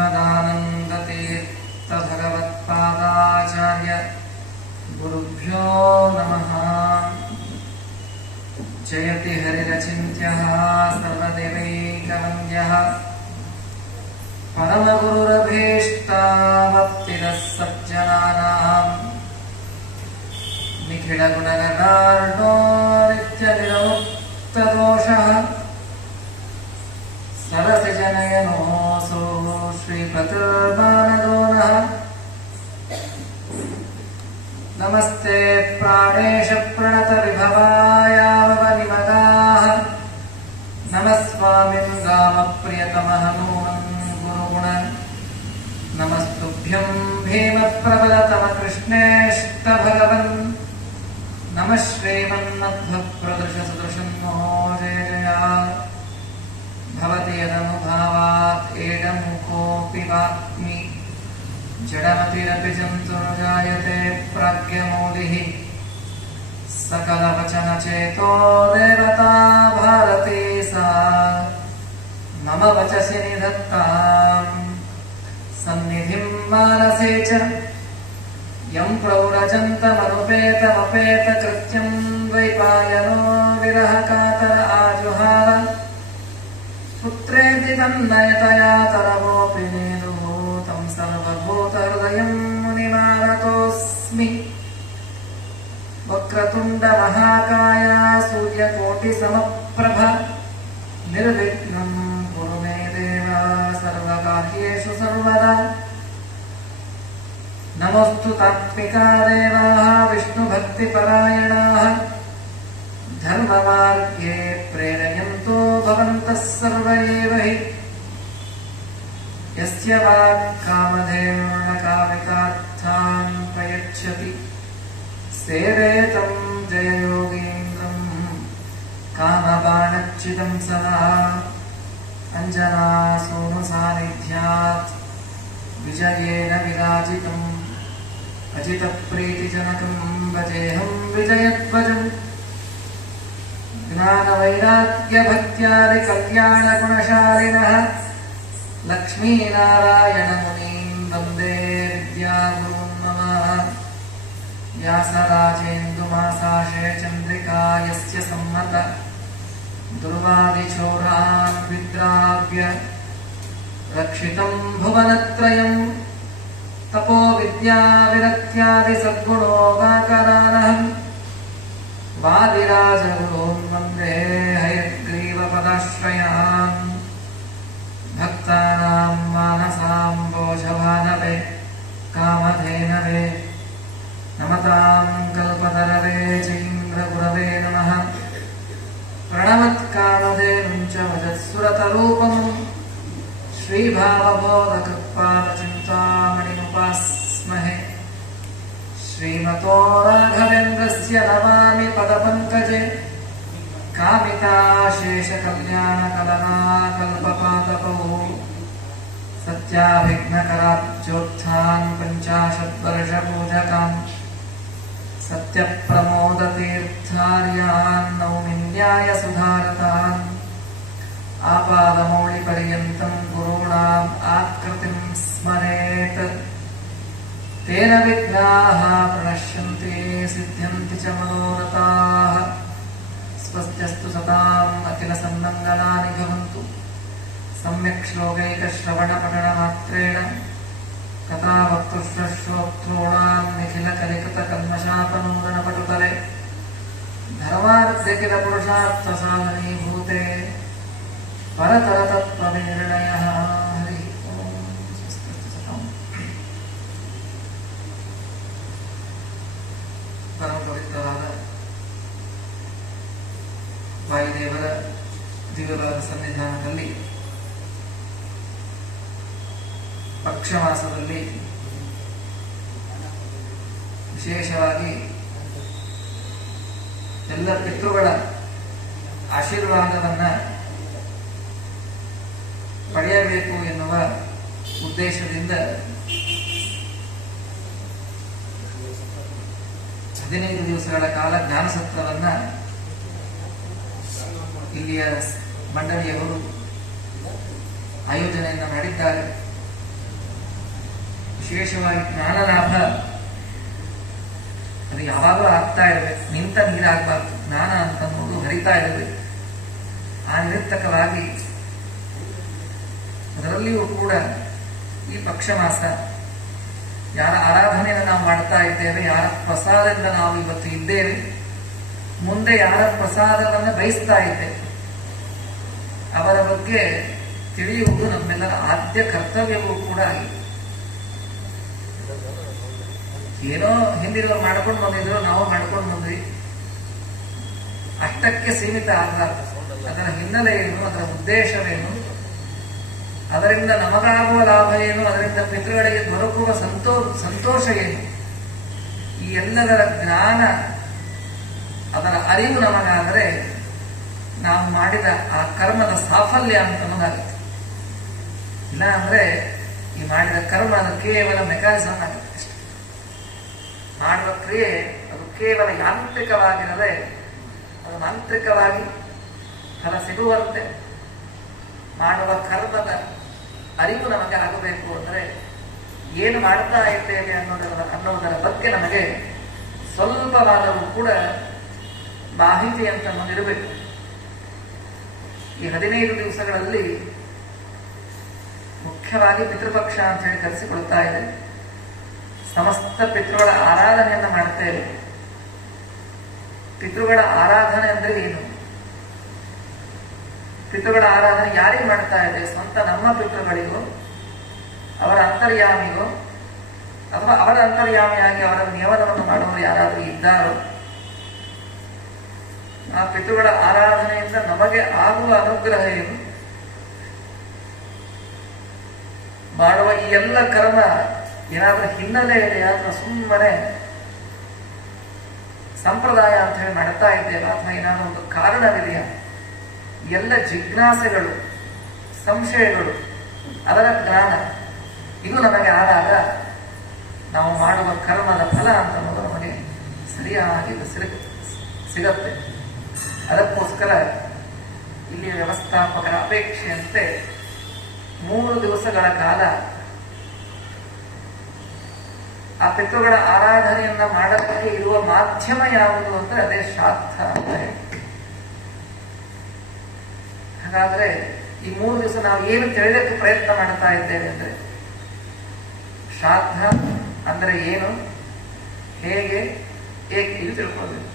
ಶ್ರೀಮದಾನಂದತೀರ್ಥ ಭಗವತ್ಪಾದಾಚಾರ್ಯ ಗುರುಭ್ಯೋ ನಮಃ. ಜಯತಿ ಹರಿರಚಿಂತ್ಯಃ ಸರ್ವದೇವೈಕವಂದ್ಯಃ ಪರಮಗುರುರಭೀಷ್ಟಾವಪ್ತಿರಃ ಸಜ್ಜನಾನಾಂ ನಿಖಿಲಗುಣಗಣಾರ್ಣೋ ನಿತ್ಯನಿರಮುಕ್ತದೋಷಃ ಸರಸಿಜನಯನೋऽಸೋ ಶ್ರೀಪತಿರ್ಮಾನದೋ ನಃ. ನಮಸ್ತೆ ಪ್ರಾಣೇಶ ಪ್ರಣತ ವಿಭವಾಯಾವನಿಮಗಾಃ ನಮಸ್ವಾಮಿನ್ ಗಾಮಪ್ರಿಯತಮಃ ನೂನಂ ಗುರುಗುಣ ನಮಸ್ತುಭ್ಯಂ ಭೀಮ ಪ್ರಬಲತಮ ಕೃಷ್ಣೇಷ್ಟ ಭಗವನ್ ನಮಃ ಶ್ರೀಮನ್ಮಧ್ವಪ್ರದೃಶ ಸದೃಶಂ ನಮೋ ಜಯ ಜಯ. ಭವತಿ ಯದನುಭಾವಾತ್ ಏಡಮುಖೋऽಪಿ ವಾಕ್ಮಿ ಜಡಮತಿರಪಿ ಜಂತುರ್ಜಾಯತೆ ಪ್ರಾಜ್ಞಮೂಲಿಃ ಸಕಲವಚನಚೇತೋ ದೇವತಾ ಭಾರತೀ ಸಾ ಮಮ ವಚಸಿ ನಿಧತ್ತಾಂ ಸನ್ನಿಧಿಂ ಮಾನಸೇ ಚ ಯಂ ಪ್ರವ್ರಜन्तಮನುಪೇತಮಪೇತಕೃತ್ಯಂ ದ್ವೈಪಾಯನೋ ವಿರಹ ಕಾತರ ಆಜುಹಾರ ಪುತ್ರೇತಿ ತನ್ನಯತಯಾ ತರವೋಪಿ ನೇದುಃ तं ಸರ್ವಭೂತಹೃದಯಂ ಮುನಿಮಾನತೋऽಸ್ಮಿ. ವಕ್ರತುಂಡ ಮಹಾಕಾಯ ಸೂರ್ಯಕೋಟಿಸಮಪ್ರಭ ನಿರ್ವಿಘ್ನಂ ಕುರು ಮೇ ದೇವ ಸರ್ವಕಾರ್ಯೇಷು ಸರ್ವದಾ. ನಮೋऽस्तु ತಾತ್ವಿಕಾ ದೇವಾಃ ವಿಷ್ಣುಭಕ್ತಿಪರಾಯಣಾಃ ಧರ್ಮಮಾರ್ಗೇ ಪ್ರೇರಯಂತೋ ಭವಂತಃ ಸರ್ವ ಏವ ಹಿ. ಯಸ್ಯ ವಾಕ್ಕಾಮಧೇನುರ್ನಕಾಮಿತಾರ್ಥಾನ್ ಪ್ರಯಚ್ಛತಿ ಸೇವೇತಂ ಜಯಯೋಗೀಂದ್ರಂ ಕಾಮಬಾಣಚ್ಯುತಂ ಸದಾ. ಅಂಜನಾಸೂನು ಸಾನ್ನಿಧ್ಯಾತ್ ವಿಜಯೇನ ವಿರಾಜಿತಂ ಅಜಿತಪ್ರೀತಿಜನಕಂ ಭಜೇಹಂ ವಿಜಯಧ್ವಜಂ. ಜ್ಞಾನವೈರಾಗ್ಯಭಕ್ತ್ಯಾದಿ ಕಲ್ಯಾಣಗುಣಶಾಲಿನಃ ಲಕ್ಷ್ಮೀನಾರಾಯಣಮುನೀಂ ವಂದೇ ವಿದ್ಯಾಗುರುಂ ಮಮ. ವ್ಯಾಸರಾಜೇಂದುಮಾಸಾಶೇ ಚಂದ್ರಿಕಾ ಯಸ್ಯ ಸಮ್ಮತ ದುರ್ವಾದಿಚೋರಾನ್ ವಿದ್ರಾವ್ಯ ರಕ್ಷಿತಂ ಭುವನತ್ರಯಂ ತಪೋ ವಿದ್ಯಾವಿರಕ್ತ್ಯಾದಿ ಸದ್ಗುಣೋಗಾಕರಾನಹಂ ವಾದಿರಾಜಗುರುಂ ವಂದೇ ಹಯಗ್ರೀವಪದಾಶ್ರಯಾನ್. ಭಕ್ತಾನಾಂ ಮಾನಸಾಂ ಭೋಜವಾನವೇ ಕಾಮಧೇನವೇ ನಮತಾಂ ಕಲ್ಪತರವೇ ಚೈಂದ್ರಗುರವೇ ನಮಃ. ಪ್ರಣಮತ್ಕಾಮಧೇನುಂ ಚ ಭಜತ್ಸುರತರೂಪಂ ಶ್ರೀಭಾವಬೋಧಕೃತ್ಪಾದಚಿಂತಾಮಣಿमुपास्महे. ಶ್ರೀಮತೋ ರಾಘವೇಂದ್ರಸ್ಯ ನಮಾಮಿ ಪದಪಂಕಜೆ ಕಾಮಿತಾಶೇಷಕಲ್ಯಾಣಕಲನಾಕಲ್ಪಪಾತಪೌ ಸತ್ಯಾಭಿಘ್ನಕರಾಬ್ಜೋತ್ಥಾನ್ ಪಂಚಾಶದ್ವರ್ಷಪೂಜಕಾನ್ ಸತ್ಯಪ್ರಮೋದತೀರ್ಥಾರ್ಯಾನ್ ನೌಮಿನ್ಯಾಯಸುಧಾರತಾನ್. ಆಪಾದಮೌಳಿಪರ್ಯಂತಂ ಗುರುಣಾಂ ಆಕೃತಿಂ ಸ್ಮರೇತ್ ತೇನ ವಿಘ್ನಾಃ ಪ್ರಣಶ್ಯಂತಿ ಸಿದ್ಧ್ಯಂತಿ ಚ ಮನೋರಥಾಃ. ಸ್ವಸ್ತ್ಯಸ್ತು ಸತಾಂ ಅಖಿಲಸನ್ಮಂಗಲಾನಿ ಭವಂತು. ಸಮ್ಯಕ್ ಶ್ಲೋಕೈಕಶ್ರವಣಪಠನಮಾತ್ರೇಣ ಕಥಾವಕ್ತೃಶ್ರೋತॄಣಾಂ ನಿಖಿಲಕಲಿಕೃತಕಲ್ಮಷಾಪನೂದನಪಟುತಲೆ ಧರ್ಮಾರ್ಥಕಿಲಪುರುಷಾರ್ಥಸಾಧನೀಭೂತೆ ಪರತರತತ್ವವಿನಿರ್ಣಯಃ. ಹರಿ ಓಂ. ಸ್ವಸ್ತ್ಯಸ್ತು ಸತಾಂ. ಪರಮ ಪವಿತ್ರರಾದ ವಾಯುದೇವರ ದಿವ್ಯವಾದ ಸನ್ನಿಧಾನದಲ್ಲಿ ಪಕ್ಷಮಾಸದಲ್ಲಿ ವಿಶೇಷವಾಗಿ ಎಲ್ಲ ಪಿತೃಗಳ ಆಶೀರ್ವಾದವನ್ನ ಪಡೆಯಬೇಕು ಎನ್ನುವ ಉದ್ದೇಶದಿಂದ 15 ದಿವಸಗಳ ಕಾಲ ಜ್ಞಾನ ಸತ್ರವನ್ನ ಇಲ್ಲಿಯ ಮಂಡಳಿಯವರು ಆಯೋಜನೆಯನ್ನು ಮಾಡಿದ್ದಾರೆ. ವಿಶೇಷವಾಗಿ ಜ್ಞಾನ ಲಾಭ ಅದು ಯಾವಾಗಲೂ ಆಗ್ತಾ ಇರಬೇಕು. ನಿಂತ ನೀರಾಗಬಾರ್ದು. ಜ್ಞಾನ ಅಂತ ಅನ್ನೋದು ಹರಿತಾ ಇರಬೇಕು. ಆ ನಿರರ್ಥಕವಾಗಿ ಅದರಲ್ಲಿಯೂ ಕೂಡ ಈ ಪಕ್ಷ ಮಾಸ ಯಾರ ಆರಾಧನೆಯನ್ನು ನಾವು ಮಾಡ್ತಾ ಇದ್ದೇವೆ, ಯಾರ ಪ್ರಸಾದದಿಂದ ನಾವು ಇವತ್ತು ಇದ್ದೇವೆ, ಮುಂದೆ ಯಾರ ಪ್ರಸಾದವನ್ನು ಬಯಸ್ತಾ ಇದ್ದೇವೆ, ಅವರ ಬಗ್ಗೆ ತಿಳಿಯುವುದು ನಮ್ಮೆಲ್ಲರ ಆದ್ಯ ಕರ್ತವ್ಯವೂ ಕೂಡ ಆಗಿದೆ. ಏನೋ ಹಿಂದಿನವರು ಮಾಡ್ಕೊಂಡು ಬಂದಿದ್ರು, ನಾವು ಮಾಡ್ಕೊಂಡು ಬಂದ್ವಿ, ಅಷ್ಟಕ್ಕೆ ಸೀಮಿತ ಆಗಬಾರದು. ಅದರ ಹಿನ್ನೆಲೆ ಏನು, ಅದರ ಉದ್ದೇಶವೇನು, ಅದರಿಂದ ನಮಗಾಗುವ ಲಾಭ ಏನು, ಅದರಿಂದ ಪಿತೃಗಳಿಗೆ ದೊರಕುವ ಸಂತೋಷ ಏನು, ಈ ಎಲ್ಲದರ ಜ್ಞಾನ, ಅದರ ಅರಿವು ನಮಗಾದರೆ ನಾವು ಮಾಡಿದ ಆ ಕರ್ಮದ ಸಾಫಲ್ಯ ಅಂತ ನಮಗಾಗುತ್ತೆ. ಇಲ್ಲ ಅಂದ್ರೆ ಈ ಮಾಡಿದ ಕರ್ಮ ಅದು ಕೇವಲ ಮೆಕ್ಯಾನಿಸಮ್ ಆಗುತ್ತೆ ಅಷ್ಟೆ. ಮಾಡುವ ಕ್ರಿಯೆ ಅದು ಕೇವಲ ಯಾಂತ್ರಿಕವಾಗಿರದೆ ಅದು ಮಾಂತ್ರಿಕವಾಗಿ ಫಲ ಸಿಗುವಂತೆ ಮಾಡುವ ಕರ್ಮದ ಅರಿವು ನಮಗೆ ಆಗಬೇಕು. ಅಂದರೆ ಏನು ಮಾಡ್ತಾ ಇದ್ದೇವೆ ಅನ್ನೋದರ ಬಗ್ಗೆ ನಮಗೆ ಸ್ವಲ್ಪವಾದರೂ ಕೂಡ ಮಾಹಿತಿ ಅಂತ ನಮಗಿರಬೇಕು. ಈ 15 ದಿವಸಗಳಲ್ಲಿ ಮುಖ್ಯವಾಗಿ ಪಿತೃಪಕ್ಷ ಅಂತ ಹೇಳಿ ಕರೆಸಿಕೊಳ್ತಾ ಇದೆ. ಸಮಸ್ತ ಪಿತೃಗಳ ಆರಾಧನೆಯನ್ನ ಮಾಡ್ತೇವೆ. ಪಿತೃಗಳ ಆರಾಧನೆ ಅಂದ್ರೆ ಏನು? ಪಿತೃಗಳ ಆರಾಧನೆ ಯಾರಿಗೆ ಮಾಡ್ತಾ ಇದೆ? ಸ್ವಂತ ನಮ್ಮ ಪಿತೃಗಳಿಗೋ, ಅವರ ಅಂತರ್ಯಾಮಿಗೋ, ಅಥವಾ ಅವರ ಅಂತರ್ಯಾಮಿಯಾಗಿ ಅವರ ನಿಯಮನವನ್ನು ಮಾಡುವವರು ಯಾರಾದರೂ ಇದ್ದಾರೋ? ಆ ಪಿತೃಗಳ ಆರಾಧನೆಯಿಂದ ನಮಗೆ ಆಗುವ ಅನುಗ್ರಹ ಏನು? ಮಾಡುವ ಈ ಎಲ್ಲ ಕರ್ಮ ಏನಾದ್ರೂ ಹಿನ್ನೆಲೆ ಇದೆಯಾ ಅಥವಾ ಸುಮ್ಮನೆ ಸಂಪ್ರದಾಯ ಅಂತ ಹೇಳಿ ಮಾಡ್ತಾ ಇದ್ದೇವೆ, ಅಥವಾ ಏನಾದ್ರೂ ಒಂದು ಕಾರಣವಿದೆಯಾ? ಎಲ್ಲ ಜಿಜ್ಞಾಸೆಗಳು, ಸಂಶಯಗಳು, ಅದರ ಜ್ಞಾನ ಇದು ನಮಗೆ ಆದಾಗ ನಾವು ಮಾಡುವ ಕರ್ಮದ ಫಲ ಅಂತ ನಮಗೆ ಸರಿಯಾಗಿ ಸಿಗತ್ತೆ. ಅದಕ್ಕೋಸ್ಕರ ಇಲ್ಲಿ ವ್ಯವಸ್ಥಾಪಕರ ಅಪೇಕ್ಷೆಯಂತೆ 3 ದಿವಸಗಳ ಕಾಲ ಆ ಪಿತೃಗಳ ಆರಾಧನೆಯನ್ನ ಮಾಡೋದಕ್ಕೆ ಇರುವ ಮಾಧ್ಯಮ ಯಾವುದು ಅಂದ್ರೆ ಅದೇ ಶ್ರಾದ್ದ ಅಂತ ಹೇಳಿ. ಹಾಗಾದ್ರೆ ಈ 3 ದಿವಸ ನಾವು ಏನು ತಿಳಿಯಕ್ಕೆ ಪ್ರಯತ್ನ ಮಾಡ್ತಾ ಇದ್ದೇವೆ ಅಂದ್ರೆ ಶ್ರಾದ್ದ ಅಂದ್ರೆ ಏನು, ಹೇಗೆ, ಏಕೆ ಇದು ತಿಳ್ಕೊಳ್ಬೇಕು.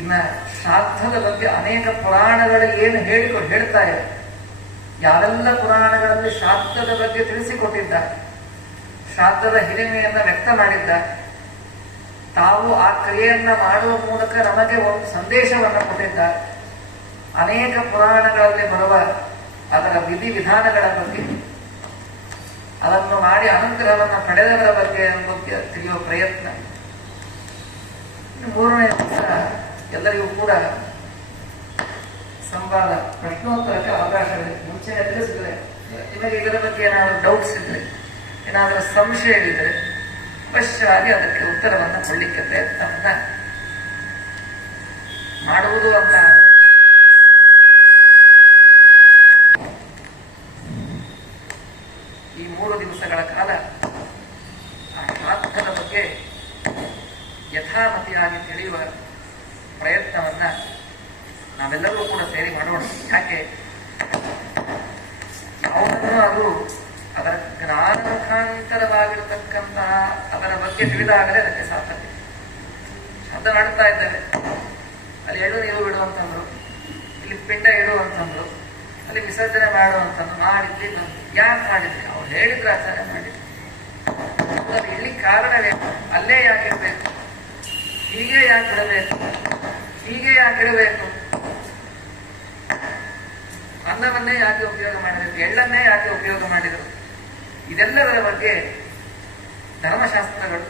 ಇನ್ನ ಶ್ರಾದ್ದದ ಬಗ್ಗೆ ಅನೇಕ ಪುರಾಣಗಳು ಏನು ಹೇಳ್ತಾ ಇವೆ, ಯಾವೆಲ್ಲ ಪುರಾಣಗಳಲ್ಲಿ ಶ್ರಾದ್ದದ ಬಗ್ಗೆ ತಿಳಿಸಿಕೊಟ್ಟಿದ್ದಾರೆ, ಶ್ರಾದ್ದದ ಹಿರಿಮೆಯನ್ನ ವ್ಯಕ್ತ ಮಾಡಿದ್ದಾರೆ, ತಾವು ಆ ಕ್ರಿಯೆಯನ್ನ ಮಾಡುವ ಮೂಲಕ ನಮಗೆ ಒಂದು ಸಂದೇಶವನ್ನು ಕೊಟ್ಟಿದ್ದಾರೆ. ಅನೇಕ ಪುರಾಣಗಳಲ್ಲಿ ಬರುವ ಅದರ ವಿಧಿವಿಧಾನಗಳ ಬಗ್ಗೆ, ಅದನ್ನು ಮಾಡಿ ಅನುಗ್ರಹವನ್ನು ಪಡೆದವರ ಬಗ್ಗೆ ತಿಳಿಯುವ ಪ್ರಯತ್ನ. 3ನೇ ದಿವಸ ಎಲ್ಲರಿಗೂ ಕೂಡ ಸಂವಾದ, ಪ್ರಶ್ನೋತ್ತರಕ್ಕೆ ಅವಕಾಶವಿದೆ. ಮುಂಚೆನೆ ತಿಳಿಸಿದ್ರೆ ನಿಮಗೆ ಇದರ ಬಗ್ಗೆ ಏನಾದರೂ ಡೌಟ್ಸ್ ಇದ್ರೆ, ಏನಾದರೂ ಸಂಶಯವಿದ್ರೆ ಅವಶ್ಯವಾಗಿ ಅದಕ್ಕೆ ಉತ್ತರವನ್ನು ಕೊಡಲಿಕ್ಕೆ ಪ್ರಯತ್ನವನ್ನ ಮಾಡುವುದು ಅಂತ ಆದರೆ ಈ 3 ದಿವಸಗಳ ಕಾಲ ಆ ಶ್ರಾದ್ದದ ಬಗ್ಗೆ ಯಥಾಮತಿಯಾಗಿ ತಿಳಿಯುವ ಪ್ರಯತ್ನವನ್ನ ನಾವೆಲ್ಲರೂ ಕೂಡ ಸೇರಿ ಮಾಡೋಣ. ಯಾಕೆ ಯಾವುದನ್ನು ಅದು ಅದರ ಜ್ಞಾನಮುಖಾಂತರವಾಗಿರತಕ್ಕಂತಹ ಅದರ ಬಗ್ಗೆ ತಿಳಿದಾಗಲೇ ಅದಕ್ಕೆ ಸಾರ್ಥಕ್ಯ. ಶಬ್ದ ಮಾಡ್ತಾ ಇದ್ದೇವೆ, ಅಲ್ಲಿ ಎಳ್ಳು ನೀರು ಬಿಡುವಂತಂದ್ರು, ಇಲ್ಲಿ ಪಿಂಡ ಇಡುವಂತಂದ್ರು, ಅಲ್ಲಿ ವಿಸರ್ಜನೆ ಮಾಡುವಂತಂದ್ರು, ಮಾಡಿದ್ವಿ ಬಂದು ಯಾಕೆ ಮಾಡಿದ್ವಿ? ಅವ್ರು ಹೇಳಿದ್ರು ಆಚಾರ್ಯ ಮಾಡಿದ್ವಿ. ಅದು ಇಲ್ಲಿ ಕಾರಣವೇನು? ಅಲ್ಲೇ ಯಾಕಿರ್ಬೇಕು? ಹೀಗೆ ಯಾಕೆ ಇಡಬೇಕು? ಹೀಗೆ ಯಾಕೆ ಇಡಬೇಕು? ಅನ್ನವನ್ನೇ ಯಾಕೆ ಉಪಯೋಗ ಮಾಡಬೇಕು? ಎಳ್ಳನ್ನೇ ಯಾಕೆ ಉಪಯೋಗ ಮಾಡಿದರು? ಇದೆಲ್ಲದರ ಬಗ್ಗೆ ಧರ್ಮಶಾಸ್ತ್ರಗಳು,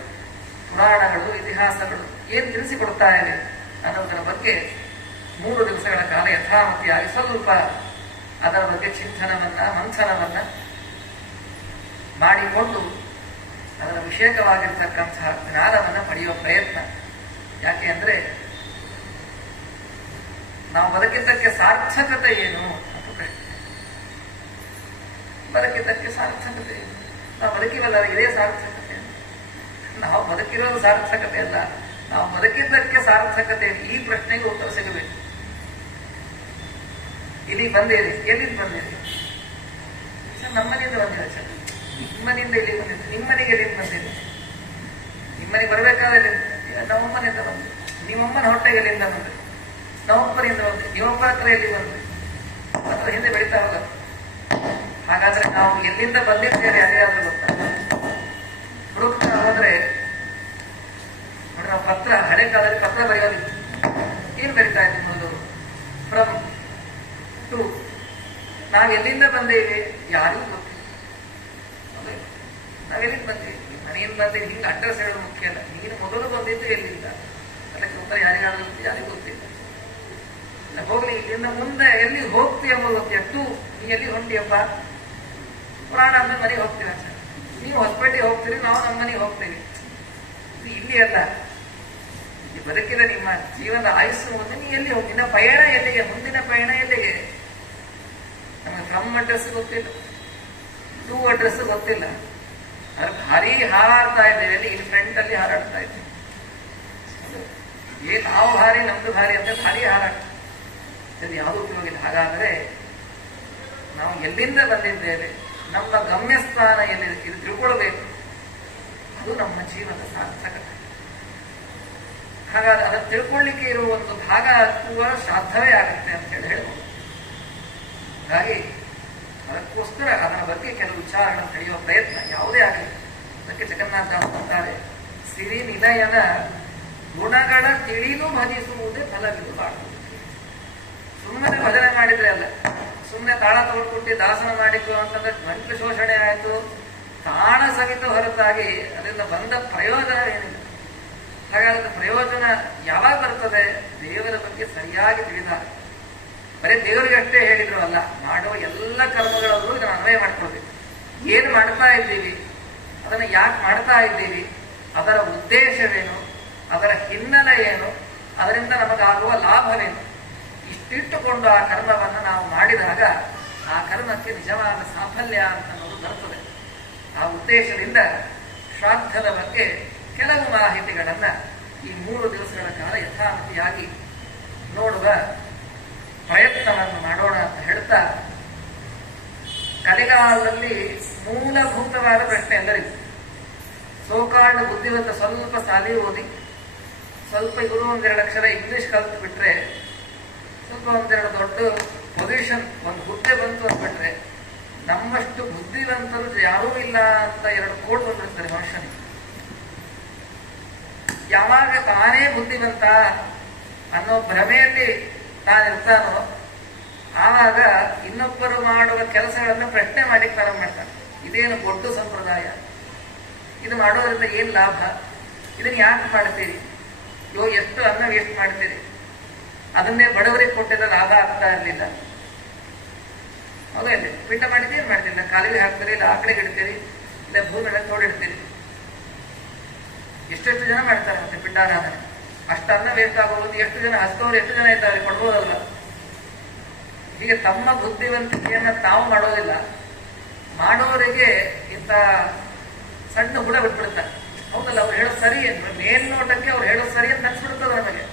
ಪುರಾಣಗಳು, ಇತಿಹಾಸಗಳು ಏನು ತಿಳಿಸಿಕೊಡ್ತಾ ಇವೆ ಅನ್ನೋದರ ಬಗ್ಗೆ 3 ದಿವಸಗಳ ಕಾಲ ಯಥಾಮತಿಯಾಗಿ ಸ್ವಲ್ಪ ಅದರ ಬಗ್ಗೆ ಚಿಂತನವನ್ನ, ಮಂಥನವನ್ನ ಮಾಡಿಕೊಂಡು ಅದರ ವಿಷಯಕವಾಗಿರ್ತಕ್ಕಂತಹ ಜ್ಞಾನವನ್ನು ಪಡೆಯುವ ಪ್ರಯತ್ನ. ಯಾಕೆ ಅಂದ್ರೆ ನಾವು ಬದುಕಿದ್ದಕ್ಕೆ ಸಾರ್ಥಕತೆ ಏನು ಅಂತ ಪ್ರಶ್ನೆ. ಬದುಕಿದ್ದಕ್ಕೆ ಸಾರ್ಥಕತೆ. ನಾವು ಬದುಕಿವಲ್ಲ, ಇದೇ ಸಾರ್ಥಕತೆ. ನಾವು ಬದುಕಿರೋದು ಸಾರ್ಥಕತೆ ಅಲ್ಲ, ನಾವು ಬದುಕಿದ್ದಕ್ಕೆ ಸಾರ್ಥಕತೆ. ಈ ಪ್ರಶ್ನೆಗೆ ಉತ್ತರ ಸಿಗಬೇಕು. ಇಲ್ಲಿ ಬಂದಿರಿ, ಎಲ್ಲಿಂದ ಬಂದಿರಿ ಸರ್? ನಮ್ಮನೆಯಿಂದ ಬಂದಿದೆ ಸರ್. ನಿಮ್ಮನೆಯಿಂದ ಇಲ್ಲಿ ಬಂದಿದೆ. ನಿಮ್ಮನೆಗೆ ಎಲ್ಲಿಂದ ಬಂದಿದೆ? ನಿಮ್ಮನೆಗೆ ಬರಬೇಕಾದ್ರೆ ನಮ್ಮಮ್ಮನಿಂದ ಬಂದಿದೆ. ನಿಮ್ಮಮ್ಮನ ಹೊಟ್ಟೆಗೆ ಎಲ್ಲಿಂದ ಬಂದಿದೆ? ನಮ್ಮಪ್ಪನಿಂದ ಬಂದಿದೆ. ನಿಮ್ಮಪ್ಪ ಹತ್ರ ಎಲ್ಲಿ ಬಂದಿದೆ? ಹತ್ರ ಹಿಂದೆ ಬೆಳೀತಾ ಹೋಗ. ಹಾಗಾದ್ರೆ ನಾವು ಎಲ್ಲಿಂದ ಬಂದಿದ್ದೇವೆ ಯಾರ್ಯಾದ್ರೂ ಗೊತ್ತಾ? ಹುಡುಕ್ತಾ ಹೋದ್ರೆ ನೋಡಿ, ನಾವು ಪತ್ರ, ಹಳೆ ಕಾಲದಲ್ಲಿ ಪತ್ರ ಬರೆಯೋದಿತ್ತು. ಏನ್ ಬರಿತಾ ಇದ್ದೀವಿ ಮೊದಲು? From to. ನಾವು ಎಲ್ಲಿಂದ ಬಂದೇವೆ ಯಾರಿಗೂ ಗೊತ್ತಿಲ್ಲ. ನಾವೆಲ್ಲಿಂದ ಬಂದೇವಿ? ಮನೆಯಿಂದ ಬಂದೇವಿ. ಹಿಂಗೆ ಅಡ್ರೆಸ್ ಹೇಳೋದು ಮುಖ್ಯ ಅಲ್ಲ. ನೀನು ಮೊದಲು ಬಂದಿದ್ದು ಎಲ್ಲಿಂದ? ಅದಕ್ಕೆ ಉತ್ತರ ಯಾರಿಗಾದ್ರೂ ಗೊತ್ತಿಲ್ಲ, ಯಾರಿಗೂ ಗೊತ್ತಿಲ್ಲ. ಹೋಗ್ಲಿ, ಇಲ್ಲಿಂದ ಮುಂದೆ ಎಲ್ಲಿ ಹೋಗ್ತೀಯ ಎಂಬುದು ಗೊತ್ತಿಲ್ಲ. ಟು, ನೀ ಎಲ್ಲಿ ಹೊಂಟಿಯಪ್ಪ? ಪುರಾಣ ಅಂದ್ರೆ ಮನೆಗೆ ಹೋಗ್ತೀವಿ ಸರ್. ನೀವು ಹೊಸಪೇಟೆಗೆ ಹೋಗ್ತೀರಿ, ನಾವು ನಮ್ಮ ಮನೆಗೆ ಹೋಗ್ತೀವಿ. ಇಲ್ಲಿ ಅಲ್ಲ, ಈ ಬದುಕಿದ ನಿಮ್ಮ ಜೀವನದ ಆಯುಸ್ಸು ಮುಂದೆ ನೀ ಎಲ್ಲಿ ಹೋಗಿ, ನಿನ್ನ ಪಯಣ ಎಲ್ಲಿಗೆ, ಮುಂದಿನ ಪಯಣ ಎಲ್ಲಿಗೆ? ನಮಗೆ ಫ್ರಮ್ ಅಡ್ರೆಸ್ ಗೊತ್ತಿಲ್ಲ, ಟು ಅಡ್ರೆಸ್ ಗೊತ್ತಿಲ್ಲ. ಅದ್ರ ಭಾರಿ ಹಾರಾಡ್ತಾ ಇದ್ದೇವೆ. ಇಲ್ಲಿ ಫ್ರಂಟ್ ಅಲ್ಲಿ ಹಾರಾಡ್ತಾ ಇದ್ದೇವೆ. ನಾವು ಭಾರಿ, ನಮ್ದು ಭಾರಿ ಅಂತ ಭಾರಿ ಹಾರಾಟ. ಇದು ಯಾವುದೂ ಉಪಯೋಗ ಇಲ್ಲ. ಹಾಗಾದ್ರೆ ನಾವು ಎಲ್ಲಿಂದ ಬಂದಿದ್ದೇವೆ, ನಮ್ಮ ಗಮ್ಯಸ್ಥಾನ ಎಲ್ಲಿದೆ, ಇದು ತಿಳ್ಕೊಳ್ಬೇಕು. ಅದು ನಮ್ಮ ಜೀವನದ ಸಾರ್ಥಕತೆ. ಹಾಗಾದ್ರೆ ಅದನ್ನು ತಿಳ್ಕೊಳ್ಳಿಕ್ಕೆ ಇರುವ ಒಂದು ಭಾಗ ಕೂಡ ಶ್ರಾದ್ದವೇ ಆಗುತ್ತೆ ಅಂತ ಹೇಳ್ಬೋದು. ಹಾಗಾಗಿ ಅದಕ್ಕೋಸ್ಕರ ಅದರ ಬಗ್ಗೆ ಕೆಲವು ವಿಚಾರಗಳನ್ನು ತಿಳಿಯುವ ಪ್ರಯತ್ನ ಯಾವುದೇ ಆಗಲಿ. ಅದಕ್ಕೆ ಜಗನ್ನಾಥ ಅಂತಾರೆ, ಸಿರಿ ನಿಲಯನ ಗುಣಗಳ ತಿಳಿದು ಭಜಿಸುವುದೇ ಫಲವಿದು ಬಾಳು. ಸುಮ್ಮನೆ ಭಜನೆ ಮಾಡಿದ್ರೆ ಅಲ್ಲ, ಸುಮ್ಮನೆ ತಾಳ ತಗೊಳ್ಕೊಟ್ಟು ದಾಸನ ಮಾಡಿದ್ದು ಅಂತಂದ್ರೆ ಗಂಟಲು ಶೋಷಣೆ ಆಯಿತು, ತಾಣ ಸಹಿತ ಹೊರತಾಗಿ ಅದರಿಂದ ಬಂದ ಪ್ರಯೋಜನವೇನಿಲ್ಲ. ಹಾಗಾದ್ರೆ ಪ್ರಯೋಜನ ಯಾವಾಗ ಬರ್ತದೆ? ದೇವರ ಬಗ್ಗೆ ಸರಿಯಾಗಿ ತಿಳಿದಾಗ. ಬರೀ ದೇವರಿಗೆ ಅಷ್ಟೇ ಹೇಳಿದ್ರು ಅಲ್ಲ, ಮಾಡುವ ಎಲ್ಲ ಕರ್ಮಗಳಲ್ಲೂ ಇದನ್ನು ಅನ್ವಯ ಮಾಡ್ಕೊಳ್ಬೇಕು. ಏನು ಮಾಡ್ತಾ ಇದ್ದೀವಿ, ಅದನ್ನು ಯಾಕೆ ಮಾಡ್ತಾ ಇದ್ದೀವಿ, ಅದರ ಉದ್ದೇಶವೇನು, ಅದರ ಹಿನ್ನೆಲೆ ಏನು, ಅದರಿಂದ ನಮಗಾಗುವ ಲಾಭವೇನು, ಇಷ್ಟಿಟ್ಟುಕೊಂಡು ಆ ಕರ್ಮವನ್ನು ನಾವು ಮಾಡಿದಾಗ ಆ ಕರ್ಮಕ್ಕೆ ನಿಜವಾದ ಸಾಫಲ್ಯ ಅಂತ ಅನ್ನೋದು ಬರ್ತದೆ. ಆ ಉದ್ದೇಶದಿಂದ ಶ್ರಾದ್ದದ ಬಗ್ಗೆ ಕೆಲವು ಮಾಹಿತಿಗಳನ್ನ ಈ 3 ದಿವಸಗಳ ಕಾಲ ಯಥಾಮತಿಯಾಗಿ ನೋಡುವ ಪ್ರಯತ್ನವನ್ನು ಮಾಡೋಣ ಅಂತ ಹೇಳ್ತಾ, ಕಲಿಗಾಲದಲ್ಲಿ ಮೂಲಭೂತವಾದ ಪ್ರಶ್ನೆ ಎಂದರಿತು. ಸೋಕಾಲ್ಡ್ ಬುದ್ಧಿವಂತ ಸ್ವಲ್ಪ ಸಾಲಿ ಓದಿ, ಸ್ವಲ್ಪ ಇವರು 1-2 ಅಕ್ಷರ ಇಂಗ್ಲಿಷ್ ಕಲ್ತು ಬಿಟ್ರೆ, ಸ್ವಲ್ಪ 1-2 ದೊಡ್ಡ ಪೊಸಿಷನ್, ಒಂದು ಹುದ್ದೆ ಬಂತು ಅಂದ್ಬಿಟ್ರೆ, ನಮ್ಮಷ್ಟು ಬುದ್ಧಿವಂತರು ಯಾರೂ ಇಲ್ಲ ಅಂತ 2 ಕೋಡ್ ಬಂದಿರ್ತಾರೆ ಮನುಷ್ಯನಿಗೆ. ಯಾವಾಗ ತಾನೇ ಬುದ್ಧಿವಂತ ಅನ್ನೋ ಭ್ರಮೆಯಲ್ಲಿ ತಾನಿರ್ತಾನೋ ಆವಾಗ ಇನ್ನೊಬ್ಬರು ಮಾಡುವ ಕೆಲಸಗಳನ್ನು ಪ್ರಶ್ನೆ ಮಾಡಿ ಪ್ರಾರಂಭ ಮಾಡ್ತಾನೆ. ಇದೇನು ದೊಡ್ಡ ಸಂಪ್ರದಾಯ, ಇದು ಮಾಡೋದ್ರಿಂದ ಏನು ಲಾಭ, ಇದನ್ನು ಯಾಕೆ ಮಾಡ್ತೀರಿ, ಎಷ್ಟು ಅನ್ನ ವೇಸ್ಟ್ ಮಾಡ್ತೀರಿ, ಅದನ್ನೇ ಬಡವರಿಗೆ ಕೊಟ್ಟಿದ್ದ ಲಾಭ ಆಗ್ತಾ ಇರಲಿಲ್ಲ. ಹೌದಾ? ಇಲ್ಲಿ ಪಿಂಡ ಮಾಡಿದ್ದು ಏನು ಮಾಡ್ತಿಲ್ಲ, ಕಾಲಿಗೆ ಹಾಕ್ತೀರಿ, ಇಲ್ಲ ಆಕಳಿಗೆ ಇಡ್ತೀರಿ, ಇಲ್ಲ ಭೂಮಿಯನ್ನು ತೋಡಿಡ್ತೀರಿ. ಎಷ್ಟೆಷ್ಟು ಜನ ಮಾಡ್ತಾರೆ ಮತ್ತೆ ಪಿಂಡಾರಾಧನೆ. ಅಷ್ಟು ಅನ್ನ ವೇಸ್ಟ್ ಆಗೋದು. ಎಷ್ಟು ಜನ ಹಸ್ತವ್ರು, ಎಷ್ಟು ಜನ ಇದ್ದಾರೆ, ಕೊಡ್ಬೋದಲ್ಲ. ಹೀಗೆ ತಮ್ಮ ಬುದ್ಧಿವಂತಿಕೆಯನ್ನ ತಾವು ಮಾಡೋದಿಲ್ಲ, ಮಾಡೋರಿಗೆ ಇಂಥ ಸಣ್ಣ ಹುಳ ಬಿಟ್ಬಿಡ್ತಾರೆ. ಹೌದಲ್ಲ, ಅವ್ರು ಹೇಳೋದು ಸರಿ ಅಂತ ಮೇಲ್ನೋಟಕ್ಕೆ ಅವ್ರು ಹೇಳೋದು ಸರಿ ಅಂತ ಅನ್ಸ್ಬಿಡ್ತದೆ ನಮಗೆ.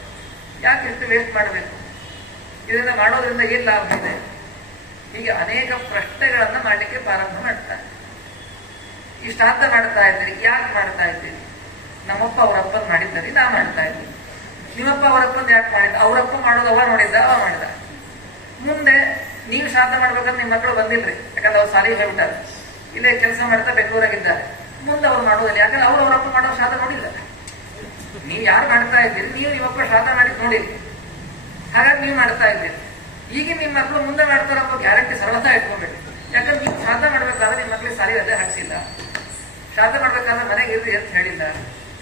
ಯಾಕೆ ಇಷ್ಟು ವೇಸ್ಟ್ ಮಾಡಬೇಕು, ಇದರಿಂದ ಮಾಡೋದ್ರಿಂದ ಏನ್ ಲಾಭ ಇದೆ, ಹೀಗೆ ಅನೇಕ ಪ್ರಶ್ನೆಗಳನ್ನ ಮಾಡಲಿಕ್ಕೆ ಪ್ರಾರಂಭ ಮಾಡ್ತಾರೆ. ಈ ಶ್ರಾದ್ದ ಮಾಡ್ತಾ ಇದ್ದೀರಿ, ಯಾಕೆ ಮಾಡ್ತಾ ಇದ್ದೀರಿ? ನಮ್ಮಪ್ಪ ಅವರಪ್ಪನ ಮಾಡಿದ್ದಾರೆ, ನಾ ಮಾಡ್ತಾ ಇದ್ದೀನಿ. ನಿಮ್ಮಪ್ಪ ಅವರಪ್ಪನ ಯಾಕೆ ಮಾಡಿದ್ದ? ಅವರಪ್ಪ ಮಾಡೋದು ಅವ ನೋಡಿದ್ದ, ಅವ ಮಾಡಿದ. ಮುಂದೆ ನೀವು ಶ್ರಾದ್ದ ಮಾಡ್ಬೇಕಂದ್ರೆ ನಿಮ್ಮ ಮಕ್ಕಳು ಬಂದಿಲ್ರಿ, ಯಾಕಂದ್ರೆ ಅವ್ರು ಸಾಲಿಗೆ ಹೋಗ್ಬಿಟ್ಟಾರೆ, ಇಲ್ಲೇ ಕೆಲಸ ಮಾಡ್ತಾ ಬೆಂಗಳೂರಾಗಿದ್ದಾರೆ. ಮುಂದೆ ಅವ್ರು ಮಾಡೋದಿಲ್ಲ, ಯಾಕಂದ್ರೆ ಅವರಪ್ಪ ಮಾಡೋ ಶ್ರಾದ್ದ ನೋಡಿಲ್ಲ. ನೀವು ಯಾರು ಮಾಡ್ತಾ ಇದ್ದೀರಿ, ನೀವು ನಿಮ್ಮಪ್ಪ ಶ್ರಾದ್ದ ಮಾಡಿದ್ ನೋಡಿರಿ, ಹಾಗಾಗಿ ನೀವು ಮಾಡ್ತಾ ಇದ್ದೀರಿ. ಈಗ ನಿಮ್ಮ ಮಕ್ಕಳು ಮುಂದೆ ಮಾಡ್ತಾರಪ್ಪ ಗ್ಯಾರಂಟಿ ಸರ್ವತಾ ಇಟ್ಕೊಂಡ್ಬಿಟ್ಟು. ಯಾಕಂದ್ರೆ ನೀವು ಶ್ರಾದ್ದ ಮಾಡ್ಬೇಕಾದ್ರೆ ನಿಮ್ಮ ಮಕ್ಕಳಿಗೆ ಸಾಲಿ ರಜೆ ಹಾಕ್ಸಿಲ್ಲ, ಶ್ರಾದ್ದ ಮಾಡ್ಬೇಕಾದ್ರೆ ಮನೆಗೆ ಇರ್ರಿ ಅಂತ ಹೇಳಿಲ್ಲ,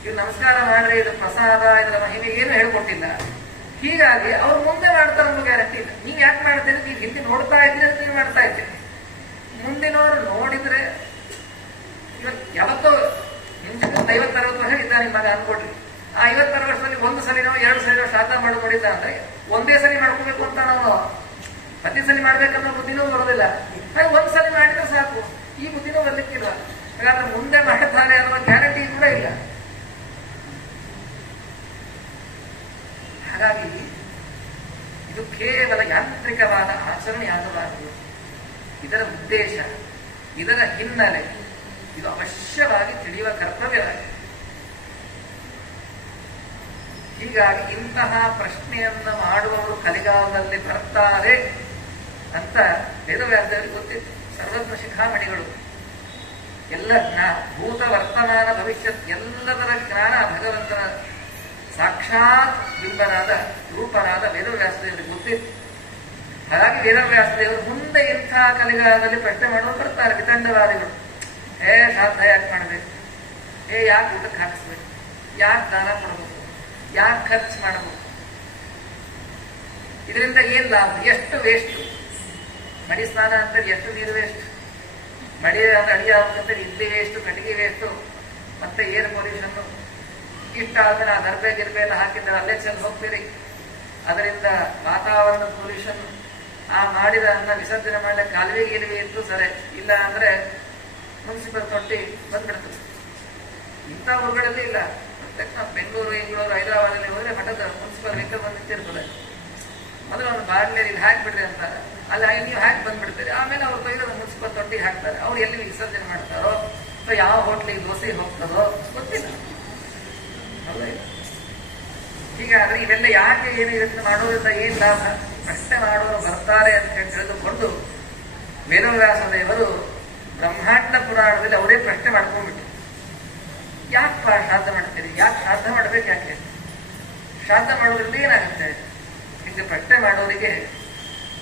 ಇವ್ರು ನಮಸ್ಕಾರ ಮಾಡ್ರಿ, ಇದು ಪ್ರಸಾದ, ಇದರ ಮಹಿಮೆ ಏನು ಹೇಳ್ಕೊಟ್ಟಿಲ್ಲ. ಹೀಗಾಗಿ ಅವ್ರು ಮುಂದೆ ಮಾಡ್ತಾರೆ ಅನ್ನೋ ಗ್ಯಾರಂಟಿ ಇಲ್ಲ. ನೀವು ಯಾಕೆ ಮಾಡ್ತೀರಿ? ನೀವು ಹಿಂದೆ ನೋಡ್ತಾ ಇದ್ದೀರಿ, ನೀವು ಮಾಡ್ತಾ ಇದ್ದೀರಿ. ಮುಂದಿನವರು ನೋಡಿದ್ರೆ ಇವತ್ತು ಯಾವತ್ತೋ ಹಿಂದೆ 50-60 ವರ್ಷ ಇದ್ದ ನಿಮ್ಮ ಮಗ ಅನ್ಕೊಡ್ರಿ, ಆ 50-60 ವರ್ಷದಲ್ಲಿ 1 ಸಲಿನೋ 2 ಸಲಿನೋ ಶ್ರಾದ್ದ ಮಾಡಿ ನೋಡಿದ್ದ ಅಂದ್ರೆ ಒಂದೇ ಸರಿ ಮಾಡ್ಕೋಬೇಕು ಅಂತ ನಾವು ಪ್ರತಿ ಸಲ ಮಾಡ್ಬೇಕನ್ನೋ ಬುದ್ಧಿನೂ ಬರೋದಿಲ್ಲ. ಹಾಗೆ ಒಂದ್ಸಲಿ ಮಾಡಿದ್ರೆ ಸಾಕು, ಈ ಬುದ್ಧಿನೂ ಬರ್ಲಿಕ್ಕಿಲ್ಲ. ಹಾಗಾದ್ರೆ ಮುಂದೆ ಮಾಡ್ತಾರೆ ಅನ್ನೋ ಗ್ಯಾರಂಟಿ ಕೂಡ ಇಲ್ಲ. ಹಾಗಾಗಿ ಇದು ಕೇವಲ ಯಾಂತ್ರಿಕವಾದ ಆಚರಣೆಯಾಗಬಾರದು. ಇದರ ಉದ್ದೇಶ, ಇದರ ಹಿನ್ನೆಲೆ ಇದು ಅವಶ್ಯವಾಗಿ ತಿಳಿಯುವ ಕರ್ತವ್ಯವಾಗಿದೆ. ಹೀಗಾಗಿ ಇಂತಹ ಪ್ರಶ್ನೆಯನ್ನ ಮಾಡುವವರು ಕಲಿಗಾಲದಲ್ಲಿ ಬರ್ತಾರೆ ಅಂತ ವೇದವ್ಯಾಸರಿಗೆ ಗೊತ್ತಿತ್ತು. ಸರ್ವಜ್ಞ ಶಿಖಾಮಣಿಗಳು ಎಲ್ಲ ಭೂತ ವರ್ತಮಾನ ಭವಿಷ್ಯತ್ ಎಲ್ಲದರ ಜ್ಞಾನ ಭಗವಂತನ ಸಾಕ್ಷಾತ್ ಬಿಂಬನಾದ ರೂಪನಾದ ವೇದವ್ಯಾಸದೇವರಿಗೆ ಗೊತ್ತಿತ್ತು. ಹಾಗಾಗಿ ವೇದವ್ಯಾಸದೇವರು ಮುಂದೆ ಇಂಥ ಕಲಿಗಾಲದಲ್ಲಿ ಪ್ರಶ್ನೆ ಮಾಡುವರು ಬರ್ತಾರೆ ವಿತಂಡವಾದಿಗಳು. ಶ್ರಾದ್ದ ಯಾಕೆ ಮಾಡಬೇಕು, ಯಾಕೆ ಊಟಕ್ಕೆ ಹಾಕಿಸ್ಬೇಕು, ಯಾಕೆ ದಾನ ಕೊಡಬೇಕು, ಯಾಕೆ ಖರ್ಚು ಮಾಡಬೇಕು, ಇದರಿಂದ ಏನ್ ಲಾಭ, ಎಷ್ಟು ವೇಸ್ಟ್, ಮಡಿ ಸ್ನಾನ ಅಂತೇಳಿ ಎಷ್ಟು ನೀರು ವೇಸ್ಟ್, ಮಡಿ ಅಡಿಗೆ ಅಂತೇಳಿ ಇಡ್ಲಿ ವೇಸ್ಟ್, ಕಟ್ಟಿಗೆ ವೇಸ್ಟು, ಮತ್ತೆ ಏರ್ ಪೊಲ್ಯೂಷನ್, ಇಷ್ಟ ಆದ್ರೆ ಆ ದರ್ಬೆ ಗಿರ್ಬೆ ಎಲ್ಲ ಹಾಕಿದ್ರೆ ಅಲ್ಲೇ ಚೆಲ್ಲಿ ಹೋಗ್ತೀರಿ, ಅದರಿಂದ ವಾತಾವರಣದ ಪೊಲ್ಯೂಷನ್. ಆ ಮಾಡಿದ ಅನ್ನ ವಿಸರ್ಜನೆ ಮಾಡಲಿಕ್ಕೆ ಕಾಲುವೆ ಗಿಲುವೆ ಇತ್ತು ಸರಿ, ಇಲ್ಲ ಅಂದ್ರೆ ಮುನ್ಸಿಪಲ್ ತೊಟ್ಟಿ ಬಂದ್ಬಿಡ್ತದೆ. ಇಂಥ ಊರುಗಳಲ್ಲಿ ಇಲ್ಲ. ಪ್ರತ್ಯಕ್ಷ ಬೆಂಗಳೂರು, ಇಂಗಳೂರು, ಹೈದರಾಬಾದಲ್ಲಿ ಹೋದ್ರೆ ಮಠದ ಮುನ್ಸಿಪಲ್ ವೆಹಿಕಲ್ ಬಂದು ನಿಂತಿರ್ತದೆ. ಮೊದಲು ಒಂದು ಬಾಡ್ಲೇರಿ ಇಲ್ಲಿ ಹಾಕ್ಬಿಡ್ರಿ ಅಂತಾರೆ, ಅಲ್ಲಿ ನೀವು ಹಾಕಿ ಬಂದ್ಬಿಡ್ತೀರಿ. ಆಮೇಲೆ ಅವ್ರು ಕೊಯ್ದು ಮುನ್ಸಿಪಲ್ ತೊಟ್ಟಿಗೆ ಹಾಕ್ತಾರೆ. ಅವ್ರು ಎಲ್ಲಿ ವಿಸರ್ಜನೆ ಮಾಡ್ತಾರೋ ಅಥವಾ ಯಾವ ಹೋಟ್ಲಿಗೆ ದೋಸೆ ಹೋಗ್ತದೋ ಗೊತ್ತಿಲ್ಲ. ಹೀಗಾದ್ರೆ ಇವೆಲ್ಲ ಯಾಕೆ ಏನು ಯೋಚನೆ ಮಾಡೋದ್ರಿಂದ ಏನ್ ಲಾಭ, ಪ್ರಶ್ನೆ ಮಾಡೋರು ಬರ್ತಾರೆ ಅಂತ ಹೇಳಿ ತಿಳಿದುಕೊಂಡು ವೇದವ್ಯಾಸದೇವರು ಬ್ರಹ್ಮಾಂಡ ಪುರಾಣದಲ್ಲಿ ಅವರೇ ಪ್ರಶ್ನೆ ಮಾಡ್ಕೊಂಡ್ಬಿಟ್ಟು, ಯಾಕೆ ಶ್ರಾದ್ದ ಮಾಡ್ತೀರಿ, ಯಾಕೆ ಶ್ರಾದ್ದ ಮಾಡ್ಬೇಕು, ಯಾಕೆ ಶ್ರಾದ್ದ ಮಾಡೋದ್ರಿಂದ ಏನಾಗುತ್ತೆ ಹೀಗೆ ಪ್ರಶ್ನೆ ಮಾಡೋರಿಗೆ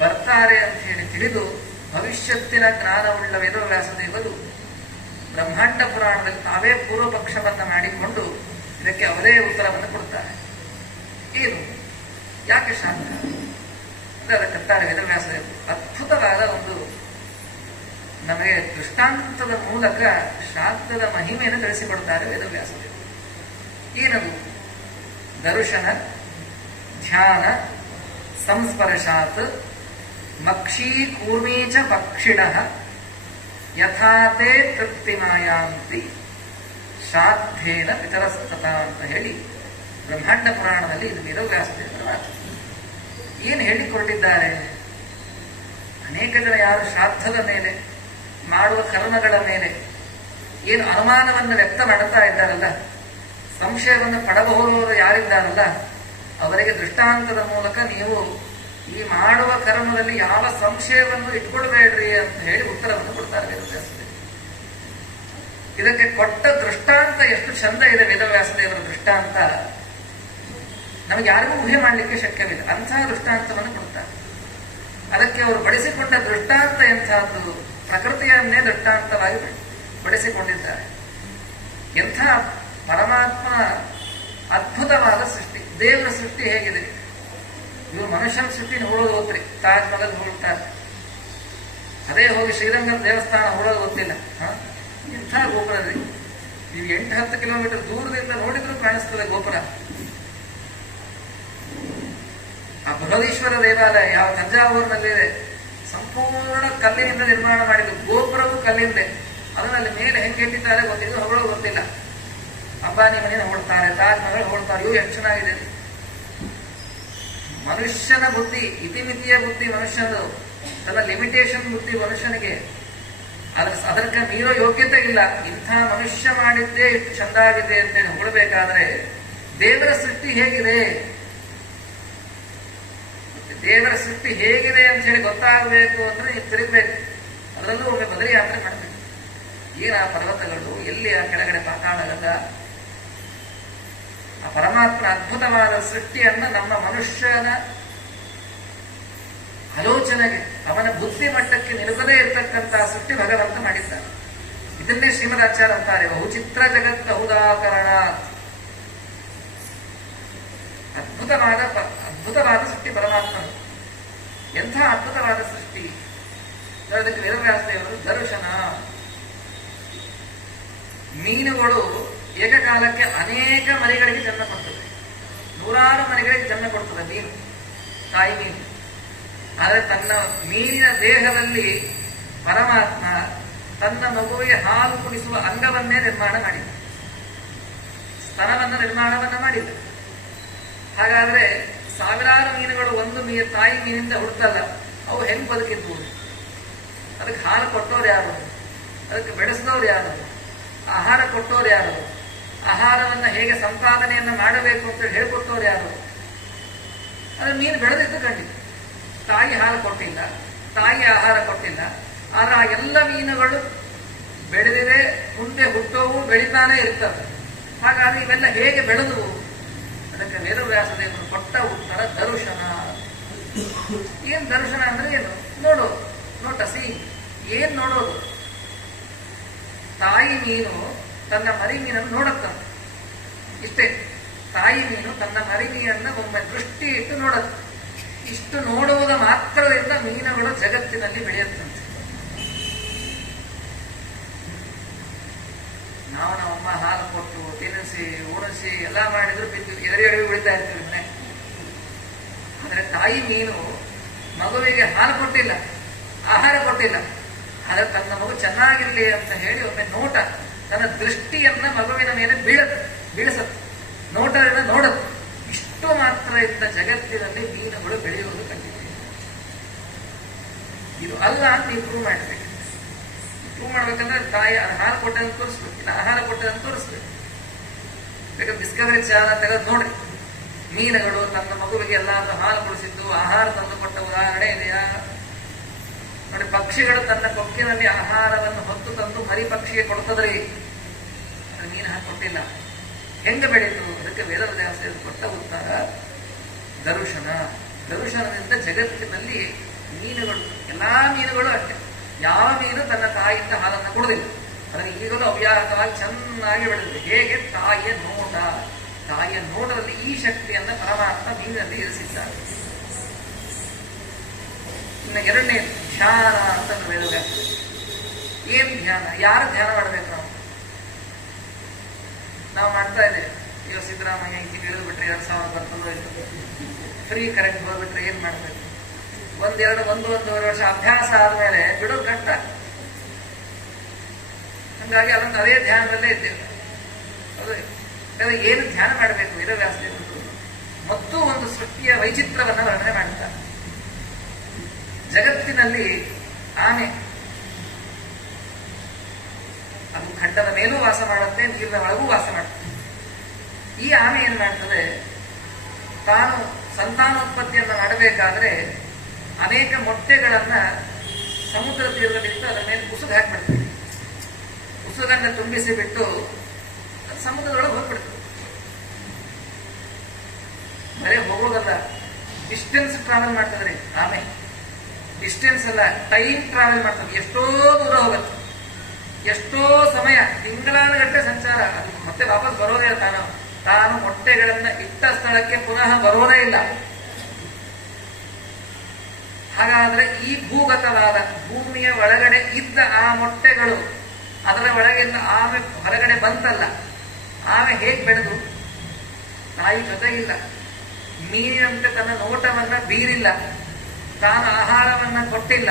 ಬರ್ತಾರೆ ಅಂತ ಹೇಳಿ ತಿಳಿದು ಭವಿಷ್ಯತ್ತಿನ ಜ್ಞಾನವುಳ್ಳ ವೇದವ್ಯಾಸದೇವರು ಬ್ರಹ್ಮಾಂಡ ಪುರಾಣದಲ್ಲಿ ತಾವೇ ಪೂರ್ವ ಪಕ್ಷವನ್ನು ಮಾಡಿಕೊಂಡು ಇದಕ್ಕೆ ಅವರೇ ಉತ್ತರವನ್ನು ಕೊಡ್ತಾರೆ. ಏನು, ಯಾಕೆ ಶ್ರಾದ್ದ ಅಂದ್ರೆ ಅದಕ್ಕಂತಾರೆ ವೇದವ್ಯಾಸದೇವರು ಅದ್ಭುತವಾದ ಒಂದು ನಮಗೆ ದೃಷ್ಟಾಂತದ ಮೂಲಕ ಶ್ರಾದ್ದದ ಮಹಿಮೆಯನ್ನು ತಿಳಿಸಿಕೊಡ್ತಾರೆ ವೇದವ್ಯಾಸದೇವರು. ಏನದು, ದರ್ಶನ ಧ್ಯಾನ ಸಂಸ್ಪರ್ಶಾತ್ ಮಕ್ಷೀ ಕೂರ್ಮೀಚ ಪಕ್ಷಿಣ ಯಥಾತೆ ತೃಪ್ತಿಮಾಯಾಂತಿ ಶ್ರಾದ್ದೇನ ಪಿತರಸ್ತತ ಅಂತ ಹೇಳಿ ಬ್ರಹ್ಮಾಂಡ ಪುರಾಣದಲ್ಲಿ ಇದು ವೇದವ್ಯಾಸದೇವರ ಮಾತು. ಏನು ಹೇಳಿಕೊಟ್ಟಿದ್ದಾರೆ, ಅನೇಕ ಜನ ಯಾರು ಶ್ರಾದ್ದದ ಮೇಲೆ ಮಾಡುವ ಕರ್ಮಗಳ ಮೇಲೆ ಏನು ಅನುಮಾನವನ್ನು ವ್ಯಕ್ತ ಮಾಡುತ್ತಾ ಇದ್ದಾರಲ್ಲ, ಸಂಶಯವನ್ನು ಪಡಬಹುದವರು ಯಾರಿದ್ದಾರಲ್ಲ, ಅವರಿಗೆ ದೃಷ್ಟಾಂತದ ಮೂಲಕ ನೀವು ಈ ಮಾಡುವ ಕರ್ಮದಲ್ಲಿ ಯಾವ ಸಂಶಯವನ್ನು ಇಟ್ಕೊಳ್ಬೇಡ್ರಿ ಅಂತ ಹೇಳಿ ಉತ್ತರವನ್ನು ಕೊಡ್ತಾರೆ ವೇದವ್ಯಾಸದೇವರು. ಇದಕ್ಕೆ ಕೊಟ್ಟ ದೃಷ್ಟಾಂತ ಎಷ್ಟು ಚಂದ ಇದೆ, ವೇದವ್ಯಾಸದೇವರ ದೃಷ್ಟಾಂತ ನಮಗೆ ಯಾರಿಗೂ ಊಹೆ ಮಾಡಲಿಕ್ಕೆ ಶಕ್ಯವಿಲ್ಲ. ಅಂತಹ ದೃಷ್ಟಾಂತವನ್ನು ಕೊಡ್ತಾರೆ. ಅದಕ್ಕೆ ಅವರು ಬಳಸಿಕೊಂಡ ದೃಷ್ಟಾಂತ ಎಂಥದ್ದು, ಪ್ರಕೃತಿಯನ್ನೇ ದೃಷ್ಟಾಂತವಾಗಿ ಬಳಸಿಕೊಂಡಿದ್ದಾರೆ. ಎಂಥ ಪರಮಾತ್ಮ ಅದ್ಭುತವಾದ ಸೃಷ್ಟಿ. ದೇವರ ಸೃಷ್ಟಿ ಹೇಗಿದೆ, ಇವರು ಮನುಷ್ಯನ ಸೃಷ್ಟಿನ ಹೂಳೋದು ಗೊತ್ತ್ರಿ, ತಾಜ್ ಮಹಲ್ ಹೂಳ್ತಾರೆ. ಅದೇ ಹೋಗಿ ಶ್ರೀರಂಗದ ದೇವಸ್ಥಾನ ಹೂಳೋದು ಗೊತ್ತಿಲ್ಲ. ಇಂಥ ಗೋಪುರ ರೀ, ನೀವು 8-10 ಕಿಲೋಮೀಟರ್ ದೂರದಿಂದ ನೋಡಿದ್ರು ಕಾಣಿಸ್ತದೆ ಗೋಪುರ. ಆ ಬೃಹದೀಶ್ವರ ದೇವಾಲಯ ಯಾವ ತಂಜಾವೂರಿನಲ್ಲಿದೆ, ಸಂಪೂರ್ಣ ಕಲ್ಲಿನಿಂದ ನಿರ್ಮಾಣ ಮಾಡಿದ್ದು, ಗೋಪುರವು ಕಲ್ಲಿಂದೆ. ಅದರಲ್ಲಿ ಮೇಲೆ ಹೆಂಗೆ ಇಟ್ಟಿದ್ದಾರೆ ಗೊತ್ತಿಲ್ಲ, ಹೊಗಳೋ ಗೊತ್ತಿಲ್ಲ. ಅಂಬಾನಿ ಮನೆಯನ್ನು ಹೊಡ್ತಾರೆ, ತಾಜ್ ಮಹಲ್ ಹೊಡ್ತಾರೆ. ಇವು ಎಷ್ಟು ಚೆನ್ನಾಗಿದೆ. ಮನುಷ್ಯನ ಬುದ್ಧಿ, ಇತಿಮಿತಿಯ ಬುದ್ಧಿ ಮನುಷ್ಯನದು, ತನ್ನ ಲಿಮಿಟೇಷನ್ ಬುದ್ಧಿ ಮನುಷ್ಯನಿಗೆ. ಅದಕ್ಕೆ ಮೀರೋ ಯೋಗ್ಯತೆ ಇಲ್ಲ. ಇಂಥ ಮನುಷ್ಯ ಮಾಡಿದ್ದೇ ಇಷ್ಟು ಚಂದಾಗಿದೆ ಅಂತ ಹೊಗಳಬೇಕಾದ್ರೆ ದೇವರ ಸೃಷ್ಟಿ ಹೇಗಿದೆ, ದೇವರ ಸೃಷ್ಟಿ ಹೇಗಿದೆ ಅಂತ ಹೇಳಿ ಗೊತ್ತಾಗಬೇಕು ಅಂದ್ರೆ ನೀವು ತಿರುಗಬೇಕು. ಅದರಲ್ಲೂ ಒಮ್ಮೆ ಬದರಿ ಯಾತ್ರೆ ಮಾಡಬೇಕು. ಏನು ಆ ಪರ್ವತಗಳು, ಎಲ್ಲಿ ಆ ಕೆಳಗಡೆ ಪಾತಾಳಗದ, ಆ ಪರಮಾತ್ಮನ ಅದ್ಭುತವಾದ ಸೃಷ್ಟಿಯನ್ನು ನಮ್ಮ ಮನುಷ್ಯನ ಆಲೋಚನೆಗೆ, ಅವನ ಬುದ್ಧಿ ಮಟ್ಟಕ್ಕೆ ನಿಲುಕದೇ ಇರತಕ್ಕಂತಹ ಸೃಷ್ಟಿ ಭಗವಂತ ಮಾಡಿದ್ದಾನೆ. ಇದನ್ನೇ ಶ್ರೀಮದಾಚಾರ್ಯ ಅಂತಾರೆ, ಬಹುಚಿತ್ರ ಜಗತ್ ಬಹುದಾಕರಣ. ಅದ್ಭುತವಾದ ಸೃಷ್ಟಿ ಪರಮಾತ್ಮನು. ಎಂಥ ಅದ್ಭುತವಾದ ಸೃಷ್ಟಿ. ಅದಕ್ಕೆ ವೇದವ್ಯಾಸದೇವರು ದರ್ಶನ. ಮೀನುಗಳು ಏಕಕಾಲಕ್ಕೆ ಅನೇಕ ಮರಿಗಳಿಗೆ ಜನ್ಮ ಕೊಡ್ತದೆ, 100 ಮರಿಗಳಿಗೆ ಜನ್ಮ ಕೊಡ್ತದೆ ಮೀನು, ತಾಯಿ ಮೀನು. ಆದರೆ ತನ್ನ ಮೀನಿನ ದೇಹದಲ್ಲಿ ಪರಮಾತ್ಮ ತನ್ನ ಮಗುವಿಗೆ ಹಾಲು ಕುಡಿಸುವ ಅಂಗವನ್ನೇ ನಿರ್ಮಾಣ ಮಾಡಿದ, ಸ್ತನವನ್ನು ನಿರ್ಮಾಣವನ್ನ ಮಾಡಿದ. ಹಾಗಾದ್ರೆ ಸಾವಿರಾರು ಮೀನುಗಳು ಒಂದು ತಾಯಿ ಮೀನಿಂದ ಹುಡ್ತಲ್ಲ, ಅವು ಹೆಂಗ್ ಬದುಕಿದ್ವು? ಅದಕ್ಕೆ ಹಾಲು ಕೊಟ್ಟವ್ರು ಯಾರು? ಅದಕ್ಕೆ ಬೆಳೆಸಿದವ್ರು ಯಾರು? ಆಹಾರ ಕೊಟ್ಟವ್ರು ಯಾರು? ಆಹಾರವನ್ನ ಹೇಗೆ ಸಂಪಾದನೆಯನ್ನ ಮಾಡಬೇಕು ಅಂತ ಹೇಳ್ಕೊಟ್ಟವ್ರು ಯಾರು? ಅದು ಮೀನು ಬೆಳೆದಿದ್ದು ಖಂಡಿತ. ತಾಯಿ ಹಾಲು ಕೊಟ್ಟಿಲ್ಲ, ತಾಯಿ ಆಹಾರ ಕೊಟ್ಟಿಲ್ಲ. ಆದ್ರೆ ಆ ಎಲ್ಲ ಮೀನುಗಳು ಬೆಳೆದಿದೆ, ಮುಂದೆ ಹುಟ್ಟೋವು, ಬೆಳಿತಾನೆ ಇರ್ತವೆ. ಹಾಗಾದ್ರೆ ಇವೆಲ್ಲ ಹೇಗೆ ಬೆಳೆದವು? ಅದಕ್ಕೆ ವೇದವ್ಯಾಸದೇವರು ಕೊಟ್ಟ ಉತ್ತರ ದರ್ಶನ. ಏನ್ ದರ್ಶನ ಅಂದ್ರೆ ಏನು? ನೋಡೋದು, ನೋಟಸಿ. ಏನ್ ನೋಡೋದು? ತಾಯಿ ಮೀನು ತನ್ನ ಮರಿ ಮೀನನ್ನು ನೋಡುತ್ತಂತೆ, ಇಷ್ಟೇ. ತಾಯಿ ಮೀನು ತನ್ನ ಮರಿ ಮೀನನ್ನ ಒಮ್ಮೆ ದೃಷ್ಟಿ ಇಟ್ಟು ನೋಡುತ್ತೆ. ಇಷ್ಟು ನೋಡುವುದ ಮಾತ್ರದಿಂದ ಮೀನುಗಳು ಜಗತ್ತಿನಲ್ಲಿ ಬೆಳೆಯುತ್ತಂತೆ. ನಾವು ನಮ್ಮಮ್ಮ ಹಾಲು ಕೊಟ್ಟು ತಿನ್ನಿಸಿ ಉಣಿಸಿ ಎಲ್ಲ ಮಾಡಿದ್ರು ಬಿದ್ದು ಎದುರು ಉಳಿತಾ ಇರ್ತೀವಿ ಮನೆ. ಆದ್ರೆ ತಾಯಿ ಮೀನು ಮಗುವಿಗೆ ಹಾಲು ಕೊಟ್ಟಿಲ್ಲ, ಆಹಾರ ಕೊಟ್ಟಿಲ್ಲ. ಆದ್ರೆ ತನ್ನ ಮಗು ಚೆನ್ನಾಗಿರ್ಲಿ ಅಂತ ಹೇಳಿ ಒಮ್ಮೆ ನೋಟ, ತನ್ನ ದೃಷ್ಟಿಯನ್ನ ಮಗುವಿನ ಮೇಲೆ ಬೀಳಿಸತ್ತೆ, ನೋಟದಿಂದ ನೋಡುತ್ತೆ. ಇಷ್ಟು ಮಾತ್ರ ಇದ್ದ ಜಗತ್ತಿನಲ್ಲಿ ಮೀನುಗಳು ಬೆಳೆಯುವುದು ಖಂಡಿತ. ಇದು ಅಲ್ಲ ಅಂತ ನೀವು ಪ್ರೂವ್ ಮಾಡಬೇಕು. ಪ್ರೂವ್ ಮಾಡ್ಬೇಕಂದ್ರೆ ತಾಯಿ ಹಾಲು ಕೊಟ್ಟದನ್ನು ತೋರಿಸ್ಬೇಕು, ಇಲ್ಲ ಆಹಾರ ಕೊಟ್ಟದನ್ನು ತೋರಿಸ್ಬೇಕು. ಬೇಕಾದ್ರೆ ಡಿಸ್ಕವರಿ ಚಾನಲ್ ತೆಗೆದು ನೋಡ್ರಿ, ಮೀನುಗಳು ತನ್ನ ಮಗುವಿಗೆ ಎಲ್ಲಾದ್ರೂ ಹಾಲು ಕುಡಿಸಿದ್ದು, ಆಹಾರ ತಂದು ಕೊಟ್ಟ ಉದಾಹರಣೆ ಇದೆಯಾ ನೋಡಿ. ಪಕ್ಷಿಗಳು ತನ್ನ ಕೊಕ್ಕಿನಲ್ಲಿ ಆಹಾರವನ್ನು ಹೊತ್ತು ತಂದು ಮರಿ ಪಕ್ಷಿಗೆ ಕೊಡ್ತದ್ರಿ, ಅದು ಮೀನು ಹಾಕಿ ಕೊಟ್ಟಿಲ್ಲ. ಹೆಂಗ ಬೆಳೀತು? ಅದಕ್ಕೆ ವೇದವ್ಯಾಸ ಕೊಟ್ಟ ಉತ್ತರ ದರ್ಶನ. ದರ್ಶನದಿಂದ ಜಗತ್ತಿನಲ್ಲಿ ಮೀನುಗಳು, ಎಲ್ಲಾ ಮೀನುಗಳು ಅಷ್ಟೇ, ಯಾವ ಮೀನು ತನ್ನ ತಾಯಿಯಿಂದ ಹಾಲನ್ನು ಕೊಡುವುದಿಲ್ಲ. ಅದನ್ನು ಈಗಲೂ ಅವ್ಯಾಹತವಾಗಿ ಚೆನ್ನಾಗಿ ಬೆಳೆದಿದೆ. ಹೇಗೆ? ತಾಯಿಯ ನೋಟ. ತಾಯಿಯ ನೋಟದಲ್ಲಿ ಈ ಶಕ್ತಿಯನ್ನ ಪರಮಾತ್ಮ ಮೀನಿನಲ್ಲಿ ಇರಿಸಿದ್ದಾರೆ. ಇನ್ನು ಎರಡನೇ ಧ್ಯಾನ ಅಂತ ವೇದವ್ಯಾಸ. ಏನ್ ಧ್ಯಾನ? ಯಾರು ಧ್ಯಾನ ಮಾಡಬೇಕು? ನಾವು ಮಾಡ್ತಾ ಇದ್ದೇವೆ. ಈಗ ಸಿದ್ದರಾಮಯ್ಯ ಇಂಟಿಗೆ ಇಳಿದು ಬಿಟ್ರೆ 2019 ಫ್ರೀ ಕರೆಂಟ್ ಹೋಗ್ಬಿಟ್ರೆ ಏನ್ ಮಾಡ್ಬೇಕು? ಒಂದೂವರೆ ವರ್ಷ ಅಭ್ಯಾಸ ಆದ್ಮೇಲೆ ಬಿಡೋದು ಕಷ್ಟ. ಹಂಗಾಗಿ ಅಲ್ಲೊಂದು ಅದೇ ಧ್ಯಾನದಲ್ಲೇ ಇದ್ದೇವೆ. ಅದು ಏನು ಧ್ಯಾನ ಮಾಡಬೇಕು? ವೇದವ್ಯಾಸ ಮತ್ತು ಒಂದು ಸೃಷ್ಟಿಯ ವೈಚಿತ್ರವನ್ನ ವರ್ಣನೆ ಮಾಡ್ತಾರೆ. ಜಗತ್ತಿನಲ್ಲಿ ಆನೆ ಅದು ಖಂಡದ ಮೇಲೂ ವಾಸ ಮಾಡುತ್ತೆ, ನೀರಿನ ಒಳಗೂ ವಾಸ ಮಾಡುತ್ತೆ. ಈ ಆನೆ ಏನ್ ಮಾಡ್ತದೆ? ತಾನು ಸಂತಾನೋತ್ಪತ್ತಿಯನ್ನು ಮಾಡಬೇಕಾದ್ರೆ ಅನೇಕ ಮೊಟ್ಟೆಗಳನ್ನ ಸಮುದ್ರ ತೀರದಲ್ಲಿಟ್ಟು ಅದರ ಮೇಲೆ ಉಸುಗು ಹಾಕಿಬಿಡ್ತದೆ. ಉಸುಗನ್ನು ತುಂಬಿಸಿ ಬಿಟ್ಟು ಸಮುದ್ರದೊಳಗೆ ಹೋಗ್ಬಿಡ್ತದೆ. ಬರೇ ಹೋಗೋದಲ್ಲ, ಡಿಸ್ಟೆನ್ಸ್ ಟ್ರಾವೆಲ್ ಮಾಡ್ತದ್ರಿ ಆಮೆ. ಡಿಸ್ಟೆನ್ಸ್ ಅಲ್ಲ, ಟೈಮ್ ಟ್ರಾವೆಲ್ ಮಾಡ್ತದೆ. ಎಷ್ಟೋ ದೂರ ಹೋಗುತ್ತೆ, ಎಷ್ಟೋ ಸಮಯ, ತಿಂಗಳಾನುಗಟ್ಟಲೆ ಸಂಚಾರ. ಅದು ಮತ್ತೆ ವಾಪಸ್ ಬರೋದೇ ಇಲ್ಲ. ತಾನು ಮೊಟ್ಟೆಗಳನ್ನ ಇಟ್ಟ ಸ್ಥಳಕ್ಕೆ ಪುನಃ ಬರೋದೇ ಇಲ್ಲ. ಹಾಗಾದ್ರೆ ಈ ಭೂಗತವಾದ ಭೂಮಿಯ ಒಳಗಡೆ ಇದ್ದ ಆ ಮೊಟ್ಟೆಗಳು ಅದರ ಒಳಗಿಂದ ಆಮೆ ಹೊರಗಡೆ ಬಂತಲ್ಲ, ಆಮೆ ಹೇಗೆ ಬೆಳೆದು? ತಾಯಿ ಜೊತೆಗಿಲ್ಲ, ಮೀನಿನಂತೆ ತನ್ನ ನೋಟವನ್ನ ಬೀರಿಲ್ಲ, ತಾನು ಆಹಾರವನ್ನ ಕೊಟ್ಟಿಲ್ಲ.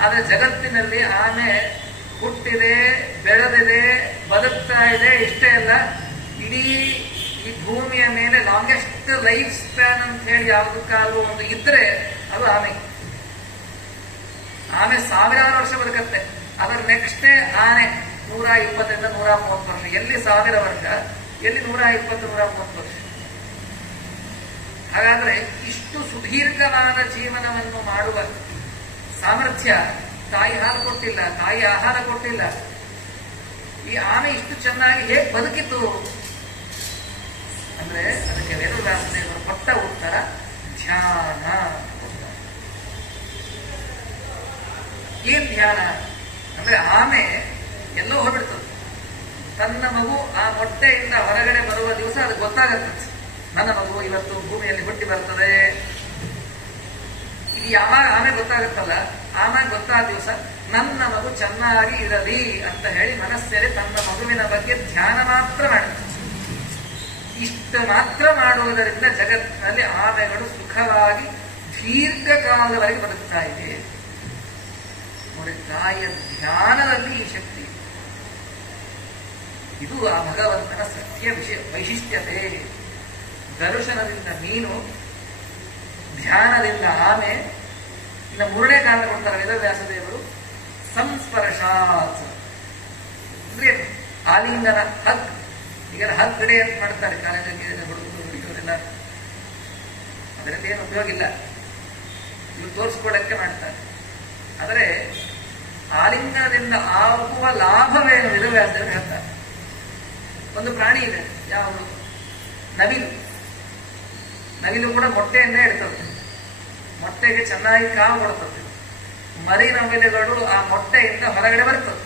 ಆದ್ರೆ ಜಗತ್ತಿನಲ್ಲಿ ಆಮೆ ಹುಟ್ಟಿದೆ, ಬೆಳೆದಿದೆ, ಬದುಕ್ತಾ ಇದೆ. ಇಷ್ಟೇ ಅಲ್ಲ, ಇಡೀ ಈ ಭೂಮಿಯ ಮೇಲೆ ಲಾಂಗೆಸ್ಟ್ ಲೈಫ್ ಸ್ಪ್ಯಾನ್ ಅಂತ ಹೇಳಿ ಯಾವುದಕ್ಕಾದ್ರೂ ಒಂದು ಇದ್ರೆ ಅದು ಆಮೆ. ಆಮೆ 1000 ವರ್ಷ ಬದುಕತ್ತೆ. ಅದರ ನೆಕ್ಸ್ಟೇ ಆನೆ 120 130 ವರ್ಷ. ಎಲ್ಲಿ 1000 ವರ್ಷ, ಎಲ್ಲಿ 120 130 ವರ್ಷ. ಹಾಗಾದ್ರೆ ಇಷ್ಟು ಸುದೀರ್ಘವಾದ ಜೀವನವನ್ನು ಮಾಡುವ ಸಾಮರ್ಥ್ಯ ತಾಯಿ ಹಾಲು ಕೊಟ್ಟಿಲ್ಲ, ತಾಯಿ ಆಹಾರ ಕೊಟ್ಟಿಲ್ಲ. ಈ ಆಮೆ ಇಷ್ಟು ಚೆನ್ನಾಗಿ ಹೇಗೆ ಬದುಕಿತು ಅಂದ್ರೆ ಅದಕ್ಕೆ ವೇದವ್ಯಾಸದೇವರು ಕೊಟ್ಟ ಉತ್ತರ ಧ್ಯಾನ. ಏನ್ ಧ್ಯಾನ ಅಂದ್ರೆ ಆಮೆ ಎಲ್ಲೋ ಹೋಗ್ಬಿಡ್ತದೆ. ತನ್ನ ಮಗು ಆ ಮೊಟ್ಟೆಯಿಂದ ಹೊರಗಡೆ ಬರುವ ದಿವಸ ಅದು ಗೊತ್ತಾಗತ್ತೆ, ನನ್ನ ಮಗು ಇವತ್ತು ಭೂಮಿಯಲ್ಲಿ ಹುಟ್ಟಿ ಬರ್ತದೆ. ಇದು ಯಾವಾಗ ಆಮೆ ಗೊತ್ತಾಗುತ್ತಲ್ಲ, ಆಮೇಲೆ ಗೊತ್ತಾದ ದಿವಸ ನನ್ನ ಮಗು ಚೆನ್ನಾಗಿ ಇರಲಿ ಅಂತ ಹೇಳಿ ಮನಸ್ಸಲ್ಲಿ ತನ್ನ ಮಗುವಿನ ಬಗ್ಗೆ ಧ್ಯಾನ ಮಾತ್ರ ಮಾಡುತ್ತೆ. ಇಷ್ಟು ಮಾತ್ರ ಮಾಡುವುದರಿಂದ ಜಗತ್ತಿನಲ್ಲಿ ಆಮೆಗಳು ಸುಖವಾಗಿ ದೀರ್ಘಕಾಲದವರೆಗೆ ಬದುಕ್ತಾ ಇದೆ. ನೋಡಿ, ತಾಯಿಯ ಧ್ಯಾನದಲ್ಲಿ ಈ ಶಕ್ತಿ. ಇದು ಆ ಭಗವಂತನ ಸತ್ಯ ವೈಶಿಷ್ಟ್ಯತೆ. ದರ್ಶನದಿಂದ ಮೀನು, ಧ್ಯಾನದಿಂದ ಆಮೆ. ಇನ್ನು ಮೂರನೇ ಕಾರಣ ಕೊಡ್ತಾರೆ ವೇದವ್ಯಾಸದೇವರು, ಸಂಸ್ಪರ್ಶಾತ್ ಅಂದ್ರೆ ಆಲಿಂಗನ. ಹಗ್, ಈಗ ಹಗ್ಗಡೆ ಅಂತ ಮಾಡ್ತಾರೆ ಕಾಲೇಜಲ್ಲಿ ಹುಡುಗರೆಲ್ಲ, ಅದರಲ್ಲಿ ಏನು ಉಪಯೋಗ ಇಲ್ಲ, ಇವು ತೋರಿಸ್ಕೊಡಕ್ಕೆ ಮಾಡ್ತಾರೆ. ಆದರೆ ಆಲಿಂಗನದಿಂದ ಆಗುವ ಲಾಭವೇನು ವೇದವ್ಯಾಸದೇವರು ಹೇಳ್ತಾರೆ. ಒಂದು ಪ್ರಾಣಿ ಇದೆ, ಯಾವುದು? ನವಿಲು. ನವಿಲು ಕೂಡ ಮೊಟ್ಟೆಯನ್ನೇ ಇಡ್ತದೆ, ಮೊಟ್ಟೆಗೆ ಚೆನ್ನಾಗಿ ಕಾವು ಕೊಡ್ತದೆ. ಮರಿ ನವಿಲುಗಳು ಆ ಮೊಟ್ಟೆಯಿಂದ ಹೊರಗಡೆ ಬರ್ತದೆ.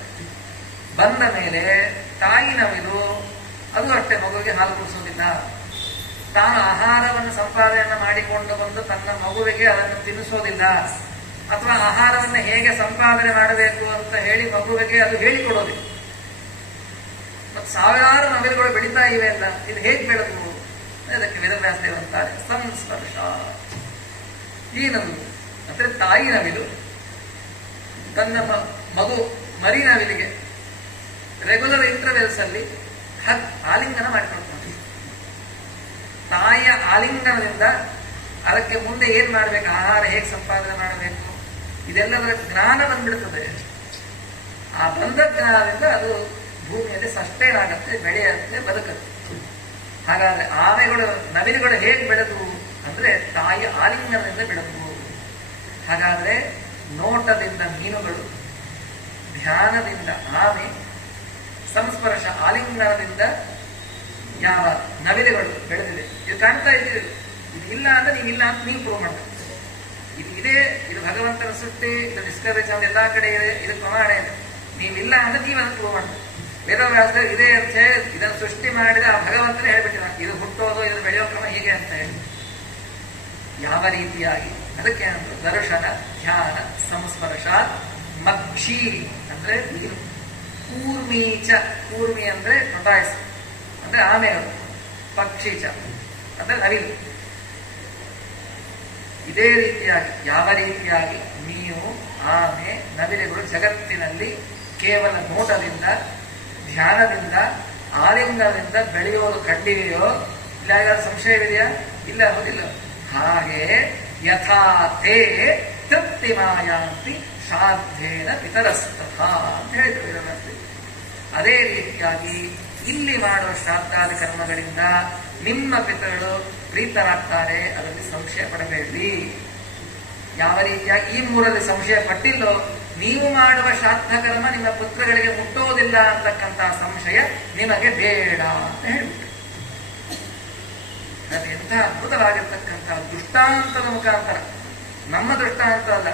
ಬಂದ ಮೇಲೆ ತಾಯಿ ನವಿಲು ಅದು ಅಷ್ಟೇ ಮಗುವಿಗೆ ಹಾಲು ಕುಡಿಸೋದಿಲ್ಲ. ತಾನು ಆಹಾರವನ್ನು ಸಂಪಾದನೆಯನ್ನು ಮಾಡಿಕೊಂಡು ಬಂದು ತನ್ನ ಮಗುವಿಗೆ ಅದನ್ನು ತಿನ್ನಿಸೋದಿಲ್ಲ, ಅಥವಾ ಆಹಾರವನ್ನು ಹೇಗೆ ಸಂಪಾದನೆ ಮಾಡಬೇಕು ಅಂತ ಹೇಳಿ ಮಗುವಿಗೆ ಅದು ಹೇಳಿಕೊಡೋದಿಲ್ಲ. ಮತ್ತು ಸಾವಿರಾರು ನವಿಲುಗಳು ಬೆಳೀತಾ ಇವೆ ಅಲ್ಲ, ಇದು ಹೇಗೆ ಬೆಳೆದು? ಅದಕ್ಕೆ ವೇದವ್ಯಾಸದೇವರು ಅಂತಾರೆ ಸಂಸ್ಪರ್ಶ. ಈ ನವಿಲು ಅಂದ್ರೆ ತಾಯಿ ನವಿಲು ತನ್ನ ಮಗು ಮರಿ ನವಿಲಿಗೆ ರೆಗ್ಯುಲರ್ ಇಂಟರ್ವೆಲ್ಸ್ ಅಲ್ಲಿ ಆಲಿಂಗನ ಮಾಡಿಕೊಳ್ತಾರೆ. ತಾಯಿಯ ಆಲಿಂಗನದಿಂದ ಅದಕ್ಕೆ ಮುಂದೆ ಏನ್ ಮಾಡ್ಬೇಕು, ಆಹಾರ ಹೇಗೆ ಸಂಪಾದನೆ ಮಾಡಬೇಕು, ಇದೆಲ್ಲದರ ಜ್ಞಾನ ಬಂದ್ಬಿಡುತ್ತದೆ. ಆ ಬಂದ ಜ್ಞಾನದಿಂದ ಅದು ಭೂಮಿಯಲ್ಲಿ ಸಸ್ಟೈನ್ ಆಗತ್ತೆ, ಬೆಳೆಯತ್ತೆ, ಬದುಕತ್ತೆ. ಹಾಗಾದ್ರೆ ಆಮೆಗಳು, ನವಿಲುಗಳು ಹೇಗೆ ಬೆಳೆದು ಅಂದ್ರೆ ತಾಯಿಯ ಆಲಿಂಗನದಿಂದ ಬೆಳೆದು. ಹಾಗಾದ್ರೆ ನೋಟದಿಂದ ಮೀನುಗಳು, ಧ್ಯಾನದಿಂದ ಆಮೆ, ಸಂಸ್ಪರ್ಶ ಆಲಿಂಗನದಿಂದ ಯಾವ ನವಿಲುಗಳು ಬೆಳೆದಿದೆ. ಇದು ಕಾಣ್ತಾ ಇದ್ದೀರಿ. ಇದು ಇಲ್ಲ ಅಂದ್ರೆ ನೀವಿಲ್ಲ ಅಂತ ನೀವು ಪ್ರೂವ್ ಮಾಡಬೇಕು. ಇದು ಇದೆ, ಇದು ಭಗವಂತನ ಸೃಷ್ಟಿ, ಇದು ಡಿಸ್ಕವರಿ ಚಾನಲ್ ಎಲ್ಲಾ ಕಡೆ ಇದೆ, ಇದು ಪ್ರಮಾಣ ಇದೆ. ನೀವಿಲ್ಲ ಅಂದ್ರೆ ನೀವು ಅದನ್ನು ಪ್ರೂವ್ ಮಾಡಬೇಕು. ವೇದವ್ಯಾಸ ಇದೆ ಅಂತ ಹೇಳಿ ಇದನ್ನು ಸೃಷ್ಟಿ ಮಾಡಿದ ಆ ಭಗವಂತನೇ ಹೇಳ್ಬಿಟ್ಟಿಲ್ಲ, ಇದು ಹುಟ್ಟೋದು, ಇದು ಬೆಳೆಯೋ ಕ್ರಮ ಹೀಗೆ ಅಂತ ಹೇಳಿ. ಯಾವ ರೀತಿಯಾಗಿ ಅದಕ್ಕೆ ದರ್ಶನ, ಧ್ಯಾನ, ಸಂಸ್ಪರ್ಶ, ಮಕ್ಷಿ ಅಂದ್ರೆ ನೀರು, ಕೂರ್ಮೀಚ, ಕೂರ್ಮಿ ಅಂದ್ರೆ ಟೊಟಾಯ್ಸ್ ಅಂದ್ರೆ ಆಮೆಗಳು, ಪಕ್ಷೀಚ ಅಂದ್ರೆ ನವಿಲು. ಇದೇ ರೀತಿಯಾಗಿ ಯಾವ ರೀತಿಯಾಗಿ ನೀವು, ಆಮೆ, ನವಿಲುಗಳು ಜಗತ್ತಿನಲ್ಲಿ ಕೇವಲ ನೋಟದಿಂದ, ಧ್ಯಾನದಿಂದ, ಆಲಿಂಗನದಿಂದ ಬೆಳೆಯೋದು ಕಂಡಿದೆಯೋ? ಇಲ್ಲ, ಯಾರು ಸಂಶಯವಿದೆಯಾ? ಇಲ್ಲ, ಹೌದಿಲ್ಲ. ಹಾಗೆ ಯಥಾ ತೇ ತೃಪ್ತಿ ಮಾಯಾಂತಿ ಶ್ರಾದ್ದೇನ ಪಿತರಸ್ತಥ ಅಂತ ಹೇಳಿದ್ರು. ಅದೇ ರೀತಿಯಾಗಿ ಇಲ್ಲಿ ಮಾಡುವ ಶ್ರಾದ್ದಾದಿ ಕರ್ಮಗಳಿಂದ ನಿಮ್ಮ ಪಿತೃಗಳು ಪ್ರೀತರಾಗ್ತಾರೆ, ಅದರಲ್ಲಿ ಸಂಶಯ ಪಡಬೇಡಿ. ಯಾವ ರೀತಿಯಾಗಿ ಈ ಮೂರಲ್ಲಿ ಸಂಶಯ ಪಟ್ಟಿಲ್ಲೋ, ನೀವು ಮಾಡುವ ಶ್ರಾದ್ದ ಕರ್ಮ ನಿಮ್ಮ ಪುತ್ರಗಳಿಗೆ ಮುಟ್ಟೋದಿಲ್ಲ ಅಂತಕ್ಕಂಥ ಸಂಶಯ ನಿಮಗೆ ಬೇಡ ಅಂತ ಹೇಳ್ಬಿಟ್ಟು. ಅದು ಎಂಥ ಅದ್ಭುತವಾಗಿರ್ತಕ್ಕಂಥ ದೃಷ್ಟಾಂತದ ಮುಖಾಂತರ, ನಮ್ಮ ದೃಷ್ಟಾಂತ ಅಲ್ಲ,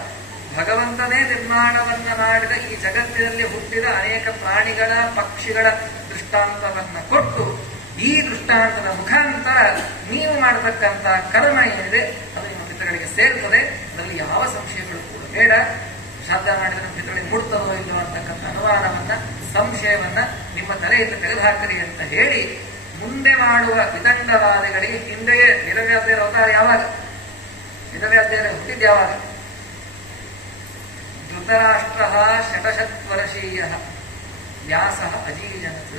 ಭಗವಂತನೇ ನಿರ್ಮಾಣವನ್ನ ಮಾಡಿದ ಈ ಜಗತ್ತಿನಲ್ಲಿ ಹುಟ್ಟಿದ ಅನೇಕ ಪ್ರಾಣಿಗಳ, ಪಕ್ಷಿಗಳ ದೃಷ್ಟಾಂತವನ್ನ ಕೊಟ್ಟು, ಈ ದೃಷ್ಟಾಂತದ ಮುಖಾಂತರ ನೀವು ಮಾಡತಕ್ಕಂಥ ಕರ್ಮ ಏನಿದೆ ಅದು ನಿಮ್ಮ ಪಿತೃಗಳಿಗೆ ಸೇರ್ತದೆ. ಅದರಲ್ಲಿ ಯಾವ ಸಂಶಯಗಳು ಕೂಡ ಬೇಡ. ಶ್ರಾದ್ದ ಮಾಡಿದ ನಮ್ಮ ಪಿತೃಗಳಿಗೆ ಮುಡ್ತದೋ ಇಲ್ಲೋ ಅಂತಕ್ಕಂಥ ಅನುಮಾನವನ್ನ, ಸಂಶಯವನ್ನ ನಿಮ್ಮ ತಲೆಯಿಂದ ತೆಗೆದುಹಾಕರಿ ಅಂತ ಹೇಳಿ, ಮುಂದೆ ಮಾಡುವ ವಿದಂಡವಾದಿಗಳಿಗೆ ಹಿಂದೆಯೇ ವೇದವ್ಯಾಸದೇವರ ಅವತಾರ ಯಾವಾಗ, ವೇದವ್ಯಾಸದೇವರ ಹುಟ್ಟಿದ ಯಾವಾಗ? ಧೃತರಾಷ್ಟ್ರ ಶತಶತ್ವರ್ಷೀಯ ವ್ಯಾಸ ಅಜೀಜನತ್.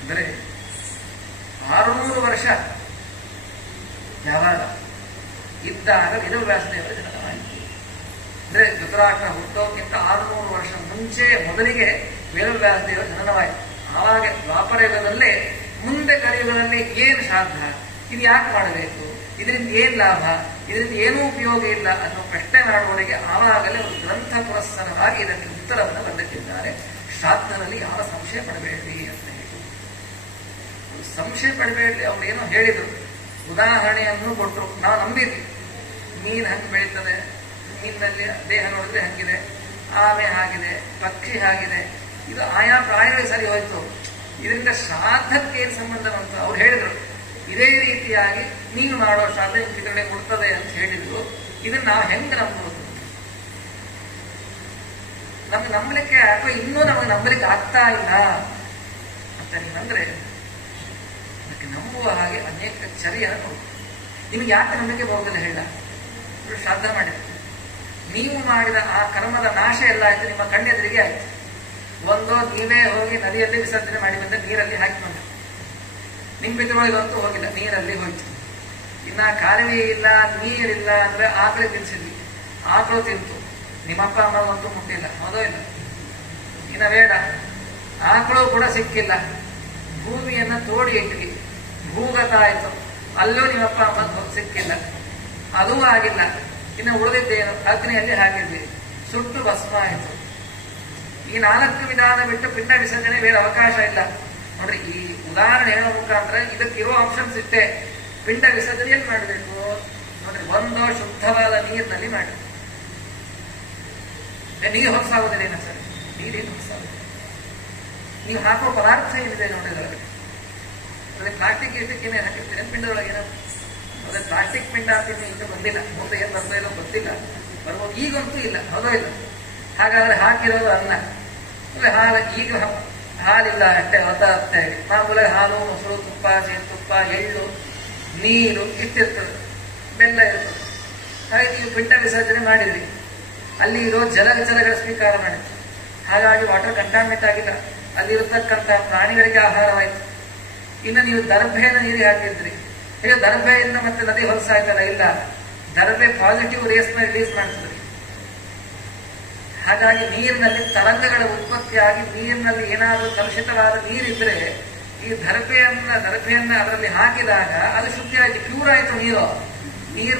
ಅಂದರೆ 600 ವರ್ಷ ಯಾವಾಗ ಇದ್ದಾಗ ವೇದವ್ಯಾಸದೇವರ ಜನನವಾಯಿತು. ಅಂದ್ರೆ ಧೃತರಾಷ್ಟ್ರ ಹುಟ್ಟೋಕ್ಕಿಂತ 600 ವರ್ಷ ಮುಂಚೆ ಮೊದಲಿಗೆ ವೇದವ್ಯಾಸದೇವರ ಜನನವಾಯಿತು. ಆವಾಗ ದ್ವಾಪರ ಯುಗದಲ್ಲೇ, ಮುಂದೆ ಕಲಿಯುಗದಲ್ಲಿ ಏನು ಶ್ರಾದ್ದ, ಇದು ಯಾಕೆ ಮಾಡಬೇಕು, ಇದರಿಂದ ಏನ್ ಲಾಭ, ಇದರಿಂದ ಏನೂ ಉಪಯೋಗ ಇಲ್ಲ ಅನ್ನೋ ಪ್ರಶ್ನೆ ಮಾಡುವವರಿಗೆ ಆವಾಗಲೇ ಒಂದು ಗ್ರಂಥ ಪುರಸ್ಸರವಾಗಿ ಇದಕ್ಕೆ ಉತ್ತರವನ್ನು ಬರೆದಿಟ್ಟಿದ್ದಾರೆ. ಶ್ರಾದ್ದನಲ್ಲಿ ಯಾವ ಸಂಶಯ ಪಡಬೇಡಿ ಅಂತ ಹೇಳಿ. ಸಂಶಯ ಪಡಬೇಡಿ. ಅವ್ರು ಏನೋ ಹೇಳಿದ್ರು, ಉದಾಹರಣೆಯನ್ನು ಕೊಟ್ಟರು, ನಾವು ನಂಬಿದ್ವಿ. ಮೀನು ಹಂಗೆ ಬೆಳೀತದೆ, ಮೀನಿನಲ್ಲಿ ದೇಹ ನೋಡಿದ್ರೆ ಹಂಗಿದೆ, ಆಮೆ ಹಾಗಿದೆ, ಪಕ್ಷಿ ಹಾಗಿದೆ, ಇದು ಆಯಾ ಪ್ರಾಣಿಗಳಿಗೆ ಸರಿ ಹೋಯ್ತು, ಇದರಿಂದ ಶ್ರಾದ್ದಕ್ಕೆ ಏನು ಸಂಬಂಧ ಬಂತು? ಅವ್ರು ಹೇಳಿದ್ರು, ಇದೇ ರೀತಿಯಾಗಿ ನೀವು ಮಾಡೋ ಶ್ರಾದ್ದ ಪಿತೃಗಳಿಗೆ ಕೊಡ್ತದೆ ಅಂತ ಹೇಳಿದ್ರು. ಇದನ್ನ ನಾವು ಹೆಂಗೆ ನಂಬೋದು? ನಮ್ಗೆ ನಂಬಲಿಕ್ಕೆ ಅಥವಾ ಇನ್ನೂ ನಮಗೆ ನಂಬಲಿಕ್ಕೆ ಆಗ್ತಾ ಇಲ್ಲ ಅಂತ ನೀವಂದ್ರೆ, ನಂಬುವ ಹಾಗೆ ಅನೇಕ ಚರ್ಯನ ನೋಡಿ. ನಿಮಗೆ ಯಾಕೆ ನಂಬಿಕೆ ಬರುವುದಿಲ್ಲ ಹೇಳ? ಶ್ರಾದ್ದ ಮಾಡಿದ್ರೆ ನೀವು ಮಾಡಿದ ಆ ಕರ್ಮದ ನಾಶ ಎಲ್ಲ ಆಯ್ತು, ನಿಮ್ಮ ಕಣ್ಣೆದುರಿಗೆ ಆಯ್ತು. ಒಂದೋ ನೀವೇ ಹೋಗಿ ನದಿಯಲ್ಲಿ ವಿಸರ್ಜನೆ ಮಾಡಿ ಬಂದ ನೀರಲ್ಲಿ ಹಾಕಿ ಬಂದ, ನಿಮ್ ಪಿತೃಗಳಿಗಂತೂ ಹೋಗಿಲ್ಲ, ನೀರಲ್ಲಿ ಹೋಯ್ತು. ಇನ್ನ ಕಾಲುವೆ ಇಲ್ಲ, ನೀರಿಲ್ಲ ಅಂದ್ರೆ ಆಕಳು ತಿನ್ಸಿದ್ವಿ, ಆಕಳು ತಿಂತು, ನಿಮ್ಮಪ್ಪ ಅಮ್ಮಗಂತೂ ಮುಟ್ಟಿಲ್ಲ, ಹೌದೋ ಇಲ್ಲ? ಇನ್ನ ಬೇಡ, ಆಕಳು ಕೂಡ ಸಿಕ್ಕಿಲ್ಲ, ಭೂಮಿಯನ್ನ ತೋಡಿ ಇಟ್ವಿ, ಭೂಗತ ಆಯ್ತು, ಅಲ್ಲೂ ನಿಮ್ಮಪ್ಪ ಅಮ್ಮ ಸಿಕ್ಕಿಲ್ಲ, ಅದೂ ಆಗಿಲ್ಲ. ಇನ್ನು ಉಳಿದಿದ್ದೇನು? ಅಗ್ನಿಯಲ್ಲಿ ಹಾಕಿದ್ವಿ, ಸುಟ್ಟು ಭಸ್ಮ ಆಯಿತು. ಈ 4 ವಿಧಾನ ಬಿಟ್ಟು ಪಿಂಡ ವಿಸರ್ಜನೆ ಬೇರೆ ಅವಕಾಶ ಇಲ್ಲ. ನೋಡ್ರಿ, ಈ ಉದಾಹರಣೆ ಹೇಳೋ ಮುಖಾಂತರ ಇದಕ್ಕಿರೋ ಆಪ್ಷನ್ಸ್ ಇಟ್ಟೆ. ಪಿಂಡ ವಿಸರ್ಜನೆ ಏನ್ ಮಾಡಬೇಕು ನೋಡ್ರಿ, ಒಂದು ಶುದ್ಧವಾದ ನೀರಿನಲ್ಲಿ ಮಾಡಿ. ನೀರು ಹೊರಸಾಗುವುದಿಲ್ಲ ಸರ್, ನೀರೇನು ಹೊರಸಾಗುದಿಲ್ಲ. ನೀವು ಹಾಕುವ ಪದಾರ್ಥ ಏನಿದೆ ನೋಡ್ರಿ ಅದರಲ್ಲಿ, ಅದೇ ಪ್ಲಾಸ್ಟಿಕ್ ಇಷ್ಟಕ್ಕೇನೆ ಹಾಕಿರ್ತೀರಿ ಪಿಂಡದೊಳಗೆ. ಏನೋ ಅದೇ ಪ್ಲಾಸ್ಟಿಕ್ ಪಿಂಡ ಅಂತೀನಿ ಇನ್ನೂ ಬಂದಿಲ್ಲ, ಮುಂದೆ ಏನ್ ಬರ್ತಾ ಇಲ್ಲ ಗೊತ್ತಿಲ್ಲ, ಬರ್ಬೋದು, ಈಗಂತೂ ಇಲ್ಲ, ಹೌದೋ ಇಲ್ಲ? ಹಾಗಾದ್ರೆ ಹಾಕಿರೋದು ಅನ್ನ, ಹಾಲು. ಈಗ ಹಾಲಿಲ್ಲ ಅಷ್ಟೇ, ಹೊತ್ತೆ ಮಾಮೂಲಾಗಿ ಹಾಲು, ಮೊಸರು, ತುಪ್ಪ, ಜೇನುತುಪ್ಪ, ಎಳ್ಳು, ನೀರು ಇಟ್ಟಿರ್ತದೆ, ಬೆಲ್ಲ ಇರ್ತದೆ. ಹಾಗೆ ನೀವು ಪಿಂಡ ವಿಸರ್ಜನೆ ಮಾಡಿದ್ರಿ, ಅಲ್ಲಿ ಇರೋ ಜಲಚರಗಳ ಸ್ವೀಕಾರ ಮಾಡಿದ್ರು, ಹಾಗಾಗಿ ವಾಟರ್ ಕಂಟಾಮಿನೇಟ್ ಆಗಿಲ್ಲ, ಅಲ್ಲಿರತಕ್ಕಂಥ ಪ್ರಾಣಿಗಳಿಗೆ ಆಹಾರವಾಯಿತು. ಇನ್ನು ನೀವು ದರ್ಭೆಯನ್ನು ನೀರಿಗೆ ಹಾಕಿದ್ರಿ, ಈಗ ದರ್ಭೆಯಿಂದ ಮತ್ತೆ ನದಿ ಹೊರಸಾಯ್ತಲ್ಲ, ಇಲ್ಲ, ದರ್ಭೆ ಪಾಸಿಟಿವ್ ರೇಸ್ನ ರಿಲೀಸ್ ಮಾಡ್ತದೆ. ಹಾಗಾಗಿ ನೀರಿನಲ್ಲಿ ತರಂಗಗಳ ಉತ್ಪತ್ತಿಯಾಗಿ ನೀರಿನಲ್ಲಿ ಏನಾದರೂ ಕಲುಷಿತವಾದ ನೀರಿದ್ರೆ ಈ ದರ್ಭೆಯನ್ನ ಅದರಲ್ಲಿ ಹಾಕಿದಾಗ ಅದು ಶುದ್ಧಿ ಆಯ್ತು, ಪ್ಯೂರ್ ಆಯ್ತು ನೀರು.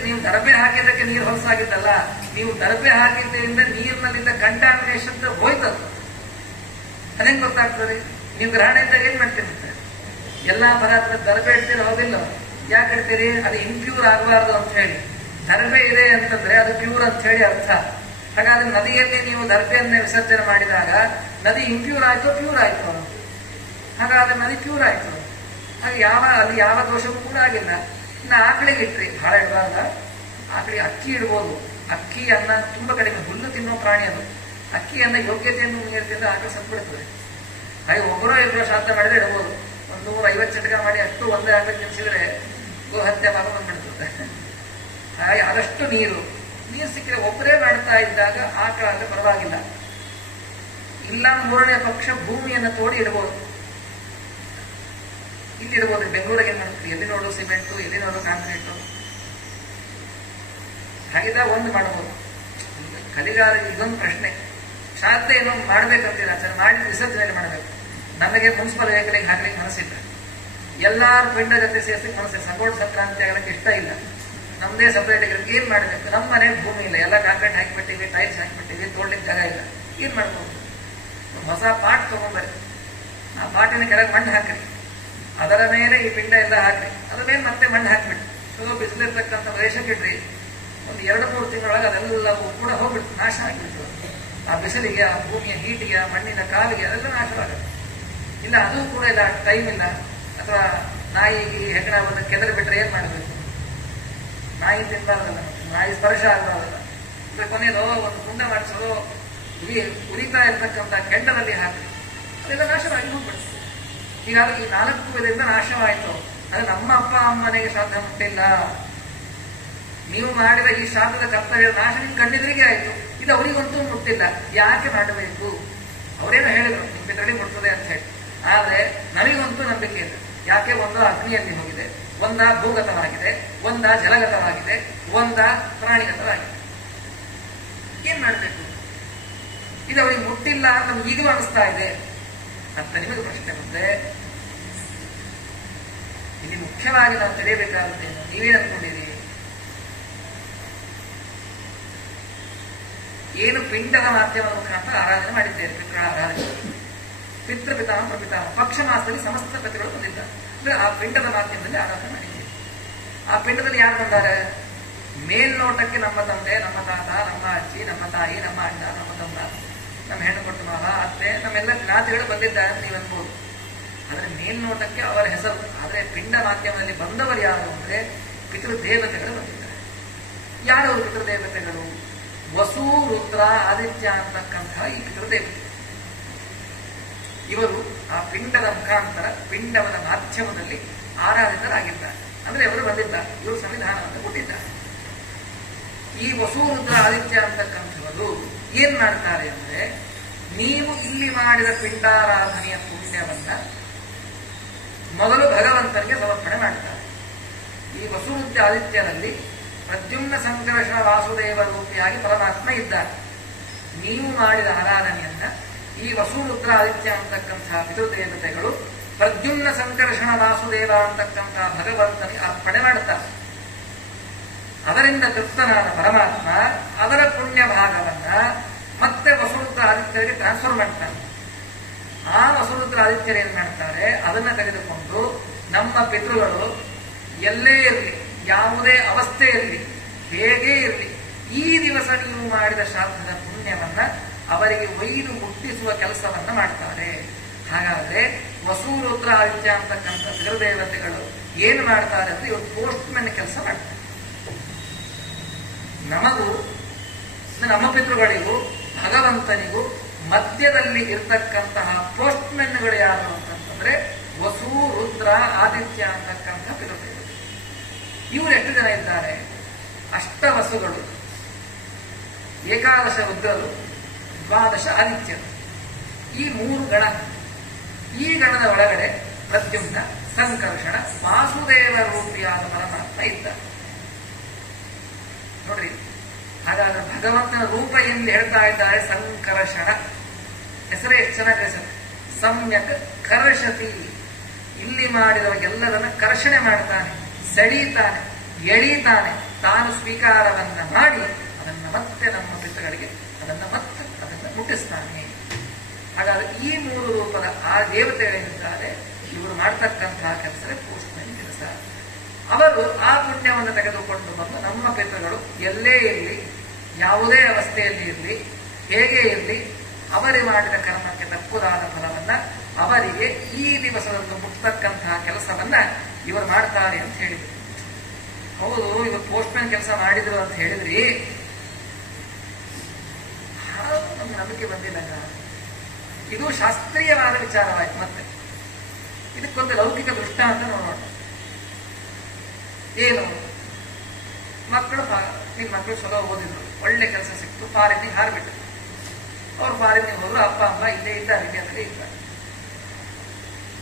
ನೀವು ದರ್ಭೆ ಹಾಕಿದ್ದಕ್ಕೆ ನೀರು ಹೊರಸಾಗಿದ್ದಲ್ಲ, ನೀವು ದರ್ಭೆ ಹಾಕಿದ್ದರಿಂದ ನೀರಿನಲ್ಲಿದ್ದ ಕಂಟಾಮಿನೇಷನ್ ಹೋಯ್ತದ. ಅದೇನ್ ಗೊತ್ತಾಗ್ತದೆ? ನೀವು ಗ್ರಹಣ ಇದ್ದಾಗ ಏನ್ ಮಾಡ್ತೀರಿ? ಎಲ್ಲಾ ಪದಾರ್ಥ ದರ್ಭೆ ಇಡ್ತೀರಿ, ಹೌದಿಲ್ಲ? ಯಾಕೆ ಇಡ್ತೀರಿ? ಅದು ಇಂಪ್ಯೂರ್ ಆಗಬಾರ್ದು ಅಂತ ಹೇಳಿ. ದರ್ಭೆ ಇದೆ ಅಂತಂದ್ರೆ ಅದು ಪ್ಯೂರ್ ಅಂತ ಹೇಳಿ ಅರ್ಥ. ಹಾಗಾದ್ರೆ ನದಿಯಲ್ಲಿ ನೀವು ದರ್ಭೆಯನ್ನೇ ವಿಸರ್ಜನೆ ಮಾಡಿದಾಗ ನದಿ ಇಂಪ್ಯೂರ್ ಆಯ್ತು, ಪ್ಯೂರ್ ಆಯ್ತು? ಹಾಗಾದ್ರೆ ನದಿ ಪ್ಯೂರ್ ಆಯ್ತು. ಹಾಗೆ ಅಲ್ಲಿ ಯಾವ ದೋಷವೂ ಕೂಡ ಆಗಿಲ್ಲ. ಇನ್ನು ಆಕಳಿಗೆ ಇಟ್ರಿ, ಬಹಳ ಇಡಬಾರ್ದ. ಆಕಳಿಗೆ ಅಕ್ಕಿ ಇಡ್ಬೋದು, ಅಕ್ಕಿ ಅನ್ನ ತುಂಬಾ ಕಡಿಮೆ, ಹುಲ್ಲು ತಿನ್ನೋ ಪ್ರಾಣಿ ಅದು. ಅಕ್ಕಿಯನ್ನ ಯೋಗ್ಯತೆಯನ್ನು ಮೀರ್ತಿಂದ ಆಕಳು ಸತ್ಬಿಡ್ತದೆ. ಹಾಗೆ ಒಬ್ಬರೋ ಇಬ್ಬರು ಶ್ರಾದ್ದ ಮಾಡಿದ್ರೆ ಇಡಬಹುದು. 150 ಚಟಕ ಮಾಡಿ ಅಷ್ಟು ಒಂದೇ ಆಕಳಿಗೆ ತಿನ್ಸಿದ್ರೆ ಗೋಹತ್ಯೆ ಭಾಗ ಬಂದ್ಬಿಡ್ತದೆ. ಹಾಗೆ ಆದಷ್ಟು ನೀರು ಸಿಕ್ಕರೆ ಒಬ್ಬರೇ ಮಾಡ್ತಾ ಇದ್ದಾಗ ಆಕಳಾದ್ರೆ ಪರವಾಗಿಲ್ಲ. ಇಲ್ಲ 3ನೇ ಪಕ್ಷ ಭೂಮಿಯನ್ನು ತೋಡಿ ಇಡಬಹುದು. ಇಲ್ಲಿ ಇಡಬಹುದು. ಬೆಂಗಳೂರಿಗೆ ಏನ್ ಮಾಡ್ತೀವಿ? ಎಲ್ಲಿ ನೋಡು ಸಿಮೆಂಟು, ಎಲ್ಲಿ ನೋಡು ಕಾಂಕ್ರೀಟು. ಹಾಗಿದ್ದಾಗ ಒಂದು ಮಾಡಬಹುದು. ಕಲಿಗಾರ ಇದೊಂದು ಪ್ರಶ್ನೆ, ಶ್ರಾದ್ದ ಏನೋ ಮಾಡ್ಬೇಕಂತೀರ, ಮಾಡಿ ವಿಸರ್ಜನೆ ಮಾಡಬೇಕು. ನಮಗೆ ಮುನ್ಸಿಪಲ್ ವೆಹಿಕಲ್ಗೆ ಹಾಕ್ಲಿಕ್ಕೆ ಮನಸ್ಸಿಲ್ಲ, ಎಲ್ಲಾರು ಪಿಂಡ ಜೊತೆ ಸೇರಿಸಿ ಮನಸ್ಸಿಲ್ಲ, ಸಂಗೋಡ್ ಸಂಕ್ರಾಂತಿ ಆಗಲಿಕ್ಕೆ ಇಷ್ಟ ಇಲ್ಲ, ನಮ್ದೇ ಸಪರೇಟ್ ಆಗಿರೋದು. ಏನ್ ಮಾಡ್ಬೇಕು? ನಮ್ಮ ಮನೆಗೆ ಭೂಮಿ ಇಲ್ಲ, ಎಲ್ಲ ಕಾಂಕ್ರೀಟ್ ಹಾಕಿಬಿಟ್ಟಿವಿ, ಟೈಲ್ಸ್ ಹಾಕಿಬಿಟ್ಟಿವಿ, ತೋಡ್ಲಿಕ್ಕೆ ಜಾಗ ಇಲ್ಲ. ಏನ್ ಮಾಡ್ಬೋದು? ಹೊಸ ಪಾಟ್ ತಗೊಂಡ್ಬರಿ, ಆ ಪಾಟಿನ ಕೆಳಗೆ ಮಣ್ಣು ಹಾಕ್ರಿ, ಅದರ ಮೇಲೆ ಈ ಪಿಂಡ ಎಲ್ಲ ಹಾಕ್ರಿ, ಅದ್ರ ಮೇಲೆ ಮತ್ತೆ ಮಣ್ಣು ಹಾಕ್ಬಿಟ್ಟು ಸ್ವಲ್ಪ ಬಿಸಿಲಿರ್ತಕ್ಕಂಥ ಪ್ರದೇಶಕ್ಕೆ ಇಡ್ರಿ. ಒಂದು 2-3 ತಿಂಗಳೊಳಗೆ ಅದೆಲ್ಲವೂ ಕೂಡ ಹೋಗ್ಬಿಡ್ತು, ನಾಶ ಆಗಿಬಿಡ್ತು. ಆ ಬಿಸಿಲಿಗೆ, ಆ ಭೂಮಿಯ ಹೀಟಿಗೆ, ಆ ಮಣ್ಣಿನ ಕಾಲಿಗೆ ಅದೆಲ್ಲ ನಾಶವಾಗುತ್ತೆ. ಇಲ್ಲ ಅದು ಕೂಡ ಇಲ್ಲ, ಟೈಮ್ ಇಲ್ಲ. ಅಥವಾ ನಾಯಿಗೆ ಹೆಗ್ಗಣವನ್ನು ಕೆದರಿ ಬಿಟ್ರೆ ಏನ್ ಮಾಡಬೇಕು? ನಾಯಿ ತಿನ್ಬಾರ್ದಲ್ಲ, ನಾಯಿ ಸ್ಪರ್ಶ ಆಗಬಾರ್ದಲ್ಲ. ಕೊನೆಯದೋ ಒಂದು ಗುಂಡ ಮಾಡಿಸೋದು ಉರಿತಾ ಇರ್ತಕ್ಕಂಥ ಕೆಂಡದಲ್ಲಿ ಹಾಕಿ ಅದೆಲ್ಲ ನಾಶವಾಗಿ ಹೋಗ್ಬಿಡ್ತು. ಹೀಗಾಗಿ ಈ 4 ವಿಧದಿಂದ ನಾಶವಾಯಿತು. ಅಂದ್ರೆ ನಮ್ಮ ಅಪ್ಪ ಅಮ್ಮನೆಗೆ ಶ್ರಾದ್ದ ಮುಟ್ಟಿಲ್ಲ. ನೀವು ಮಾಡಿದ ಈ ಶ್ರಾದ್ದದ ಕರ್ತವ್ಯ ನಾಶ ನಿಮ್ ಕಣ್ಣಿದ್ರಿಗೆ ಆಯ್ತು, ಇದು ಅವರಿಗಂತೂ ಮುಟ್ಟಿಲ್ಲ. ಯಾಕೆ ಮಾಡಬೇಕು? ಅವರೇನು ಹೇಳಿದ್ರು ನಿಮ್ಮಿದ್ರಲ್ಲಿ ಮುಟ್ತದೆ ಅಂತ ಹೇಳಿ. ಆದ್ರೆ ನಮಗಂತೂ ನಂಬಿಕೆ ಇಲ್ಲ. ಯಾಕೆ? ಒಂದು ಅಗ್ನಿಯಲ್ಲಿ ಹೋಗಿದೆ, ಒಂದ ಭೂಗತವಾಗಿದೆ, ಒಂದ ಜಲಗತವಾಗಿದೆ, ಒಂದ ಪ್ರಾಣಿಗತವಾಗಿದೆ. ಏನ್ ಮಾಡ್ಬೇಕು? ಇದು ಅವರಿಗೆ ಮುಟ್ಟಿಲ್ಲ ಅಂತ ನಮ್ಗೆ ಈಗಲೂ ಅನಿಸ್ತಾ ಇದೆ ಅಂತ ನಿಮಗೆ ಪ್ರಶ್ನೆ ಬಂದ್ರೆ, ಇಲ್ಲಿ ಮುಖ್ಯವಾಗಿ ನಾವು ತಿಳಿಯಬೇಕಾದದ್ದೇನು? ನೀವೇನು ಅನ್ಕೊಂಡಿರಿ? ಏನು ಪಿಂಡದ ಮಾಧ್ಯಮದ ಮುಖಾಂತರ ಆರಾಧನೆ ಮಾಡಿದ್ದೇವೆ, ಪಿತೃ ಆರಾಧನೆ, ಪಿತೃಪಿತಾಮ ಪ್ರಪಿತಾಮ ಪಕ್ಷ ಮಾಸದಲ್ಲಿ ಸಮಸ್ತ ಪತಿಗಳು ಬಂದಿದ್ದಾರೆ. ಅಂದ್ರೆ ಆ ಪಿಂಡದ ಮಾಧ್ಯಮದಲ್ಲಿ ಆರಾಧನೆ ಮಾಡಿದ್ದೇವೆ. ಆ ಪಿಂಡದಲ್ಲಿ ಯಾರು ಬಂದಾರೆ? ಮೇಲ್ನೋಟಕ್ಕೆ ನಮ್ಮ ತಂದೆ, ನಮ್ಮ ತಾತ, ನಮ್ಮ ಅಜ್ಜಿ, ನಮ್ಮ ತಾಯಿ, ನಮ್ಮ ಅಣ್ಣ, ನಮ್ಮ ತಮ್ಮ, ನಮ್ಮ ಹೆಣ್ಣು ಕೊಟ್ಟು ಮಗ, ಅತ್ತೆ, ನಮ್ಮೆಲ್ಲ ಜ್ಞಾತಿಗಳು ಬಂದಿದ್ದಾರೆ ಅಂತ ನೀವು ಅನ್ಬೋದು. ಆದ್ರೆ ಮೇಲ್ನೋಟಕ್ಕೆ ಅವರ ಹೆಸರು. ಆದ್ರೆ ಪಿಂಡ ಮಾಧ್ಯಮದಲ್ಲಿ ಬಂದವರು ಯಾರು ಅಂದ್ರೆ ಪಿತೃದೇವತೆಗಳು ಬಂದಿದ್ದಾರೆ. ಯಾರು ಅವರು ಪಿತೃದೇವತೆಗಳು? ವಸು, ರುದ್ರ, ಆದಿತ್ಯ ಅಂತಕ್ಕಂಥ ಈ ಪಿತೃದೇವತೆ. ಇವರು ಆ ಪಿಂಡದ ಮುಖಾಂತರ, ಪಿಂಡವದ ಮಾಧ್ಯಮದಲ್ಲಿ ಆರಾಧಿತರಾಗಿದ್ದಾರೆ. ಅಂದ್ರೆ ಇವರು ಬಂದಿದ್ದಾರೆ, ಇವರು ಸಂವಿಧಾನವನ್ನು ಕೊಟ್ಟಿದ್ದಾರೆ. ಈ ವಸೂರುದ್ರ ಆದಿತ್ಯ ಅಂತಕ್ಕಂಥವರು ಏನ್ ಮಾಡ್ತಾರೆ ಅಂದ್ರೆ, ನೀವು ಇಲ್ಲಿ ಮಾಡಿದ ಪಿಂಡಾರಾಧನೆಯ ಪುಣ್ಯವನ್ನ ಮೊದಲು ಭಗವಂತನಿಗೆ ಸಮರ್ಪಣೆ ಮಾಡ್ತಾರೆ. ಈ ವಸೂರುದ್ರ ಆದಿತ್ಯರಲ್ಲಿ ಪ್ರದ್ಯುಮ್ನ ಸಂಕರ್ಷಣ ವಾಸುದೇವ ರೂಪಿಯಾಗಿ ಪರಮಾತ್ಮ ಇದ್ದಾರೆ. ನೀವು ಮಾಡಿದ ಆರಾಧನೆಯನ್ನ ಈ ವಸೂರುದ್ರ ಆದಿತ್ಯ ಅಂತಕ್ಕಂತಹ ಪಿತೃದೇವತೆಗಳು ಪ್ರದ್ಯುಮ್ನ ಸಂಕರ್ಷಣ ವಾಸುದೇವ ಅಂತಕ್ಕಂತಹ ಭಗವಂತನಿಗೆ ಅರ್ಪಣೆ ಮಾಡುತ್ತಾರೆ. ಅದರಿಂದ ತೃಪ್ತನಾದ ಪರಮಾತ್ಮ ಅದರ ಪುಣ್ಯ ಭಾಗವನ್ನ ಮತ್ತೆ ವಸೂರುದ್ರ ಆದಿತ್ಯರಿಗೆ ಟ್ರಾನ್ಸ್ಫರ್ ಮಾಡ್ತಾರೆ. ಆ ವಸೂರುದ್ರ ಆದಿತ್ಯರು ಏನ್ ಮಾಡ್ತಾರೆ, ಅದನ್ನ ತೆಗೆದುಕೊಂಡು ನಮ್ಮ ಪಿತೃಗಳು ಎಲ್ಲೇ ಇರಲಿ, ಯಾವುದೇ ಅವಸ್ಥೆಯಲ್ಲಿ, ಹೇಗೇ ಇರಲಿ, ಈ ದಿವಸ ನೀವು ಮಾಡಿದ ಶ್ರಾದ್ದದ ಪುಣ್ಯವನ್ನ ಅವರಿಗೆ ಒಯ್ದು ಮುಟ್ಟಿಸುವ ಕೆಲಸವನ್ನ ಮಾಡ್ತಾರೆ. ಹಾಗಾದ್ರೆ ವಸೂರುದ್ರ ಆದಿತ್ಯ ಅಂತಕ್ಕಂಥ ಪಿತೃದೇವತೆಗಳು ಏನ್ ಮಾಡ್ತಾರೆ ಅಂದ್ರೆ, ಇವರು ಪೋಸ್ಟ್ಮೆನ್ ಕೆಲಸ ಮಾಡ್ತಾರೆ. ನಮಗೂ ನಮ್ಮ ಪಿತೃಗಳಿಗೂ ಭಗವಂತನಿಗೂ ಮಧ್ಯದಲ್ಲಿ ಇರ್ತಕ್ಕಂತಹ ಪೋಸ್ಟ್ಮೆನ್ಗಳು ಯಾರು ಅಂತಂದ್ರೆ ವಸು, ರುದ್ರ, ಆದಿತ್ಯ ಅಂತಕ್ಕಂಥ ಪಿತೃದೇವತೆ. ಇವರು ಎಷ್ಟು ಜನ ಇದ್ದಾರೆ? ಅಷ್ಟವಸುಗಳು, ಏಕಾದಶ ರುದ್ರರು, ದ್ವಾದಶ ಆದಿತ್ಯರು, ಈ 3 ಗಣ. ಈ ಗಣದ ಒಳಗಡೆ ಪ್ರದ್ಯುಮ್ನ, ಸಂಕರ್ಷಣ, ವಾಸುದೇವ ರೂಪಿಯಾದ ಪರಮಾತ್ಮ ಇದ್ದಾರೆ. ನೋಡ್ರಿ, ಹಾಗಾದ್ರೆ ಭಗವಂತನ ರೂಪ ಎಂದು ಹೇಳ್ತಾ ಇದ್ದಾರೆ ಸಂಕರ್ಷಣ. ಹೆಸರೇ ಎಷ್ಟು ಚೆನ್ನಾಗಿ ಹೆಸರು, ಸಮ್ಯಕ್ ಕರ್ಷತಿ. ಇಲ್ಲಿ ಮಾಡಿದವ ಎಲ್ಲರನ್ನ ಕರ್ಷಣೆ ಮಾಡ್ತಾನೆ, ಸೆಳೀತಾನೆ, ಎಳೀತಾನೆ. ತಾನು ಸ್ವೀಕಾರವನ್ನ ಮಾಡಿ ಅದನ್ನ ಮತ್ತೆ ನಮ್ಮ ಪಿತೃಗಳಿಗೆ ಅದನ್ನ ಮುಟ್ಟಿಸ್ತಾನೆ. ಹಾಗಾದ್ರೆ ಈ 3 ರೂಪದ ಆ ದೇವತೆಗಳಿದ್ದಾರೆ. ಇವರು ಮಾಡ್ತಕ್ಕಂತಹ ಕೆಲಸವೇ ಪೋಸ್ಟ್ಮೆನ್ ಕೆಲಸ. ಅವರು ಆ ಪುಣ್ಯವನ್ನು ತೆಗೆದುಕೊಂಡು ಬಂದು ನಮ್ಮ ಪಿತೃಗಳು ಎಲ್ಲೇ ಇರಲಿ, ಯಾವುದೇ ಅವಸ್ಥೆಯಲ್ಲಿ ಇರಲಿ, ಹೇಗೆ ಇರಲಿ, ಅವರಿಗೆ ಮಾಡಿದ ಕರ್ಮಕ್ಕೆ ತಪ್ಪುದಾದ ಫಲವನ್ನ ಅವರಿಗೆ ಈ ದಿವಸದಂದು ಮುಟ್ಟತಕ್ಕಂತಹ ಕೆಲಸವನ್ನ ಇವರು ಮಾಡ್ತಾರೆ ಅಂತ ಹೇಳಿದ್ರು. ಹೌದು, ಇವರು ಪೋಸ್ಟ್ಮ್ಯಾನ್ ಕೆಲಸ ಮಾಡಿದ್ರು ಅಂತ ಹೇಳಿದ್ರಿ, ನಮ್ಗೆ ನಂಬಿಕೆ ಬಂದಿಲ್ಲ. ಇದು ಶಾಸ್ತ್ರೀಯವಾದ ವಿಚಾರವಾಯ್ತು. ಮತ್ತೆ ಇದಕ್ಕೊಂದು ಲೌಕಿಕ ದೃಷ್ಟಾಂತ ನೋಡೋಣ. ಏನು, ನಿನ್ ಮಕ್ಕಳು ಚಲೋ ಓದಿದ್ರು, ಒಳ್ಳೆ ಕೆಲಸ ಸಿಕ್ತು, ಫಾರಿನ್ನಿಗೆ ಹಾರ್ಬಿಟ್ರು. ಅವ್ರು ಫಾರಿನ್ನಿಗೆ ಹೋದ್ರು, ಅಪ್ಪ ಅಮ್ಮ ಇಲ್ಲೇ ಇದ್ದಾರೆ, ಇಂಡಿಯಾದಲ್ಲಿ ಇದ್ದಾರೆ.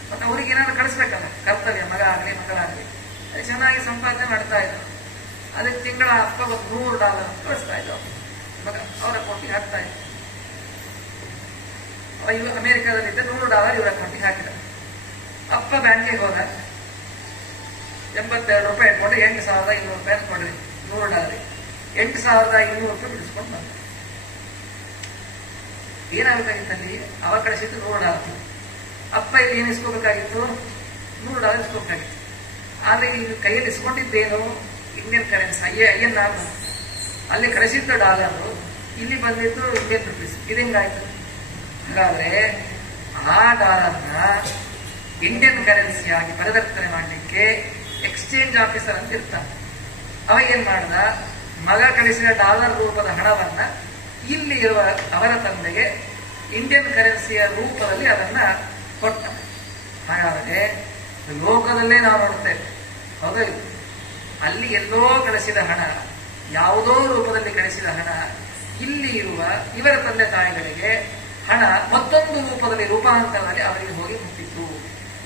ಮತ್ತೆ ಅವ್ರಿಗೆ ಏನಾದ್ರು ಕಳಿಸ್ಬೇಕಲ್ಲ, ಕರ್ತವ್ಯ, ಮಗ ಆಗಲಿ ಮಗಳಾಗಲಿ. ಅದು ಚೆನ್ನಾಗಿ ಸಂಪಾದನೆ ಮಾಡ್ತಾ ಇದ್ರು. ಅದಕ್ಕೆ ತಿಂಗಳ ಅಪ್ಪ $100 ಕಳಿಸ್ತಾ ಇದ್ರು. ಮಗ ಅವ್ರ ಅಕೌಂಟಿಗೆ ಹಾಕ್ತಾ ಇದ್ರು. ಅಮೆರಿಕಾದಲ್ಲಿದ್ದ $100 ಇವ್ರ ಅಕೌಂಟಿಗೆ ಹಾಕಿದ. ಅಪ್ಪ ಬ್ಯಾಂಕಿಗೆ ಹೋದ, $82 ಇಟ್ಕೊಂಡು $8,200 ಕೊಡ್ರಿ, $100, $8,200 ಬಿಡಿಸ್ಕೊಂಡು ಬಂದ. ಏನಾಗಬೇಕಾಗಿತ್ತಲ್ಲಿ? ಅವ ಕಳಿಸಿದ್ದು $100. ಅಪ್ಪ ಇಲ್ಲಿ ಏನು ಇಸ್ಕೋಬೇಕಾಗಿತ್ತು? $100 ಇಸ್ಕೋಬೇಕಾಗಿತ್ತು. ಆದ್ರೆ ಈಗ ಕೈಯಲ್ಲಿ ಇಸ್ಕೊಂಡಿದ್ದೇನು? Indian currency, INR. ಅಲ್ಲಿ ಕಳಿಸಿದ್ದು $, ಇಲ್ಲಿ ಬಂದಿದ್ದು ಇಂಡಿಯನ್ ರುಪೀಸ್. ಇದೆಂಗಾಯ್ತು? ಹಾಗಾದ್ರೆ ಆ $ನ ಇಂಡಿಯನ್ ಕರೆನ್ಸಿಯಾಗಿ ಪರಿವರ್ತನೆ ಮಾಡಲಿಕ್ಕೆ ಎಕ್ಸ್ಚೇಂಜ್ ಆಫೀಸರ್ ಅಂತ ಇರ್ತಾನೆ. ಅವ ಏನ್ ಮಾಡ್ದ, ಮಗ ಕಳಿಸಿದ $, ರೂಪದ ಹಣವನ್ನ ಇಲ್ಲಿ ಇರುವ ಅವರ ತಂದೆಗೆ ಇಂಡಿಯನ್ ಕರೆನ್ಸಿಯ ರೂಪದಲ್ಲಿ ಅದನ್ನ ಕೊಟ್ಟ. ಹಾಗಾದರೆ ಲೋಕದಲ್ಲೇ ನಾವು ನೋಡ್ತೇವೆ, ಹೌದು, ಅಲ್ಲಿ ಎಲ್ಲೋ ಕಳಿಸಿದ ಹಣ, ಯಾವುದೋ ರೂಪದಲ್ಲಿ ಕಳಿಸಿದ ಹಣ, ಇಲ್ಲಿ ಇರುವ ಇವರ ತಂದೆ ತಾಯಿಗಳಿಗೆ ಹಣ ಮತ್ತೊಂದು ರೂಪದಲ್ಲಿ, ರೂಪಾಂತರದಲ್ಲಿ ಅವರಿಗೆ ಹೋಗಿ ಮುಟ್ಟಿತ್ತು.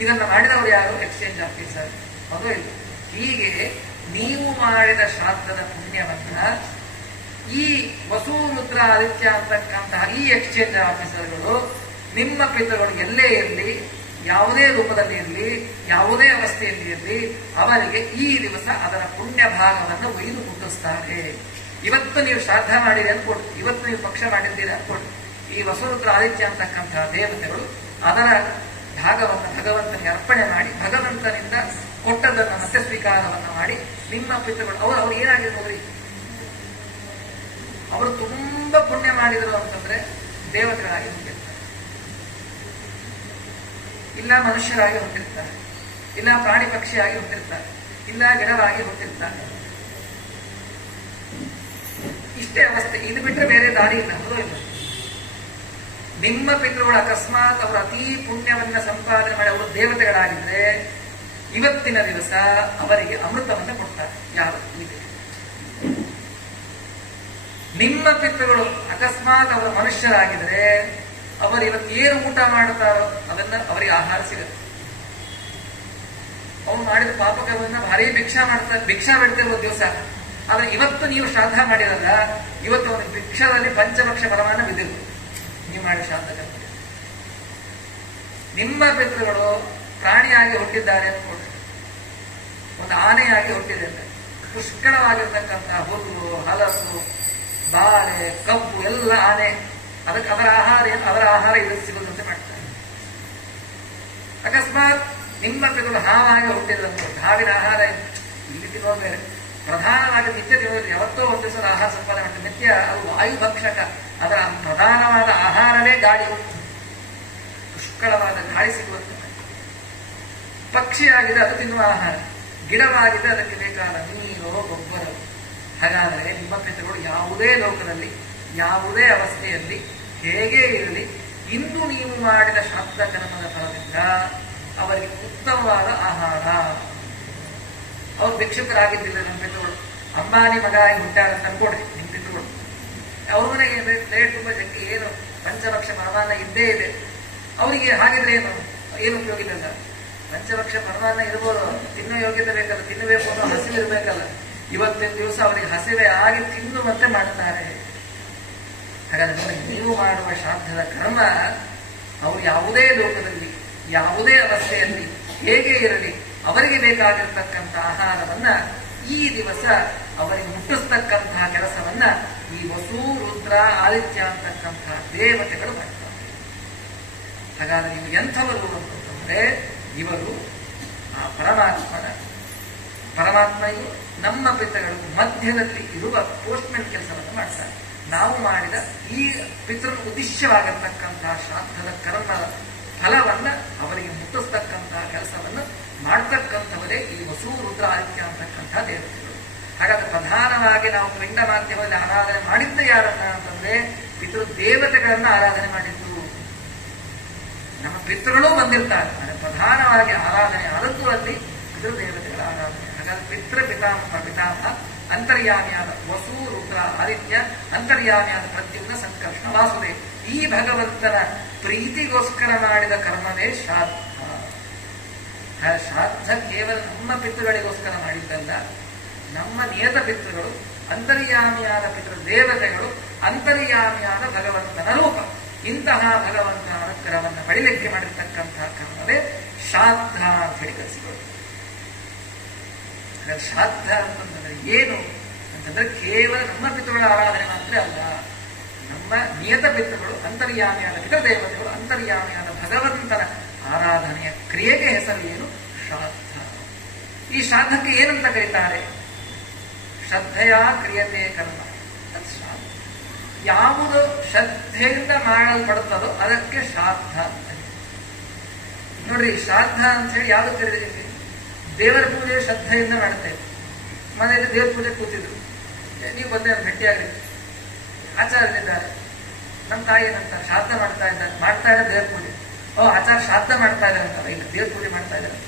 ಇದನ್ನ ಮಾಡಿದವರು ಯಾರು? Exchange officer. ಹೌದು ಇಲ್ಲ? ಹೀಗೆ ನೀವು ಮಾಡಿದ ಶ್ರಾದ್ದದ ಪುಣ್ಯವನ್ನ ಈ ವಸೂರುದ್ರ ಆದಿತ್ಯ ಅಂತಕ್ಕಂತಹ ಈ ಎಕ್ಸ್ಚೇಂಜ್ ಆಫೀಸರ್ಗಳು ನಿಮ್ಮ ಪಿತೃಗಳು ಎಲ್ಲೇ ಇರಲಿ, ಯಾವುದೇ ರೂಪದಲ್ಲಿ ಇರಲಿ, ಯಾವುದೇ ಅವಸ್ಥೆಯಲ್ಲಿ ಇರಲಿ, ಅವರಿಗೆ ಈ ದಿವಸ ಅದರ ಪುಣ್ಯ ಭಾಗವನ್ನು ಒಯ್ದು ಮುಟ್ಟಿಸ್ತಾರೆ. ಇವತ್ತು ನೀವು ಶ್ರಾದ್ದ ಮಾಡಿರಿ ಅನ್ಕೊಟ್ಟು, ಇವತ್ತು ನೀವು ಪಕ್ಷ ಮಾಡಿದ್ದೀರಿ ಅನ್ಕೊಟ್ಟು, ಈ ವಸೂರುದ್ರ ಆದಿತ್ಯ ಅಂತಕ್ಕಂತಹ ದೇವತೆಗಳು ಅದರ ಭಾಗವನ್ನು ಭಗವಂತನಿಗೆ ಅರ್ಪಣೆ ಮಾಡಿ, ಭಗವಂತನಿಂದ ಕೊಟ್ಟದನ್ನು ಮತ್ತೆ ಸ್ವೀಕಾರವನ್ನು ಮಾಡಿ, ನಿಮ್ಮ ಪಿತೃಗಳು ಅವ್ರು ಏನಾಗಿರ್ಬೋದ್ರಿ, ಅವರು ತುಂಬಾ ಪುಣ್ಯ ಮಾಡಿದರು ಅಂತಂದ್ರೆ ದೇವತೆಗಳಾಗಿ ಹುಟ್ಟಿರ್ತಾರೆ, ಇಲ್ಲ ಮನುಷ್ಯರಾಗಿ ಹುಟ್ಟಿರ್ತಾರೆ, ಇಲ್ಲ ಪ್ರಾಣಿ ಪಕ್ಷಿಯಾಗಿ ಹುಟ್ಟಿರ್ತಾರೆ, ಇಲ್ಲ ಗಿಡವಾಗಿ ಹುಟ್ಟಿರ್ತಾರೆ. ಇಷ್ಟೇ ಅವಸ್ಥೆ. ಇದು ಬಿಟ್ಟರೆ ಬೇರೆ ದಾರಿ ಇಲ್ಲ. ಹೌದೋ ಇಲ್ಲ? ನಿಮ್ಮ ಪಿತೃಗಳು ಅಕಸ್ಮಾತ್ ಅವರು ಅತೀ ಪುಣ್ಯವನ್ನ ಸಂಪಾದನೆ ಮಾಡಿ ಅವರು ದೇವತೆಗಳಾಗಿದ್ರೆ ಇವತ್ತಿನ ದಿವಸ ಅವರಿಗೆ ಅಮೃತವನ್ನು ಕೊಡ್ತಾರೆ. ಯಾರು ಇದೆ ನಿಮ್ಮ ಪಿತೃಗಳು ಅಕಸ್ಮಾತ್ ಅವರ ಮನುಷ್ಯರಾಗಿದ್ರೆ ಅವರು ಇವತ್ತು ಏನು ಊಟ ಮಾಡ್ತಾರೋ ಅದನ್ನ ಅವರಿಗೆ ಆಹಾರ ಸಿಗುತ್ತೆ. ಅವ್ರು ಮಾಡಿದ ಪಾಪಕರ್ಮನ್ನ ಭಾರಿ ಭಿಕ್ಷಾ ಬಿಡ್ತಿರುವ ದಿವಸ. ಆದ್ರೆ ಇವತ್ತು ನೀವು ಶ್ರಾದ್ದ ಮಾಡಿರಲ್ಲ, ಇವತ್ತು ಒಂದು ಭಿಕ್ಷದಲ್ಲಿ ಪಂಚಭಕ್ಷ ಪರಮಾನ್ನ ಬಿದ್ದಿರು ನೀವು ಮಾಡಿ ಶ್ರಾದ್ದ ಕರ್ಮ. ನಿಮ್ಮ ಪಿತೃಗಳು ಪ್ರಾಣಿಯಾಗಿ ಹುಟ್ಟಿದ್ದಾರೆ ಅನ್ಕೊಳ್ರಿ, ಒಂದು ಆನೆಯಾಗಿ ಹುಟ್ಟಿದ್ದಾರೆ. ಪುಷ್ಕಳವಾಗಿರ್ತಕ್ಕಂತಹ ಹುಲ್ಲು, ಹಲಸು, ಬಾಳೆ, ಕಬ್ಬು ಎಲ್ಲ ಆನೆ, ಅದಕ್ಕೆ ಅವರ ಆಹಾರ ಇದಕ್ಕೆ ಸಿಗುದಂತೆ ಮಾಡ್ತಾರೆ. ಅಕಸ್ಮಾತ್ ನಿಮ್ಮ ಪಿತೃಗಳು ಹಾವಾಗಿ ಹುಟ್ಟಿದಂತೆ ಹಾವಿನ ಆಹಾರ ಇಲ್ಲಿ ತಿನ್ನೋದು ಬೇರೆ, ಪ್ರಧಾನವಾಗಿ ನಿತ್ಯ ತಿನ್ನೋದು. ಯಾವತ್ತೋ ಒಂದು ದಿವಸ ಆಹಾರ ಸಂಪಾದನೆ ಮಾಡ್ತಾರೆ. ನಿತ್ಯ ಅದು ವಾಯುಭಕ್ಷಕ, ಅದರ ಪ್ರಧಾನವಾದ ಆಹಾರವೇ ಗಾಳಿ, ಪುಷ್ಕಳವಾದ ಗಾಳಿ ಸಿಗುವಂತೆ. ಪಕ್ಷಿಯಾಗಿದೆ ಅದು ತಿನ್ನುವ ಆಹಾರ, ಗಿಡವಾಗಿದೆ ಅದಕ್ಕೆ ಬೇಕಾದ ನೀರು, ಗೊಬ್ಬರ. ಹಾಗಾದರೆ ನಿಮ್ಮ ಪಿತೃಗಳು ಯಾವುದೇ ಲೋಕದಲ್ಲಿ ಯಾವುದೇ ಅವಸ್ಥೆಯಲ್ಲಿ ಹೇಗೆ ಇರಲಿ, ಇಂದು ನೀವು ಮಾಡಿದ ಶ್ರಾದ್ದ ಕರ್ಮದ ಫಲದಿಂದ ಅವರಿಗೆ ಉತ್ತಮವಾದ ಆಹಾರ. ಅವರು ಭಿಕ್ಷುಕರಾಗಿದ್ದಿಲ್ಲ ನಮ್ಮ ಪಿತೃಗಳು, ಅಂಬಾನಿ ಮಗ ಆಗಿ ಹುಟ್ಟಾರಂತ ಅನ್ಕೊಡ್ರಿ ನಿಮ್ಮ ಪಿತೃಗಳು. ಅವ್ರ ಮನೆಗೆ ಪ್ಲೇಟ್ ತುಂಬ ಜಗ್ಗಿ ಏನು ಪಂಚಭಕ್ಷ ಪರಮಾನ್ನ ಇದ್ದೇ ಇದೆ. ಅವರಿಗೆ ಹಾಗಿದ್ರೆ ಏನು ಉಪಯೋಗ ಇಲ್ಲ. ಪಂಚಭಕ್ಷ ಪರಮಾನ್ನ ಇರ್ಬೋದು, ತಿನ್ನೋ ಯೋಗ್ಯತೆ ಬೇಕಲ್ಲ, ತಿನ್ನಬೇಕು ಅನ್ನೋ ಹಸಿವೆ ಇರಬೇಕಲ್ಲ. ಇವತ್ತಿನ ದಿವಸ ಅವರಿಗೆ ಹಸಿವೆ ಆಗಿ ತಿನ್ನುವಂತೆ ಮಾಡ್ತಾರೆ. ಹಾಗಾದ್ರೆ ನೀವು ಮಾಡುವ ಶ್ರಾದ್ದದ ಕರ್ಮ ಅವರು ಯಾವುದೇ ಲೋಕದಲ್ಲಿ ಯಾವುದೇ ಅವಸ್ಥೆಯಲ್ಲಿ ಹೇಗೆ ಇರಲಿ ಅವರಿಗೆ ಬೇಕಾಗಿರ್ತಕ್ಕಂಥ ಆಹಾರವನ್ನ ಈ ದಿವಸ ಅವರಿಗೆ ಮುಟ್ಟಿಸ್ತಕ್ಕಂತಹ ಕೆಲಸವನ್ನ ಈ ವಸು, ರುದ್ರ, ಆದಿತ್ಯ ಅಂತಕ್ಕಂತಹ ದೇವತೆಗಳು ಮಾಡ್ತಾರೆ. ಹಾಗಾದ್ರೆ ಇವು ಎಂಥವರು ಅಂತಂದ್ರೆ ಇವರು ಆ ಪರಮಾತ್ಮಯು ನಮ್ಮ ಪಿತೃಗಳು ಮಧ್ಯದಲ್ಲಿ ಇರುವ ಪೋಸ್ಟ್ಮೆಂಟ್ ಕೆಲಸವನ್ನು ಮಾಡ್ತಾರೆ. ನಾವು ಮಾಡಿದ ಈ ಪಿತೃ ಉದ್ದೇಶವಾಗಿರ್ತಕ್ಕಂತಹ ಶ್ರಾದ್ದದ ಕರ್ಮದ ಫಲವನ್ನ ಅವರಿಗೆ ಮುಟ್ಟಿಸ್ತಕ್ಕಂತಹ ಕೆಲಸವನ್ನು ಮಾಡ್ತಕ್ಕಂಥವರೇ ಈ ವಸು, ರುದ್ರ, ಆದಿತ್ಯ ಅಂತಕ್ಕಂತಹ ದೇವತೆಗಳು. ಹಾಗಾದ್ರೆ ಪ್ರಧಾನವಾಗಿ ನಾವು ಪಿಂಡ ಮಾಧ್ಯಮದಲ್ಲಿ ಆರಾಧನೆ ಮಾಡಿದ್ದು ಯಾರನ್ನ ಅಂತಂದ್ರೆ ಪಿತೃ ದೇವತೆಗಳನ್ನ ಆರಾಧನೆ ಮಾಡಿದ್ದು. ನಮ್ಮ ಪಿತೃಗಳೂ ಬಂದಿರ್ತಾರೆ, ಪ್ರಧಾನವಾಗಿ ಆರಾಧನೆ ಆದದ್ದು ಅಲ್ಲಿ ಪಿತೃ ದೇವತೆಗಳ ಆರಾಧನೆ. ಹಾಗಾದ್ರೆ ಪಿತಾಮಹ ಅಂತರ್ಯಾಮಿಯಾದ ವಸು, ರುದ್ರ, ಆದಿತ್ಯ, ಅಂತರ್ಯಾಮಿಯಾದ ಪ್ರದ್ಯುಮ್ನ, ಸಂಕರ್ಷಣ, ವಾಸುದೇವ, ಈ ಭಗವಂತನ ಪ್ರೀತಿಗೋಸ್ಕರ ಮಾಡಿದ ಕರ್ಮವೇ ಶ್ರಾದ್ದ. ಶ್ರಾದ್ದ ಕೇವಲ ನಮ್ಮ ಪಿತೃಗಳಿಗೋಸ್ಕರ ಮಾಡಿದ್ದಲ್ಲ, ನಮ್ಮ ನಿಯತ ಪಿತೃಗಳು, ಅಂತರ್ಯಾಮಿಯಾದ ಪಿತೃ ದೇವತೆಗಳು, ಅಂತರ್ಯಾಮಿಯಾದ ಭಗವಂತನ ರೂಪ, ಇಂತಹ ಭಗವಂತನ ಅನುಗ್ರಹವನ್ನು ಪಡಿಲಿಕ್ಕೆ ಮಾಡಿರ್ತಕ್ಕಂತಹ ಕರ್ಮವೇ ಶ್ರಾದ್ದ ಅಂತ ಹೇಳಿ ಕಲಿಸಿಕೊಳ್ಳಿ. ಶ್ರಾದ್ದ ಅಂತಂದ್ರೆ ಏನು ಅಂತಂದ್ರೆ ಕೇವಲ ನಮ್ಮ ಪಿತೃಗಳ ಆರಾಧನೆ ಮಾತ್ರ ಅಲ್ಲ, ನಮ್ಮ ನಿಯತ ಪಿತೃಗಳು, ಅಂತರ್ಯಾಮಿಯಾದ ಪಿತೃ ದೇವತೆಗಳು, ಅಂತರ್ಯಾಮಿಯಾದ ಭಗವಂತನ ಆರಾಧನೆಯ ಕ್ರಿಯೆಗೆ ಹೆಸರು ಏನು? ಶ್ರಾದ್ದ. ಈ ಶ್ರಾದ್ದಕ್ಕೆ ಏನಂತ ಕರೀತಾರೆ? ಶ್ರದ್ಧೆಯ ಕ್ರಿಯತೆ ಕರ್ಮ. ಅದು ಶ್ರಾದ್ದ. ಯಾವುದು ಶ್ರದ್ಧೆಯಿಂದ ಮಾಡಲ್ಪಡುತ್ತದೋ ಅದಕ್ಕೆ ಶ್ರಾದ್ದ ಅಂತ. ನೋಡ್ರಿ, ಶ್ರಾದ್ದ ಅಂತ ಹೇಳಿ ಯಾವ್ದು ಕರೀತೀವಿ? ದೇವರ ಪೂಜೆ ಶ್ರದ್ಧೆಯಿಂದ ಮಾಡ್ತೇವೆ. ಮನೆಯಲ್ಲಿ ದೇವರ ಪೂಜೆ ಕೂತಿದ್ರು, ನೀವು ಬಂದೇ ಭೇಟಿಯಾಗ್ರಿ, ಆಚಾರ್ಯರಿದ್ದಾರೆ, ನಮ್ಮ ತಾಯಿ ಏನಂತಾರೆ, ಶ್ರಾದ್ದ ಮಾಡ್ತಾ ಇದ್ದಾರೆ ದೇವರ ಪೂಜೆ. ಆಚಾರ ಶ್ರಾದ್ದ ಮಾಡ್ತಾ ಇದ್ದಾರೆ ಅಂತಲ್ಲ, ಇಲ್ಲ ದೇವರ ಪೂಜೆ ಮಾಡ್ತಾ ಇದ್ದಾರೆ.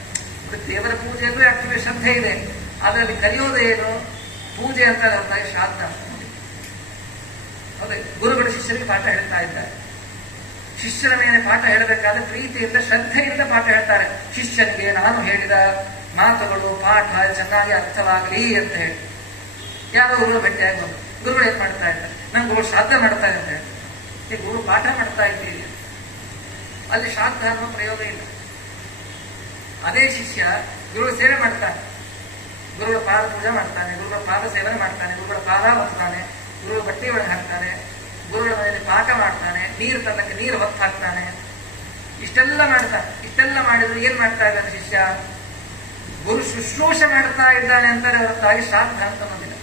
ದೇವರ ಪೂಜೆಯಲ್ಲೂ ಆಕ್ಚುಲಿ ಶ್ರದ್ಧೆ ಇದೆ, ಅದರಲ್ಲಿ ಕರೆಯೋದು ಏನು? ಪೂಜೆ ಅಂತ ಹೊರತಾಗಿ ಶ್ರಾದ್ದ ಅಂತ. ಹೌದೇ, ಗುರುಗಳು ಶಿಷ್ಯರಿಗೆ ಪಾಠ ಹೇಳ್ತಾ ಇದ್ದಾರೆ. ಶಿಷ್ಯರ ಮೇಲೆ ಪಾಠ ಹೇಳಬೇಕಾದ್ರೆ ಪ್ರೀತಿಯಿಂದ ಶ್ರದ್ಧೆಯಿಂದ ಪಾಠ ಹೇಳ್ತಾರೆ. ಶಿಷ್ಯನಿಗೆ ನಾನು ಹೇಳಿದ ಮಾತುಗಳು, ಪಾಠ ಚೆನ್ನಾಗಿ ಅರ್ಥವಾಗಲಿ ಅಂತ ಹೇಳಿ. ಯಾರೋ ಗುರುಗಳು ಭೇಟಿಯಾಗಿ ಬಂದು ಗುರುಗಳು ಏನ್ ಮಾಡ್ತಾ ಇದ್ದಾರೆ? ನನ್ನ ಗುರು ಶ್ರಾದ್ದ ಮಾಡ್ತಾ ಇದೆ ಅಂತ ಹೇಳ್ತಾರೆ. ಈ ಗುರು ಪಾಠ ಮಾಡ್ತಾ ಇದ್ದೀರಿ, ಅಲ್ಲಿ ಶ್ರಾದ್ದ ಅನ್ನೋ ಪ್ರಯೋಗ ಇಲ್ಲ. ಅದೇ ಶಿಷ್ಯ ಗುರುಗಳ ಸೇವೆ ಮಾಡ್ತಾನೆ, ಗುರುಗಳ ಪಾದ ಪೂಜೆ ಮಾಡ್ತಾನೆ, ಗುರುಗಳ ಪಾದ ಸೇವನೆ ಮಾಡ್ತಾನೆ, ಗುರುಗಳ ಪಾದ ಹೊತ್ತಾನೆ, ಗುರುಗಳ ಬಟ್ಟೆ ಒಳಗೆ ಹಾಕ್ತಾನೆ, ಗುರುಗಳ ಮನೆಯಲ್ಲಿ ಪಾಠ ಮಾಡ್ತಾನೆ, ನೀರು ತನ್ನಕ್ಕೆ ನೀರು ಹೊತ್ತು ಹಾಕ್ತಾನೆ, ಇಷ್ಟೆಲ್ಲ ಮಾಡ್ತಾನೆ. ಇಷ್ಟೆಲ್ಲ ಮಾಡಿದ್ರು ಏನ್ ಮಾಡ್ತಾ ಇದ್ದಾನೆ ಶಿಷ್ಯ? ಗುರು ಶುಶ್ರೂಷೆ ಮಾಡ್ತಾ ಇದ್ದಾನೆ ಅಂತಾರೆ ಹೊರತಾಗಿ ಶ್ರಾದ್ದ ಅಂತ ಅನ್ನೋದಿಲ್ಲ.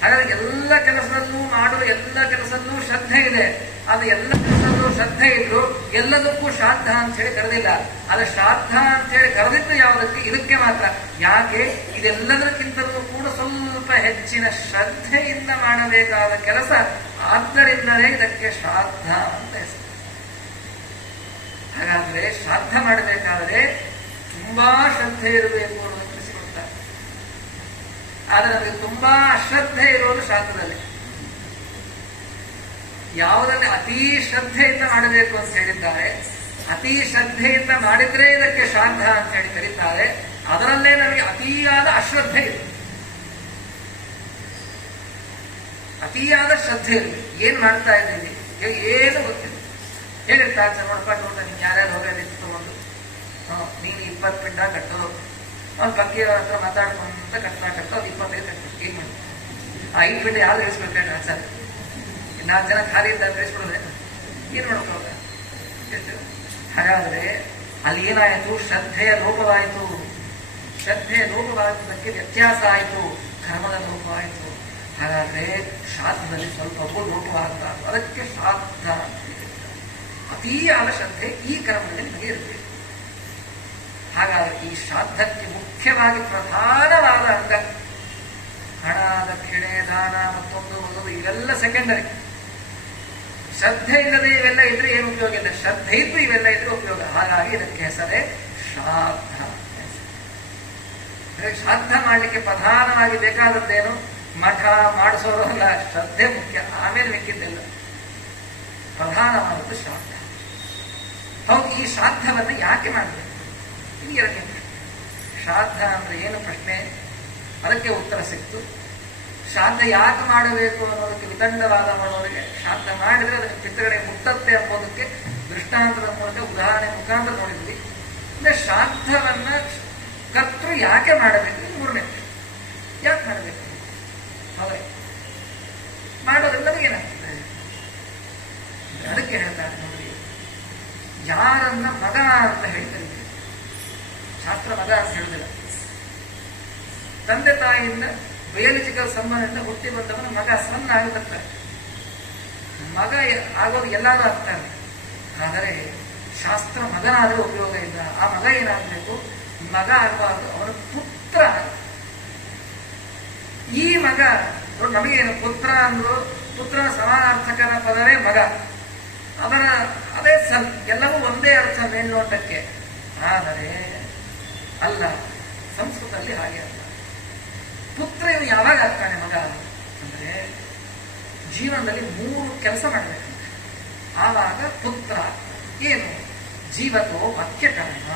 ಹಾಗಾದ್ರೆ ಎಲ್ಲ ಕೆಲಸದಲ್ಲೂ ಮಾಡುವ ಎಲ್ಲ ಕೆಲಸದಲ್ಲೂ ಶ್ರದ್ಧೆ ಇದೆ. ಅದು ಎಲ್ಲ ಕೆಲಸದಲ್ಲೂ ಶ್ರದ್ಧೆ ಇದ್ರು ಎಲ್ಲದಕ್ಕೂ ಶ್ರಾದ್ದ ಅಂತ ಹೇಳಿ ಕರೆದಿಲ್ಲ. ಅದು ಶ್ರಾದ್ದ ಅಂತ ಹೇಳಿ ಕರೆದಿದ್ದು ಯಾವುದಕ್ಕೆ? ಇದಕ್ಕೆ ಮಾತ್ರ. ಯಾಕೆ? ಇದೆಲ್ಲದಕ್ಕಿಂತಲೂ ಕೂಡ ಸ್ವಲ್ಪ ಹೆಚ್ಚಿನ ಶ್ರದ್ಧೆಯಿಂದ ಮಾಡಬೇಕಾದ ಕೆಲಸ, ಆದ್ದರಿಂದಲೇ ಇದಕ್ಕೆ ಶ್ರಾದ್ದ ಅಂತ ಹೆಸರು. ಹಾಗಾದ್ರೆ ಶ್ರಾದ್ದ ಮಾಡಬೇಕಾದ್ರೆ ತುಂಬಾ ಶ್ರದ್ಧೆ ಇರಬೇಕು ಅನ್ನೋದು ತಿಳಿಸಿಕೊಡ್ತಾರೆ. ಆದರೆ ನಮಗೆ ತುಂಬಾ ಅಶ್ರದ್ಧೆ ಇರೋದು ಶಾಸ್ತ್ರದಲ್ಲಿ. ಯಾವುದನ್ನೇ ಅತೀ ಶ್ರದ್ಧೆಯಿಂದ ಮಾಡಬೇಕು ಅಂತ ಹೇಳಿದ್ದಾರೆ, ಅತೀ ಶ್ರದ್ಧೆಯಿಂದ ಮಾಡಿದ್ರೆ ಇದಕ್ಕೆ ಶ್ರಾದ್ದ ಅಂತ ಹೇಳಿ ಕರೀತಾರೆ. ಅದರಲ್ಲೇ ನಮಗೆ ಅತಿಯಾದ ಅಶ್ರದ್ಧೆ ಇದೆ, ಅತಿಯಾದ ಶ್ರದ್ಧೆ ಇರಲಿ. ಏನ್ ಮಾಡ್ತಾ ಇದ್ದೀವಿ ಏನು ಗೊತ್ತಿಲ್ಲ. ಹೇಳಿರ್ತಾರೆ ಸರ್, ನೋಡಪ್ಪ ನೋಡ್ತಾ ನೀನು ಯಾರ್ಯಾರು ಹೋಗಿ ತಗೊಂಡು ನೀನು 20 ಪಿಂಡ ಕಟ್ಟೋದು, ಅವ್ನ ಬಗ್ಗೆ ಹತ್ರ ಮಾತಾಡ್ಕೊಂತ ಕಟ್ತಾ ಅವ್ರು 25 ಕಟ್ಬಿಟ್ಟು ಏನ್ ಮಾಡ್ತಾರೆ? ಆ 5 ಪಿಂಡ ಯಾವ್ದು ಇಳಿಸ್ಬೇಕಂದ್ರೆ ಸರ್ 4 ಜನ ಖಾಲಿ ಇದ್ದಾಗ ಇಳಿಸ್ಬಿಡೋದೆ, ಏನ್ ಮಾಡ್ಕೋದ? ಹಾಗಾದ್ರೆ ಅಲ್ಲಿ ಏನಾಯಿತು? ಶ್ರದ್ಧೆಯ ಲೋಪವಾಯಿತು. ಶ್ರದ್ಧೆಯ ಲೋಪವಾದಕ್ಕೆ ವ್ಯತ್ಯಾಸ ಆಯಿತು, ಕರ್ಮದ ಲೋಪವಾಯಿತು. ಹಾಗಾದ್ರೆ ಶ್ರಾದ್ದದಲ್ಲಿ ಸ್ವಲ್ಪವೂ ಲೋಪವಾಗ್ತ, ಅದಕ್ಕೆ ಶ್ರಾದ್ದ. ಅತೀಯಾದ ಶ್ರದ್ಧೆ ಈ ಕರ್ಮದಲ್ಲಿ ನಮಗೆ ಇರಬೇಕು. ಹಾಗಾದ್ರೆ ಈ ಶ್ರಾದ್ದಕ್ಕೆ ಮುಖ್ಯವಾಗಿ ಪ್ರಧಾನವಾದ ಅಂಗ ಹಣ, ದಕ್ಷಿಣೆ, ದಾನ, ಮತ್ತೊಂದು ಇವೆಲ್ಲ ಸೆಕೆಂಡರಿ. ಶ್ರದ್ಧೆ ಇಲ್ಲದೆ ಇವೆಲ್ಲ ಇದ್ರೆ ಏನು ಉಪಯೋಗ ಇಲ್ಲ, ಶ್ರದ್ಧೆ ಇದ್ದು ಇವೆಲ್ಲ ಇದ್ರೆ ಉಪಯೋಗ. ಹಾಗಾಗಿ ಇದಕ್ಕೆ ಹೆಸರೇ ಶ್ರಾದ್ದ. ಶ್ರಾದ್ದ ಮಾಡಲಿಕ್ಕೆ ಪ್ರಧಾನವಾಗಿ ಬೇಕಾದದ್ದೇನು? ಮಠ ಮಾಡಿಸೋರಲ್ಲ, ಶ್ರದ್ಧೆ ಮುಖ್ಯ, ಆಮೇಲೆ ಮಿಕ್ಕಿದ್ದಿಲ್ಲ. ಪ್ರಧಾನವಾದದ್ದು ಶ್ರಾದ್ದ. ಹೌದು, ಈ ಶ್ರಾದ್ದವನ್ನು ಯಾಕೆ ಮಾಡಬೇಕು? ಇದು ಎರಡನೇ ಪ್ರಶ್ನೆ. ಶ್ರಾದ್ದ ಅಂದ್ರೆ ಏನು ಪ್ರಶ್ನೆ, ಅದಕ್ಕೆ ಉತ್ತರ ಸಿಕ್ತು. ಶ್ರಾದ್ದ ಯಾಕೆ ಮಾಡಬೇಕು ಅನ್ನೋದಕ್ಕೆ ವಿತಂಡವಾದ ಮಾಡೋರಿಗೆ, ಶ್ರಾದ್ದ ಮಾಡಿದ್ರೆ ಅದಕ್ಕೆ ಪಿತೃಗಡೆ ಮುಟ್ಟತ್ತೆ ಎಂಬುದಕ್ಕೆ ದೃಷ್ಟಾಂತದ ಮೂಲಕ ಉದಾಹರಣೆ ಮುಖಾಂತರ ನೋಡಿದ್ವಿ. ಅಂದ್ರೆ ಶ್ರಾದ್ದವನ್ನ ಕರ್ತೃ ಯಾಕೆ ಮಾಡಬೇಕು? ಮೂರನೇ ಯಾಕೆ ಮಾಡಬೇಕು? ಹೌದೇ, ಮಾಡೋದ್ರಿಂದ ನಮಗೇನಾಗ್ತದೆ? ಅದಕ್ಕೆ ಹೇಳ್ತಾರೆ ನೋಡಿ, ಯಾರನ್ನ ಮಗ ಅಂತ ಹೇಳ್ತಾರೆ. ಶಾಸ್ತ್ರ ಮಗ ಅಂತ ಹೇಳುದಿಲ್ಲ. ತಂದೆ ತಾಯಿಯಿಂದ ಬಯೋಲಜಿಕಲ್ ಸಂಬಂಧದಿಂದ ಹುಟ್ಟಿ ಬಂದವನ ಮಗ ಸಣ್ಣ ಆಗುತ್ತಾರೆ. ಮಗ ಆಗೋದು ಎಲ್ಲಾರು ಆಗ್ತಾರೆ. ಆದರೆ ಶಾಸ್ತ್ರ ಮಗನಾದರೂ ಉಪಯೋಗ ಇಲ್ಲ. ಆ ಮಗ ಏನಾಗಬೇಕು? ಮಗ ಆಗಬಾರ್ದು, ಅವನ ಪುತ್ರ. ಈ ಮಗ ನಮಗೇನು ಪುತ್ರ ಅಂದ್ರು, ಪುತ್ರನ ಸಮಾನಾರ್ಥಕರ ಪದವೇ ಮಗ. ಅವರ ಅದೇ ಎಲ್ಲವೂ ಒಂದೇ ಅರ್ಥ ಮೇಲ್ನೋಟಕ್ಕೆ. ಆದರೆ ಅಲ್ಲ, ಸಂಸ್ಕೃತದಲ್ಲಿ ಹಾಗೆ ಅಲ್ಲ. ಪುತ್ರ ಇವನು ಯಾವಾಗ ಆಗ್ತಾನೆ ಮಗ ಅಂದ್ರೆ ಜೀವನದಲ್ಲಿ 3 ಕೆಲಸ ಮಾಡಬೇಕಂತೆ. ಆವಾಗ ಪುತ್ರ ಏನು? ಜೀವತೋ ಮುಖ್ಯ ಕಾರಣ.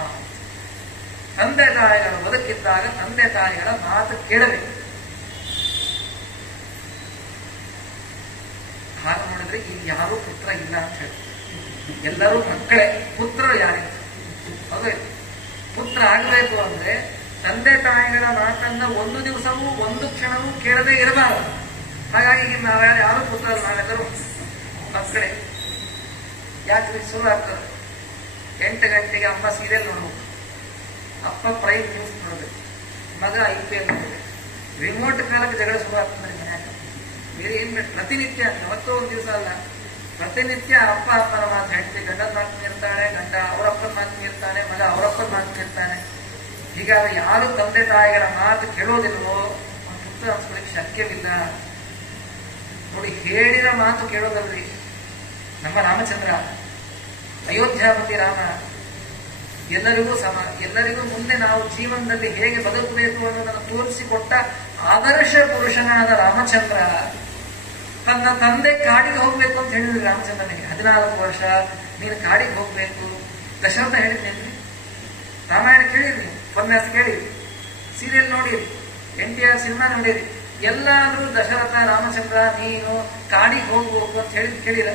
ತಂದೆ ತಾಯಿಗಳು ಬದುಕಿದ್ದಾಗ ತಂದೆ ತಾಯಿಗಳ ಮಾತು ಕೇಳಬೇಕು. ಹಾಗೆ ನೋಡಿದ್ರೆ ಇಲ್ಲಿ ಯಾರೂ ಪುತ್ರ ಇಲ್ಲ ಅಂತ ಹೇಳಿ, ಎಲ್ಲರೂ ಮಕ್ಕಳೇ. ಪುತ್ರರು ಯಾರಿಲ್ಲ. ಹೌದು, ಪುತ್ರ ಆಗಬೇಕು ಅಂದ್ರೆ ತಂದೆ ತಾಯಿಗಳ ಮಾತನ್ನ ಒಂದು ದಿವಸವೂ ಒಂದು ಕ್ಷಣವೂ ಕೇಳದೆ ಇರಬಾರದು. ಹಾಗಾಗಿ ನಾವ್ಯಾರು ಪುತ್ರ, ನಾವೆಲ್ಲರೂ ಮಕ್ಕಳೇ. ಯಾಕೆ ಶುರು ಆಗ್ತದೆ? 8 ಗಂಟೆಗೆ ಅಮ್ಮ ಸೀರಿಯಲ್ ನೋಡ್ಬೇಕು, ಅಪ್ಪ ಪ್ರೈಮ್ ನ್ಯೂಸ್ ನೋಡ್ಬೇಕು, ಮಗ IPL ನೋಡ್ಬೇಕು. ರಿಮೋಟ್ ಕಾಲಕ್ಕೆ ಜಗಳ ಶುರು ಆಗ್ತದೆ ಮನ್ಯಾಗ. ಬೇರೆ ಏನ್ ಬೇಕು? ಪ್ರತಿನಿತ್ಯ, ಯಾವತ್ತೋ ಒಂದು ದಿವಸ ಅಲ್ಲ, ಪ್ರತಿನಿತ್ಯ ಅಪ್ಪನ ಮಾತು ಹೆಂಡತಿ ಗಂಡನ ಮಾತು ಮೀರ್ತಾಳೆ, ಗಂಡ ಅವರಪ್ಪನ ಮಾತು ಮೀರ್ತಾನೆ, ಮಗ ಅವರಪ್ಪನ ಮಾತು ಮೀರ್ತಾನೆ. ಹೀಗಾಗಿ ಯಾರು ತಂದೆ ತಾಯಿಗಳ ಮಾತು ಕೇಳೋದಿಲ್ವೋ ಅವನ ಪುತ್ರ ಅನ್ಸ್ಕೊಳ್ಳಿಕ್ಕೆ ಶಕ್ಯವಿಲ್ಲ. ನೋಡಿ, ಹೇಳಿದ ಮಾತು ಕೇಳೋದಲ್ರಿ. ನಮ್ಮ ರಾಮಚಂದ್ರ, ಅಯೋಧ್ಯಾಪತಿ ರಾಮ, ಎಲ್ಲರಿಗೂ ಎಲ್ಲರಿಗೂ ಮುಂದೆ ನಾವು ಜೀವನದಲ್ಲಿ ಹೇಗೆ ಬದುಕಬೇಕು ಅನ್ನೋದನ್ನು ತೋರಿಸಿಕೊಟ್ಟ ಆದರ್ಶ ಪುರುಷನಾದ ರಾಮಚಂದ್ರ ತನ್ನ ತಂದೆ ಕಾಡಿಗೆ ಹೋಗ್ಬೇಕು ಅಂತ ಹೇಳಿದ್ರು ರಾಮಚಂದ್ರನಿಗೆ. 14 ವರ್ಷ ನೀನು ಕಾಡಿಗೆ ಹೋಗ್ಬೇಕು. ದಶರಥ ಹೇಳಿದ್ನೇನ್ರಿ? ರಾಮಾಯಣ ಕೇಳಿರಿ, ಉಪನ್ಯಾಸ ಕೇಳಿರಿ, ಸೀರಿಯಲ್ ನೋಡಿರಿ, NTR ಸಿನಿಮಾ ನೋಡಿರಿ. ಎಲ್ಲಾದ್ರೂ ದಶರಥ ರಾಮಚಂದ್ರ ನೀನು ಕಾಡಿಗೆ ಹೋಗ್ಬೇಕು ಅಂತ ಕೇಳಿರ?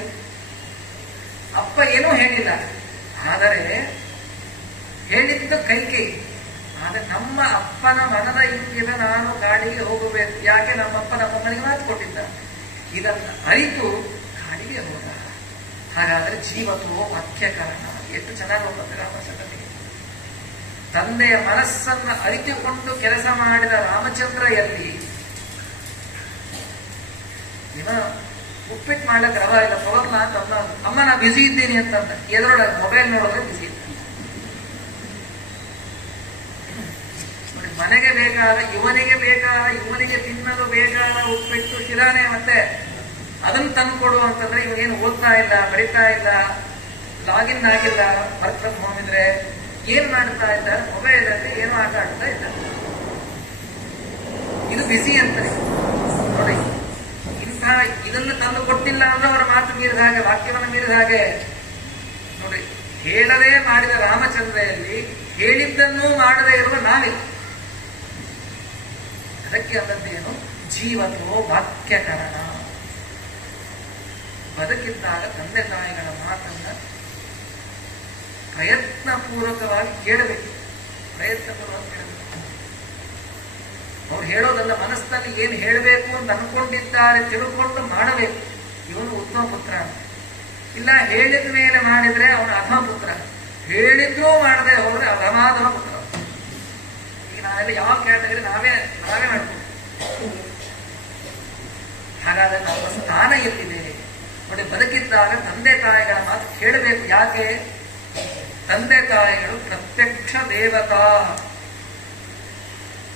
ಅಪ್ಪ ಏನೂ ಹೇಳಿಲ್ಲ. ಆದರೆ ಹೇಳಿದ್ದು ಕೈಕೇಯಿ. ಆದ್ರೆ ನಮ್ಮ ಅಪ್ಪನ ಮನದ ಇಂಗಿದ ನಾನು ಕಾಡಿಗೆ ಹೋಗಬೇಕು. ಯಾಕೆ? ನಮ್ಮಪ್ಪ ನಮ್ಮಮ್ಮನಿಗೆ ಮಾತು ಕೊಟ್ಟಿದ್ದ. ಇದನ್ನು ಅರಿತು ಕಾಡಿಗೆ ಹೋದ. ಹಾಗಾದ್ರೆ ಜೀವತ್ವೋ ಮುಖ್ಯ ಕಾರಣ. ಎಷ್ಟು ಚೆನ್ನಾಗಿ ಹೋಗುತ್ತೆ ರಾಮಚಂದ್ರನಿಗೆ. ತಂದೆಯ ಮನಸ್ಸನ್ನು ಅರಿತುಕೊಂಡು ಕೆಲಸ ಮಾಡಿದ ರಾಮಚಂದ್ರ ಎಲ್ಲಿ? ಉಪ್ಪಿಟ್ಟು ಮಾಡ್ಲಿಕ್ಕೆ ರವ ಇಲ್ಲ, ತಗೋಲ್ಲ ಅಂತ ಅಮ್ಮ ನಾ ಬಿಸಿ ಇದ್ದೀನಿ ಅಂತಂದ. ಎದುರೊಳಗೆ ಮೊಬೈಲ್ ನೋಡಿದ್ರೆ ಬಿಸಿ ಇದ್ದ. ಮನೆಗೆ ಬೇಕಾದ, ಇವನಿಗೆ ತಿನ್ನಲು ಬೇಕಾದ ಉಪ್ಪಿಟ್ಟು ಶಿರಾನೆ, ಮತ್ತೆ ಅದನ್ನು ತಂದು ಕೊಡು ಅಂತಂದ್ರೆ ಇವನೇನು ಓದ್ತಾ ಇಲ್ಲ, ಬರಿತಾ ಇಲ್ಲ, ಲಾಗಿನ್ ಆಗಿಲ್ಲ, ವರ್ಕ್ ಫ್ರಮ್ ಹೋಮ್ ಇದ್ರೆ ಏನ್ ಮಾಡ್ತಾ ಇದ್ದಾರೆ? ಮೊಬೈಲ್ ಅಲ್ಲಿ ಏನೋ ಆಟ ಆಡ್ತಾ ಇದ್ದಾರೆ. ಇದು ಬಿಸಿ ಅಂತಾರೆ ನೋಡಿ. ಇದನ್ನು ತಂದು ಕೊಟ್ಟಿಲ್ಲ ಅಂದ್ರೆ ಅವರ ಮಾತು ಮೀರಿದ ಹಾಗೆ, ವಾಕ್ಯವನ್ನು ಮೀರಿದ ಹಾಗೆ ನೋಡಿ. ಹೇಳದೇ ಮಾಡಿದ ರಾಮಚಂದ್ರೆಯಲ್ಲಿ ಹೇಳಿದ್ದನ್ನೂ ಮಾಡದೇ ಇರುವ ನಾವೇ. ಅದಕ್ಕೆ ಅದದ್ದೇನು? ಜೀವನೋ ವಾಕ್ಯಕರಣ. ಬದುಕಿದ್ದಾಗ ತಂದೆ ತಾಯಿಗಳ ಮಾತನ್ನ ಪ್ರಯತ್ನ ಪೂರ್ವಕವಾಗಿ ಕೇಳಬೇಕು. ಪ್ರಯತ್ನಪೂರ್ವಕ ಕೇಳಬೇಕು. ಅವ್ರು ಹೇಳೋದಲ್ಲ, ಮನಸ್ಸಿನಲ್ಲಿ ಏನು ಹೇಳಬೇಕು ಅಂತ ಅನ್ಕೊಂಡಿದ್ದಾರೆ ತಿಳ್ಕೊಂಡು ಮಾಡಬೇಕು. ಇವನು ಉತ್ತಮ ಪುತ್ರ ಅಂತ. ಇಲ್ಲ ಹೇಳಿದ ಮೇಲೆ ಮಾಡಿದ್ರೆ ಅವನು ಅಧಮ ಪುತ್ರ. ಹೇಳಿದ್ರೂ ಮಾಡದೆ ಹೋದ್ರೆ ಅಧಮಾಧಮ ಪುತ್ರ. ಈಗ ನಾವೆಲ್ಲ ಯಾವ ಕ್ಯಾಟಗರಿ ನಾವೇ ಮಾಡ್ತೀವಿ. ಹಾಗಾದ್ರೆ ನಮ್ಮ ಸ್ಥಾನ ಎಲ್ಲಿದೆ ನೋಡಿ. ಬದುಕಿದ್ದಾಗ ತಂದೆ ತಾಯಿಗಳ ಮಾತು ಕೇಳಬೇಕು. ಯಾಕೆ? ತಂದೆ ತಾಯಿಗಳು ಪ್ರತ್ಯಕ್ಷ ದೇವತಾ.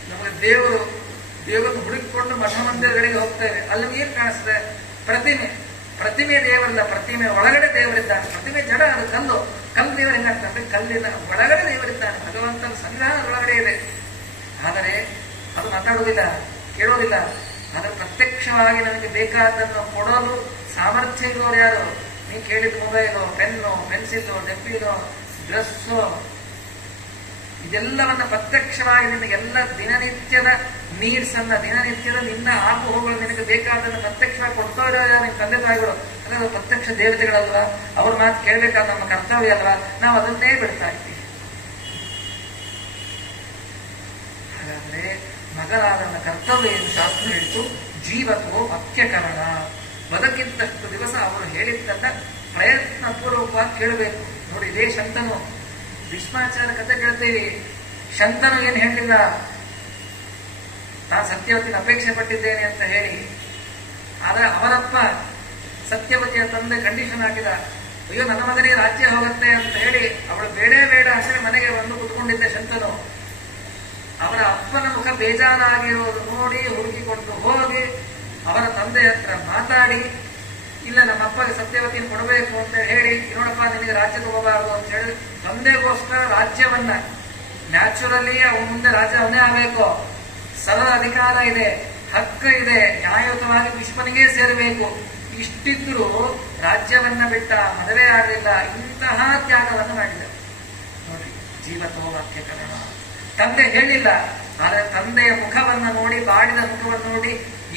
ನಮಗೆ ದೇವರು ಹುಡುಕಿಕೊಂಡು ಮಠ ಮಂದಿರಗಳಿಗೆ ಹೋಗ್ತೇವೆ. ಅಲ್ಲಿ ಏನ್ ಕಾಣಿಸ್ತದೆ? ಪ್ರತಿಮೆ ದೇವರಲ್ಲ, ಪ್ರತಿಮೆ ಒಳಗಡೆ ದೇವರಿದ್ದಾನೆ. ಪ್ರತಿಮೆ ಜಡ, ಅದು ಕಲ್ಲು ದೇವರು ಹೆಂಗಾಗ್ತದೆ? ಕಲ್ಲಿನ ಒಳಗಡೆ ದೇವರಿದ್ದಾನೆ. ಭಗವಂತನ ಸಂಗ್ರಹ ಒಳಗಡೆ ಇದೆ. ಆದರೆ ಅದು ಮಾತಾಡುವುದಿಲ್ಲ, ಕೇಳೋದಿಲ್ಲ. ಆದರೆ ಪ್ರತ್ಯಕ್ಷವಾಗಿ ನಮಗೆ ಬೇಕಾದನ್ನು ಕೊಡೋದು ಸಾಮರ್ಥ್ಯ ಇರೋರು ಯಾರು? ನೀವು ಕೇಳಿದ ಮೊಬೈಲು, ಪೆನ್ನು, ಪೆನ್ಸಿಲು, ಡೆಬ್ಬಿನೋ, ಡ್ರೆಸ್ಸು, ಇದೆಲ್ಲವನ್ನ ಪ್ರತ್ಯಕ್ಷವಾಗಿ ನಿನಗೆಲ್ಲ ದಿನನಿತ್ಯದ ನೀಡ್ಸ್ ಅನ್ನ, ದಿನನಿತ್ಯದ ನಿನ್ನ ಆಗು ಹೋಗಲು ನಿನಗೆ ಬೇಕಾದನ್ನು ಪ್ರತ್ಯಕ್ಷವಾಗಿ ಕೊಡ್ತಾ ಇರೋ ನಿಮ್ಮ ತಂದೆ ತಾಯಿಗಳು. ಅಲ್ಲ, ಅದು ಪ್ರತ್ಯಕ್ಷ ದೇವತೆಗಳಲ್ವಾ? ಅವ್ರ ಮಾತು ಕೇಳಬೇಕಾದ ನಮ್ಮ ಕರ್ತವ್ಯ ಅಲ್ವಾ? ನಾವು ಅದನ್ನೇ ಬಿಡ್ತಾ ಇದ್ದೀವಿ. ಹಾಗಾದ್ರೆ ಮಗನಾದ ಕರ್ತವ್ಯ ಏನು ಶಾಸ್ತ್ರ ಹೇಳಿತು? ಜೀವತ್ವೋ ವಾಕ್ಯಕರಣ. ಬದುಕಿದ್ದಷ್ಟು ದಿವಸ ಅವರು ಹೇಳಿದ್ದನ್ನ ಪ್ರಯತ್ನ ಪೂರ್ವಕವಾಗಿ ಕೇಳಬೇಕು. ನೋಡಿ, ಇದೇ ಶಂತನು, ಭೀಷ್ಮಾಚಾರ್ಯ ಕಥೆ ಕೇಳ್ತೀವಿ. ಶಂತನು ಏನು ಹೇಳಲಿಲ್ಲ, ನಾನು ಸತ್ಯವತಿನ ಅಪೇಕ್ಷೆ ಪಟ್ಟಿದ್ದೇನೆ ಅಂತ ಹೇಳಿ. ಆದ್ರೆ ಅವರಪ್ಪ ಸತ್ಯವತಿಯ ತಂದೆ ಕಂಡೀಷನ್ ಹಾಕಿದ. ಅಯ್ಯೋ, ನನ್ನ ಮಗನಿಗೆ ರಾಜ್ಯ ಹೋಗುತ್ತೆ ಅಂತ ಹೇಳಿ ಅವಳು ಬೇಡ ಅಂತ ಮನೆಗೆ ಬಂದು ಕುತ್ಕೊಂಡಿದ್ದೆ ಶಂತನು. ಅವರ ಅಪ್ಪನ ಮುಖ ಬೇಜಾರಾಗಿರೋದು ನೋಡಿ ಹುಡುಕಿಕೊಂಡು ಹೋಗಿ ಅವರ ತಂದೆ ಹತ್ರ ಮಾತಾಡಿ, ಇಲ್ಲ ನಮ್ಮ ಅಪ್ಪಗೆ ಸತ್ಯವತಿನ ಕೊಡಬೇಕು ಅಂತ ಹೇಳಿ, ನೋಡಪ್ಪ ನಿನಗೆ ರಾಜ್ಯ ತಗೋಬಾರದು ಅಂತ ಹೇಳಿ ತಂದೆಗೋಸ್ಕರ ರಾಜ್ಯವನ್ನ, ನ್ಯಾಚುರಲಿ ಅವನ ಮುಂದೆ ರಾಜ್ಯ ಅವನೇ ಆಗಬೇಕು, ಸರಳ ಅಧಿಕಾರ ಇದೆ, ಹಕ್ಕು ಇದೆ, ನ್ಯಾಯಯುತವಾಗಿ ಭೀಷ್ಮನಿಗೆ ಸೇರಬೇಕು. ಇಷ್ಟಿದ್ರು ರಾಜ್ಯವನ್ನ ಬಿಟ್ಟ, ಮದುವೆ ಆಗಲಿಲ್ಲ. ಇಂತಹ ತ್ಯಾಗವನ್ನು ಮಾಡಿದ ನೋಡಿ. ಜೀವತೋ ವಾಕ್ಯಕರಣ. ತಂದೆ ಹೇಳಿಲ್ಲ, ಆದರೆ ತಂದೆಯ ಮುಖವನ್ನ ನೋಡಿ, ಬಾಡಿದ ಮುಖವನ್ನು ನೋಡಿ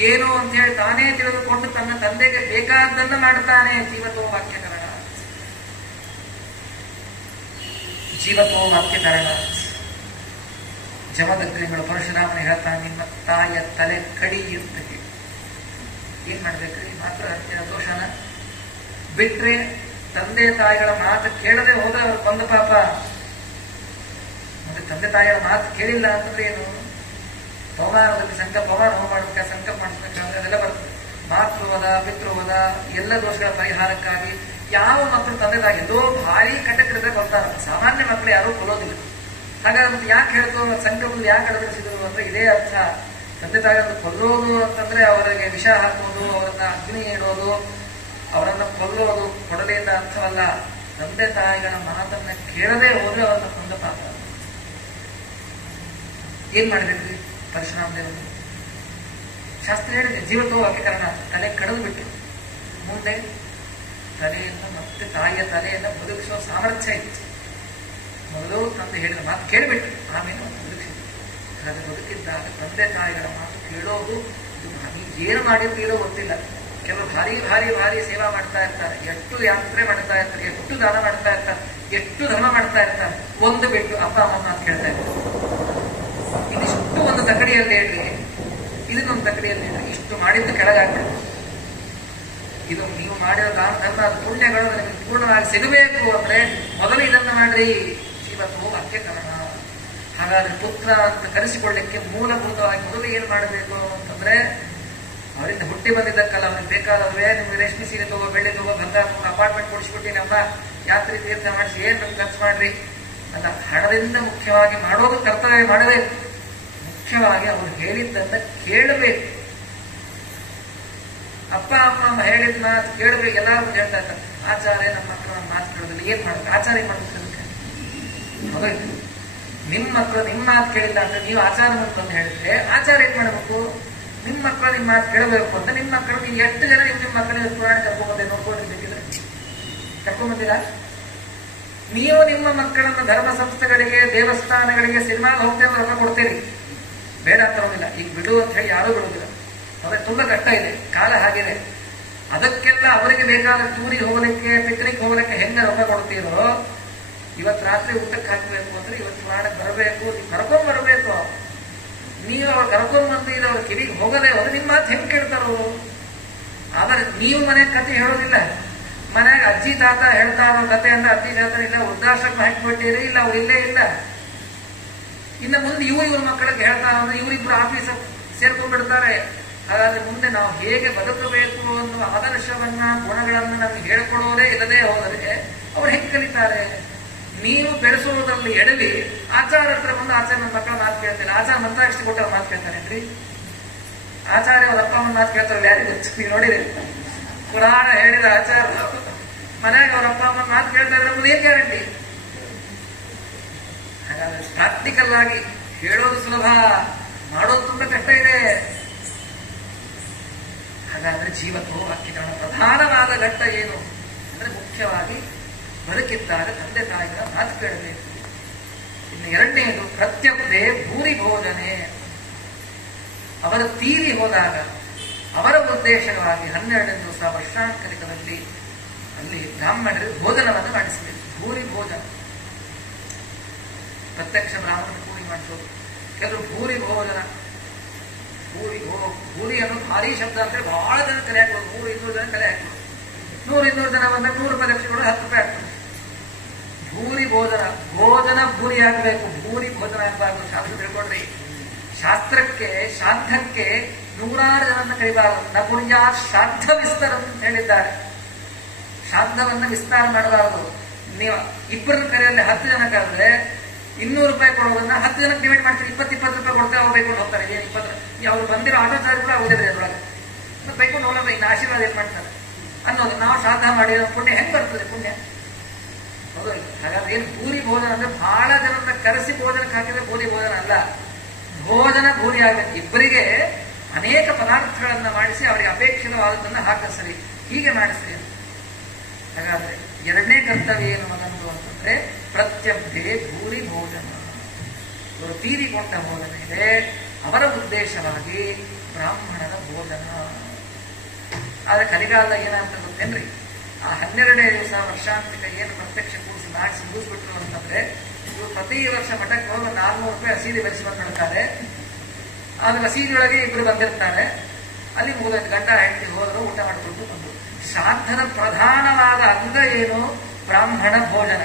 ಏನು ಅಂತ ಹೇಳಿ ತಾನೇ ತಿಳಿದುಕೊಂಡು ತನ್ನ ತಂದೆಗೆ ಬೇಕಾದ್ದನ್ನು ಮಾಡುತ್ತಾನೆ. ಜೀವತೋ ವಾಕ್ಯಕರಣ. ಜೀವತೋ ವಾಕ್ಯಕರಣ. ಜಮದಗ್ನಿಗಳು ಪರಶುರಾಮನ ಹೇಳ್ತಾನೆ, ನಿಮ್ಮ ತಾಯಿಯ ತಲೆ ಕಡಿಯುತ್ತದೆ. ಏನ್ ಮಾಡ್ಬೇಕ್ರಿ? ಮಾತ್ರ ದೋಷನ ಬಿಟ್ರೆ ತಂದೆ ತಾಯಿಗಳ ಮಾತು ಕೇಳದೆ ಹೋದ್ರೆ ಅವ್ರು ಕೊಂದ ಪಾಪ. ಮತ್ತೆ ತಂದೆ ತಾಯಿಗಳ ಮಾತು ಕೇಳಿಲ್ಲ ಅಂತಂದ್ರೆ ಏನು? ಪವಮಾನದಲ್ಲಿ ಪವಮಾನ ಹೋಮ ಮಾಡ್ಬೇಕಾ, ಸಂಕಲ್ಪ ಮಾಡಿಸ್ಬೇಕಾದ್ರೆ ಅದೆಲ್ಲ ಬರ್ತದೆ. ಮಾತೃವದ, ಪಿತೃವದ ಎಲ್ಲ ದೋಷಗಳ ಪರಿಹಾರಕ್ಕಾಗಿ ಯಾವ ಮಕ್ಕಳು ತಂದೆ ತಾಯಿ ಎಲ್ಲೋ ಭಾರಿ ಕಟಕರಿದ್ರೆ ಬರ್ತಾರೆ. ಸಾಮಾನ್ಯ ಮಕ್ಕಳು ಯಾರೂ ಕೊಲ್ಲೋದಿಲ್ಲ. ಹಾಗಾದ್ರೆ ಮತ್ತೆ ಯಾಕೆ ಹೇಳ್ತೋ ಸಂಕಲ್ಪದಲ್ಲಿ ಯಾಕೆ ಅಳವಡಿಸಿದ್ರು ಅಂದ್ರೆ ಇದೇ ಅರ್ಥ. ತಂದೆ ತಾಯಿಗಳನ್ನು ಕೊಲ್ಲೋದು ಅಂತಂದ್ರೆ ಅವರಿಗೆ ವಿಷ ಹಾಕೋದು, ಅವರನ್ನ ಅಗ್ನಿ ಇಡೋದು, ಅವರನ್ನ ಕೊಲ್ಲೋದು ಕೊಡಲಿಂದ ಅರ್ಥವಲ್ಲ. ತಂದೆ ತಾಯಿಗಳ ಮಾತನ್ನ ಕೇಳದೆ ಹೋದ್ರೆ ಅವರನ್ನ ಕೊಂದ ಪಾಪ. ಏನ್ ಮಾಡಿದ್ರಿ ಪರಶುರಾಮ ದೇವರು? ಶಾಸ್ತ್ರ ಹೇಳಿದೆ ಜೀವತೋ ವಾಕ್ಯಕರಣ. ತಲೆ ಕಡಿದು ಬಿಟ್ಟು ಮುಂದೆ ತಲೆಯನ್ನು ಮತ್ತೆ ತಾಯಿಯ ತಲೆಯನ್ನು ಬದುಕಿಸುವ ಸಾಮರ್ಥ್ಯ ಇತ್ತು. ಮೊದಲು ತಂದೆ ಹೇಳಿದ ಮಾತು ಕೇಳಿಬಿಟ್ಟು ಆಮೇಲೆ ಬದುಕಿಸಿದ್ರು. ಹಾಗೆ ಬದುಕಿದ್ದಾಗ ತಂದೆ ತಾಯಿಗಳ ಮಾತು ಕೇಳೋದು, ಏನು ಮಾಡಿರ್ತೀರೋ ಗೊತ್ತಿಲ್ಲ. ಕೆಲವರು ಭಾರಿ ಭಾರಿ ಭಾರಿ ಸೇವಾ ಮಾಡ್ತಾ ಇರ್ತಾರೆ, ಎಷ್ಟು ಯಾತ್ರೆ ಮಾಡ್ತಾ ಇರ್ತಾರೆ, ಎಷ್ಟು ದಾನ ಮಾಡ್ತಾ ಇರ್ತಾರೆ, ಎಷ್ಟು ಧರ್ಮ ಮಾಡ್ತಾ ಇರ್ತಾರೆ. ಒಂದು ಬಿಟ್ಟು ಅಪ್ಪ ಅಮ್ಮ ಮಾತು ಕೇಳ್ತಾ ಇರ್ತಾರೆ. ಇದಿಷ್ಟು ಒಂದು ತಕಡಿಯಲ್ಲಿ ಹೇಳ್ರಿ, ಇದನ್ನೊಂದು ತಕಡಿಯಲ್ಲಿ ಹೇಳ್ರಿ, ಇಷ್ಟು ಮಾಡಿದ್ದು ಕೆಳಗಾಗ್ಬಿಡ್ತು. ಇದು ನೀವು ಮಾಡಿರೋ ದಾನ ಧರ್ಮ ಪುಣ್ಯಗಳು ನಿಮಗೆ ಪೂರ್ಣವಾಗಿ ಸಿಗಬೇಕು ಅಂದ್ರೆ ಮೊದಲು ಇದನ್ನ ಮಾಡ್ರಿ. ಜೀವತ್ವೋ ವಾಕ್ಯಕರಣ. ಹಾಗಾದ್ರೆ ಪುತ್ರ ಅಂತ ಕರೆಸಿಕೊಳ್ಳಿಕ್ಕೆ ಮೂಲಭೂತವಾಗಿ ಮೊದಲು ಏನ್ ಮಾಡಬೇಕು ಅಂತಂದ್ರೆ, ಅವರಿಂದ ಹುಟ್ಟಿ ಬಂದಿದ್ದಕ್ಕಲ್ಲ, ಅವ್ರಿಗೆ ಬೇಕಾದವೇ ನಿಮ್ಗೆ ರೇಷ್ಮೆ ಸೀರೆ ತಗೋ, ಬೆಳ್ಳಿ ತಗೋ, ಬಂಗಾರ ತಗೋ, ಅಪಾರ್ಟ್ಮೆಂಟ್ ಕೊಡಿಸ್ಬಿಟ್ಟು ನಮ್ಮ ಯಾತ್ರೆ ತೀರ್ಥ ಮಾಡಿಸಿ ಏನ್ ನಮ್ಗೆ ಖರ್ಚು ಮಾಡ್ರಿ ಅಲ್ಲ. ಹಣದಿಂದ ಮುಖ್ಯವಾಗಿ ಮಾಡೋದು ಕರ್ತವ್ಯ ಮಾಡಬೇಕು. ಮುಖ್ಯವಾಗಿ ಅವ್ರು ಹೇಳಿದ್ದನ್ನ ಕೇಳಬೇಕು. ಅಪ್ಪ ಅಮ್ಮ ಹೇಳಿದ ಮಾತು ಕೇಳಬೇಕು. ಎಲ್ಲಾರು ಹೇಳ್ತಾ ಇರ್ತಾರೆ, ಆಚಾರ್ಯ ನಮ್ಮ ಮಕ್ಕಳು ನಮ್ಮ ಮಾತು ಕೇಳೋದಿಲ್ಲ. ಏನ್ ಮಾಡ್ಬೇಕು? ಆಚಾರ್ಯ ಮಾಡ್ಬೇಕು. ಹೌದು. ನಿಮ್ಮ ಮಕ್ಕಳು ನಿಮ್ಮ ಮಾತು ಕೇಳಿಲ್ಲ ಅಂದ್ರೆ ನೀವು ಆಚಾರ ಅಂತಂದು ಹೇಳಿದ್ರೆ ಆಚಾರ ಏನ್ ಮಾಡಬೇಕು? ನಿಮ್ಮ ಮಕ್ಕಳು ನಿಮ್ಮ ಮಾತು ಕೇಳಬೇಕು ಅಂತ ನಿಮ್ಮ ಮಕ್ಕಳು ನೀವು ಎಷ್ಟು ಜನ ನಿಮ್ಮ ಮಕ್ಕಳಿಗೆ ಪುರಾಣ ಕರ್ಕೊಂಬಂದೆ ನೋಡ್ಕೊಂಡಿದ್ದೀರ? ಕರ್ಕೊಂಬಂದಿರಾ? ನೀವು ನಿಮ್ಮ ಮಕ್ಕಳನ್ನು ಧರ್ಮ ಸಂಸ್ಥೆಗಳಿಗೆ, ದೇವಸ್ಥಾನಗಳಿಗೆ, ಸಿನಿಮಾಗೆ ಹೋಗ್ತೇವೆ ರೊಕ್ಕ ಕೊಡ್ತೀರಿ, ಬೇಡ ಅಂತ ಹೋಗಿಲ್ಲ. ಈಗ ಬಿಡು ಅಂತ ಹೇಳಿ ಯಾರೂ ಬಿಡುವುದಿಲ್ಲ. ಅದೇ ತುಂಬಾ ಕಷ್ಟ ಇದೆ, ಕಾಲ ಹಾಗಿದೆ. ಅದಕ್ಕೆಲ್ಲ ಅವರಿಗೆ ಬೇಕಾದ ಟೂರಿಗೆ ಹೋಗ್ಲಿಕ್ಕೆ, ಪಿಕ್ನಿಕ್ ಹೋಗ್ಲಿಕ್ಕೆ ಹೆಂಗೆ ರೊಕ್ಕ ಕೊಡ್ತೀರೋ, ಇವತ್ತು ರಾತ್ರಿ ಊಟಕ್ಕೆ ಹಾಕಬೇಕು ಅಂದ್ರೆ ಇವತ್ತು ಪುರಾಣಕ್ಕೆ ಬರಬೇಕು, ನೀವು ಕರ್ಕೊಂಡ್ ಬರಬೇಕು. ನೀವು ಅವ್ರು ಕರ್ಕೊಂಡ್ ಬಂದಿಲ್ಲ, ಅವ್ರ ಕಿವಿಗೆ ಹೋಗದೆ ಹೋದ್ರೆ ನಿಮ್ಮ ಮಾತು ಹೆಂಗೆ ಕೇಳ್ತಾರೋ? ಆದರೆ ನೀವು ಮನೆ ಕತೆ ಹೇಳೋದಿಲ್ಲ. ಮನೆಯಾಗ ಅಜ್ಜಿ ತಾತ ಹೇಳ್ತಾ ಇರೋ ಕತೆ ಅಂದ್ರೆ ಅಜ್ಜಿ ತಾತ ಇಲ್ಲ, ವೃದ್ಧಾಶ್ರಮ ಹಾಕಿಬಿಟ್ಟಿರಿ, ಇಲ್ಲ ಅವ್ರು ಇಲ್ಲೇ ಇಲ್ಲ. ಇನ್ನು ಮುಂದೆ ಇವ್ರ ಮಕ್ಕಳಿಗೆ ಹೇಳ್ತಾ ಅಂದ್ರೆ ಇವರಿಬ್ರು ಆಫೀಸ್ ಸೇರ್ಕೊಂಡ್ಬಿಡ್ತಾರೆ. ಹಾಗಾದ್ರೆ ಮುಂದೆ ನಾವು ಹೇಗೆ ಬದುಕಬೇಕು ಅನ್ನುವ ಆದರ್ಶವನ್ನ, ಗುಣಗಳನ್ನು ನಮ್ಗೆ ಹೇಳ್ಕೊಡೋದೇ ಇಲ್ಲದೆ ಹೋದರೆ ಅವ್ರು ಹೆಂಗೆ ಕಲಿತಾರೆ? ನೀವು ಬೆಳೆಸುವುದರಲ್ಲಿ ಎಡವಿ ಆಚಾರ ಹತ್ರ ಬಂದು ಆಚಾರ ನನ್ನ ಮಕ್ಕಳ ಮಾತು ಕೇಳ್ತಾರೆ. ಆಚಾರ ಮಂತ್ರಾಕ್ಷಿ ಕೊಟ್ಟವ್ರ ಮಾತು ಕೇಳ್ತಾರೇನ್ರಿ? ಆಚಾರ್ಯ ಅವ್ರ ಅಪ್ಪ ಅಮ್ಮನ ಮಾತು ಕೇಳ್ತಾರೆ, ಯಾರಿಗೆ ಗೊತ್ತು? ನೀವು ನೋಡಿರಿ, ಪುರಾಣ ಹೇಳಿದ ಆಚಾರ ಮನೆಯಾಗ ಅವ್ರ ಅಪ್ಪ ಅಮ್ಮನ ಮಾತು ಕೇಳ್ತಾ ಇದ್ರೆ ನಮ್ದು ಏನ್ ಗ್ಯಾರಂಟಿ? ಹಾಗಾದ್ರೆ ಪ್ರಾಕ್ಟಿಕಲ್ ಆಗಿ ಹೇಳೋದು ಸುಲಭ, ಮಾಡೋದು ತುಂಬಾ ಕಷ್ಟ ಇದೆ. ಹಾಗಾದ್ರೆ ಜೀವತ್ವ ವಾಕ್ಯಗಳ ಪ್ರಧಾನವಾದ ಘಟ್ಟ ಏನು ಅಂದ್ರೆ ಮುಖ್ಯವಾಗಿ ಬದುಕಿದ್ದಾಗ ತಂದೆ ತಾಯಿಗಳ ಮಾತು ಕೇಳಬೇಕು. ಇನ್ನು ಎರಡನೇದು ಪ್ರತ್ಯಬ್ಧೆ ಭೂರಿ ಭೋಜನೆ. ಅವರು ತೀರಿ ಹೋದಾಗ ಅವರ ಉದ್ದೇಶವಾಗಿ 12ನೇ ದಿವಸ ವರ್ಷಾಂತರಿಕದಲ್ಲಿ ಅಲ್ಲಿ ಬ್ರಾಹ್ಮಣರಿಗೆ ಭೋಜನವನ್ನು ಮಾಡಿಸಬೇಕು. ಭೂರಿ ಭೋಜನ, ಪ್ರತ್ಯಕ್ಷ ಬ್ರಾಹ್ಮಣ ಕೂಡಿ ಮಾಡಿಸೋದು. ಕೆಲವರು ಭೂರಿ ಭೋಜನ, ಭೂರಿ ಅನ್ನೋದು ಭಾರಿ ಶಬ್ದ ಅಂದ್ರೆ ಬಹಳ ಜನ ಕಲೆ ಹಾಕ್ಬೋದು. 100-200 ಜನ ಕಲೆ ಹಾಕ್ಬೋದು. 100-200 ಜನ ಬಂದಾಗ 100 ರೂಪಾಯಿ ಲಕ್ಷ ಕೊಡೋದು 10 ರೂಪಾಯಿ ಆಗ್ತದೆ. ಭೂರಿ ಭೋಜನ, ಭೋಜನ ಭೂರಿ ಆಗಬೇಕು, ಭೂರಿ ಭೋಜನ ಆಗಬಾರ್ದು. ಶಾಸ್ತ್ರ ತಿಳ್ಕೊಡ್ರಿ, ಶಾಸ್ತ್ರಕ್ಕೆ ಶ್ರಾದ್ದಕ್ಕೆ 100 ಜನರನ್ನ ಕರಿಬಾರದು. ನ ಪುಣ್ಯ ಶ್ರಾದ್ದ ವಿಸ್ತಾರ ಅಂತ ಹೇಳಿದ್ದಾರೆ. ಶ್ರಾದ್ದವನ್ನ ವಿಸ್ತಾರ ಮಾಡಬಾರದು. ನೀವು ಇಬ್ಬರನ್ನ ಕರೆಯಲ್ಲಿ 10 ಜನ ಕರೆದ್ರೆ 200 ರೂಪಾಯಿ ಕೊಡೋದನ್ನ 10 ಜನಕ್ಕೆ ಡಿವೈಡ್ ಮಾಡ್ತೀವಿ. 20-20 ರೂಪಾಯಿ ಕೊಡ್ತಾರೆ, ಅವ್ರು ಬೈಕೊಂಡು ಹೋಗ್ತಾರೆ. ಏನು 20 ಅವ್ರು ಬಂದಿರೋ ಆಟೋ ಚಾರ್ಜ್ ಕೂಡ ಆಗುದಿಲ್ಲ ಅದ್ರೊಳಗೆ. ಬೈಕೊಂಡು ಹೋಗಲ್ಲ, ಇನ್ನು ಆಶೀರ್ವಾದ ಏನ್ ಮಾಡ್ತಾರೆ ಅನ್ನೋದು. ನಾವು ಶ್ರಾದ್ದ ಮಾಡಿರೋ ಪುಣ್ಯ ಹೆಂಗ್ ಬರ್ತದೆ? ಪುಣ್ಯ ಹೌದು. ಹಾಗಾದ್ರೆ ಏನು ಭೂರಿ ಭೋಜನ ಅಂದ್ರೆ ಬಹಳ ಜನರನ್ನ ಕರೆಸಿ ಭೋಜನಕ್ಕೆ ಹಾಕಿದ್ರೆ ಭೂರಿ ಭೋಜನ ಅಲ್ಲ. ಭೋಜನ ಭೂರಿ ಆಗಬೇಕು. ಇಬ್ಬರಿಗೆ ಅನೇಕ ಪದಾರ್ಥಗಳನ್ನ ಮಾಡಿಸಿ ಅವರಿಗೆ ಅಪೇಕ್ಷಿತವಾದದನ್ನ ಹಾಕಿಸ್ರಿ, ಹೀಗೆ ಮಾಡಿಸ್ರಿ. ಹಾಗಾದ್ರೆ ಎರಡನೇ ಕರ್ತವ್ಯ ಏನು ಅನ್ನೋದು ಅಂತಂದ್ರೆ ಪ್ರತ್ಯಬ್ಧೆ ಭೂರಿ ಭೋಜನ. ಇವರು ತೀರಿಕೊಂಡ ಹೋದ ಮೇಲೆ ಅವರ ಉದ್ದೇಶವಾಗಿ ಬ್ರಾಹ್ಮಣನ ಭೋಜನ. ಆದ್ರೆ ಕಲಿಗಾಲ ಏನಂತ ಗೊತ್ತೇನ್ರಿ? ಆ 12ನೇ ದಿವಸ ವರ್ಷಾಂತಿಕ ಏನು ಪ್ರತ್ಯಕ್ಷ ಕೂಡಿಸಿ ಮಾಡಿಸಿ ಮುಗಿಸ್ಬಿಟ್ರು ಅಂತಂದ್ರೆ ಇವರು ಪ್ರತಿ ವರ್ಷ ಮಠಕ್ಕೆ ಹೋಗಿ 400 ರೂಪಾಯಿ ರಸೀದಿ ಬರೆಸಿ ಬಂದಿರ್ತಾರೆ. ಆದ್ರೆ ರಸೀದಿಯೊಳಗೆ ಇಬ್ರು ಬಂದಿರ್ತಾರೆ. ಅಲ್ಲಿ 3 ಗಂಟೆ ಹೆಂಡತಿ ಹೋದ್ರು, ಊಟ ಮಾಡಿಕೊಂಡು ಬಂದು. ಶ್ರಾದ್ದದ ಪ್ರಧಾನವಾದ ಅಂಗ ಏನು? ಬ್ರಾಹ್ಮಣ ಭೋಜನ.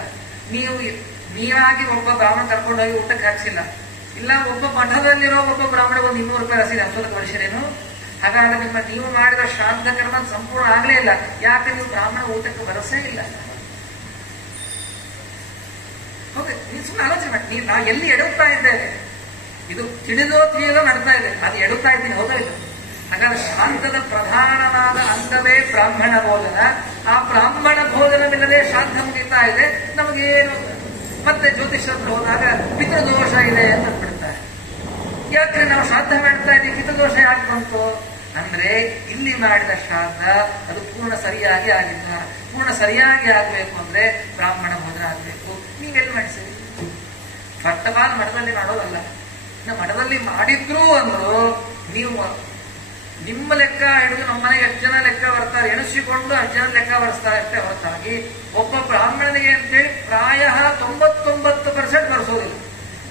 ನೀವಾಗಿ ಒಬ್ಬ ಬ್ರಾಹ್ಮಣ ಕರ್ಕೊಂಡು ಹೋಗಿ ಊಟಕ್ಕೆ ಹಾಕ್ಸಿಲ್ಲ, ಇಲ್ಲ ಒಬ್ಬ ಮಠದಲ್ಲಿರೋ ಒಬ್ಬ ಬ್ರಾಹ್ಮಣ ಒಂದು 200 ರೂಪಾಯಿ ರಸೀದಿ ಹಂಸೋದಕ್ಕೆ ವರ್ಷನೇನು? ಹಾಗಾದ್ರೆ ನೀವು ಮಾಡಿದ ಶ್ರಾದ್ದ ಕರ್ಮ ಸಂಪೂರ್ಣ ಆಗ್ಲೇ ಇಲ್ಲ. ಯಾಕೆ? ನೀವು ಬ್ರಾಹ್ಮಣ ಊಟಕ್ಕೆ ಬರಸೇ ಇಲ್ಲ. ಹೌದು, ನೀವು ಸುಮ್ಮನೆ ಆಲೋಚನೆ ಮಾಡಿ. ನಾವು ಎಲ್ಲಿ ಎಡುತ್ತಾ ಇದ್ದೇವೆ? ಇದು ತಿಳಿದೋ ನಡ್ತಾ ಇದೆ, ಅದು ಎಡುತ್ತಾ ಇದ್ದೀನಿ, ಹೌದಾ ಇಲ್ಲ? ಹಾಗಾದ್ರೆ ಶ್ರಾದ್ದದ ಪ್ರಧಾನವಾದ ಅಂಗವೇ ಬ್ರಾಹ್ಮಣ ಭೋಜನ. ಆ ಬ್ರಾಹ್ಮಣ ಭೋಜನವಿಲ್ಲದೆ ಶ್ರಾದ್ದ ಮುಗಿತಾ ಇದೆ. ನಮಗೇನು ಮತ್ತೆ ಜ್ಯೋತಿಷ್ಯರು ಹೋದಾಗ ಪಿತೃದೋಷ ಇದೆ ಅಂತ ಬಿಡ್ತಾರೆ. ಯಾಕೆ ನಾವು ಶ್ರಾದ್ದ ಮಾಡ್ತಾ ಇದ್ದೀವಿ, ಪಿತೃದೋಷ ಯಾಕೆ ಬಂತು ಅಂದ್ರೆ ಇಲ್ಲಿ ಮಾಡಿದ ಶ್ರಾದ್ದ ಅದು ಪೂರ್ಣ ಸರಿಯಾಗಿ ಆಗಿಲ್ಲ. ಪೂರ್ಣ ಸರಿಯಾಗಿ ಆಗ್ಬೇಕು ಅಂದ್ರೆ ಬ್ರಾಹ್ಮಣ ಭೋಜನ ಆಗ್ಬೇಕು. ನೀವೆಲ್ಲಿ ಮಾಡಿಸಿರಿ? ಫಟ್ಟಪಾಲ್ ಮಠದಲ್ಲಿ ಮಾಡೋದಲ್ಲ. ಮಠದಲ್ಲಿ ಮಾಡಿದ್ರು ಅಂದ್ರು ನೀವು ನಿಮ್ಮ ಲೆಕ್ಕ ಹಿಡಿದು ನಮ್ಮ ಮನೆಗೆ 8 ಜನ ಲೆಕ್ಕ ಬರ್ತಾರೆ, ಎಣಿಸಿಕೊಂಡು 10 ಜನ ಲೆಕ್ಕ ಬರ್ಸ್ತಾರೆ ಅಷ್ಟೇ ಹೊರತಾಗಿ ಒಬ್ಬ ಬ್ರಾಹ್ಮಣನಿಗೆ ಅಂತೇಳಿ ಪ್ರಾಯ 99% ಬರ್ಸೋದಿಲ್ಲ.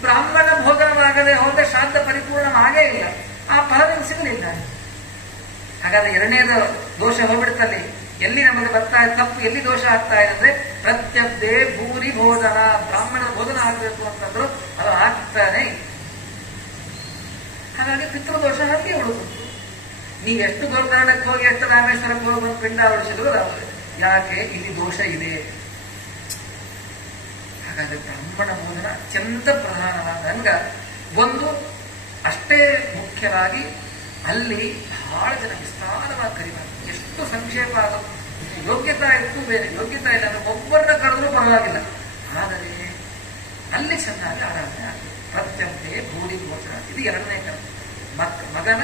ಬ್ರಾಹ್ಮಣ ಭೋಜನವಾಗದೆ ಹೋದ್ರೆ ಶ್ರಾದ್ದ ಪರಿಪೂರ್ಣವಾಗೇ ಇಲ್ಲ, ಆ ಫಲ ನಿಮ್ಗೆ ಸಿಗಲಿಲ್ಲ. ಹಾಗಾದ್ರೆ ಎರಡನೇದು ದೋಷ ಹೋಗ್ಬಿಡ್ತಲ್ಲಿ. ಎಲ್ಲಿ ನಮಗೆ ಬರ್ತಾ ಇದೆ ತಪ್ಪು, ಎಲ್ಲಿ ದೋಷ ಆಗ್ತಾ ಇದೆ ಅಂದ್ರೆ ಪ್ರತ್ಯಬ್ಧೆ ಭೂರಿ ಭೋಜನ. ಬ್ರಾಹ್ಮಣರ ಭೋಜನ ಆಗ್ಬೇಕು ಅಂತಂದ್ರು ಅದು ಆಗ್ತಾನೆ. ಹಾಗಾಗಿ ಪಿತೃದೋಷ ಹಾಗೆ ಉಳಿದು ನೀವೆಷ್ಟು ಗೋಕರ್ಣಕ್ಕೆ ಹೋಗಿ ಎಷ್ಟು ರಾಮೇಶ್ವರಕ್ಕೆ ಹೋಗಿ ಒಂದು ಪಿಂಡ ಹೊಡಿಸಿದ್ರು ಯಾಕೆ? ಇಲ್ಲಿ ದೋಷ ಇದೆ. ಹಾಗಾದ್ರೆ ಬ್ರಾಹ್ಮಣ ಭೋಜನ ಅತ್ಯಂತ ಪ್ರಧಾನವಾದ ಅಂಗ. ಒಂದು ಅಷ್ಟೇ ಮುಖ್ಯವಾಗಿ ಅಲ್ಲಿ ಬಹಳ ಜನ ವಿಸ್ತಾರವಾಗಿ ಕರಿಬಾರ್ದು. ಎಷ್ಟು ಸಂಕ್ಷೇಪ ಆಗೋದು. ಯೋಗ್ಯತಾ ಇತ್ತು ಬೇರೆ, ಯೋಗ್ಯತಾ ಇಲ್ಲ ಅಂದ್ರೆ ಒಬ್ಬರನ್ನ ಕರೆದ್ರೂ ಪರವಾಗಿಲ್ಲ. ಆದರೆ ಅಲ್ಲಿ ಚೆನ್ನಾಗಿ ಆರಾಧನೆ ಆಗಬೇಕು. ಪ್ರತ್ಯಂತೆ ಭೂರಿ ಗೋಚರ, ಇದು ಎರಡನೇ ಕರ್ತವ್ಯ. ಮಗನ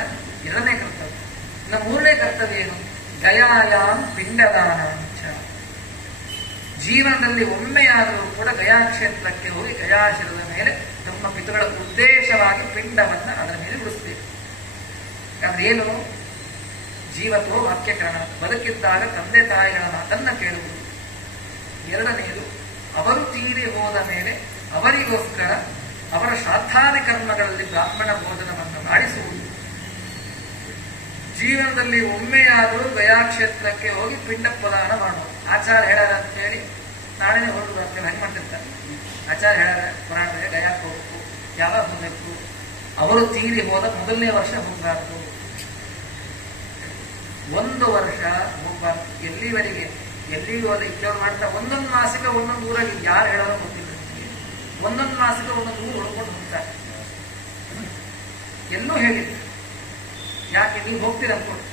ಎರಡನೇ ಕರ್ತವ್ಯ. ಇನ್ನು ಮೂರನೇ ಕರ್ತವ್ಯ ಏನು? ಗಯಾಯಾಮ್ ಪಿಂಡದಾನಾಂಚ. ಜೀವನದಲ್ಲಿ ಒಮ್ಮೆಯಾದರೂ ಕೂಡ ಗಯಾ ಕ್ಷೇತ್ರಕ್ಕೆ ಹೋಗಿ ಗಯಾಶಿರದ ಮೇಲೆ ನಮ್ಮ ಪಿತೃಗಳ ಉದ್ದೇಶವಾಗಿ ಪಿಂಡವನ್ನ ಅದರ ಮೇಲೆ ಬಿಡಿಸ್ಬೇಕು. ಯಾಕಂದ್ರೆ ಏನು? ಜೀವತೋ ವಾಕ್ಯಕರಣ, ಬದುಕಿದ್ದಾಗ ತಂದೆ ತಾಯಿಗಳ ಮಾತನ್ನ ಕೇಳುವುದು. ಎರಡನೆಯದು, ಅವರು ತೀರಿ ಹೋದ ಮೇಲೆ ಅವರಿಗೋಸ್ಕರ ಅವರ ಶ್ರಾದ್ದಾದಿ ಕರ್ಮಗಳಲ್ಲಿ ಬ್ರಾಹ್ಮಣ ಭೋಜನವನ್ನು ಮಾಡಿಸುವುದು. ಜೀವನದಲ್ಲಿ ಒಮ್ಮೆಯಾದರೂ ಗಯಾಕ್ಷೇತ್ರಕ್ಕೆ ಹೋಗಿ ಪಿಂಡ ಪ್ರದಾನ ಮಾಡುವುದು. ಆಚಾರ ಹೇಳಾರ ಅಂತ ಹೇಳಿ ನಾಳೆನೇ ಹೊರಡುದು ಅಂತ ಹೆಂಗೆ ಮಾಡ್ತಿರ್ತಾರೆ. ಆಚಾರ ಹೇಳಾರ ಪುರಾಣದಲ್ಲಿ ಗಯಾಕ್ಕೆ ಹೋಗ್ಬೇಕು, ಯಾವಾಗ ಹೋಗ್ಬೇಕು? ಅವರು ತೀರಿ ಹೋದ ಮೊದಲನೇ ವರ್ಷ ಹೋಗಬಾರ್ದು, 1 ವರ್ಷ ಹೋಗ್ಬಾರ್ದು. ಎಲ್ಲಿವರೆಗೆ? ಎಲ್ಲಿಗೂ ಹೋದ ಇದ್ದವ್ರು ಮಾಡ್ತಾ ಒಂದೊಂದು ಮಾಸಿಕ ಒಂದೊಂದು ಊರಾಗಿ ಯಾರು ಹೇಳೋದು ಗೊತ್ತಿಲ್ಲ. ಒಂದೊಂದು ಮಾಸಿಕ ಒಂದೊಂದು ಊರು ಹೊಡ್ಕೊಂಡು ಹೋಗ್ತಾರೆ. ಎಲ್ಲೂ ಹೇಳಿಲ್ಲ. ಯಾಕೆ? ನೀವು ಹೋಗ್ತೀರ ಅನ್ಕೊಂಡು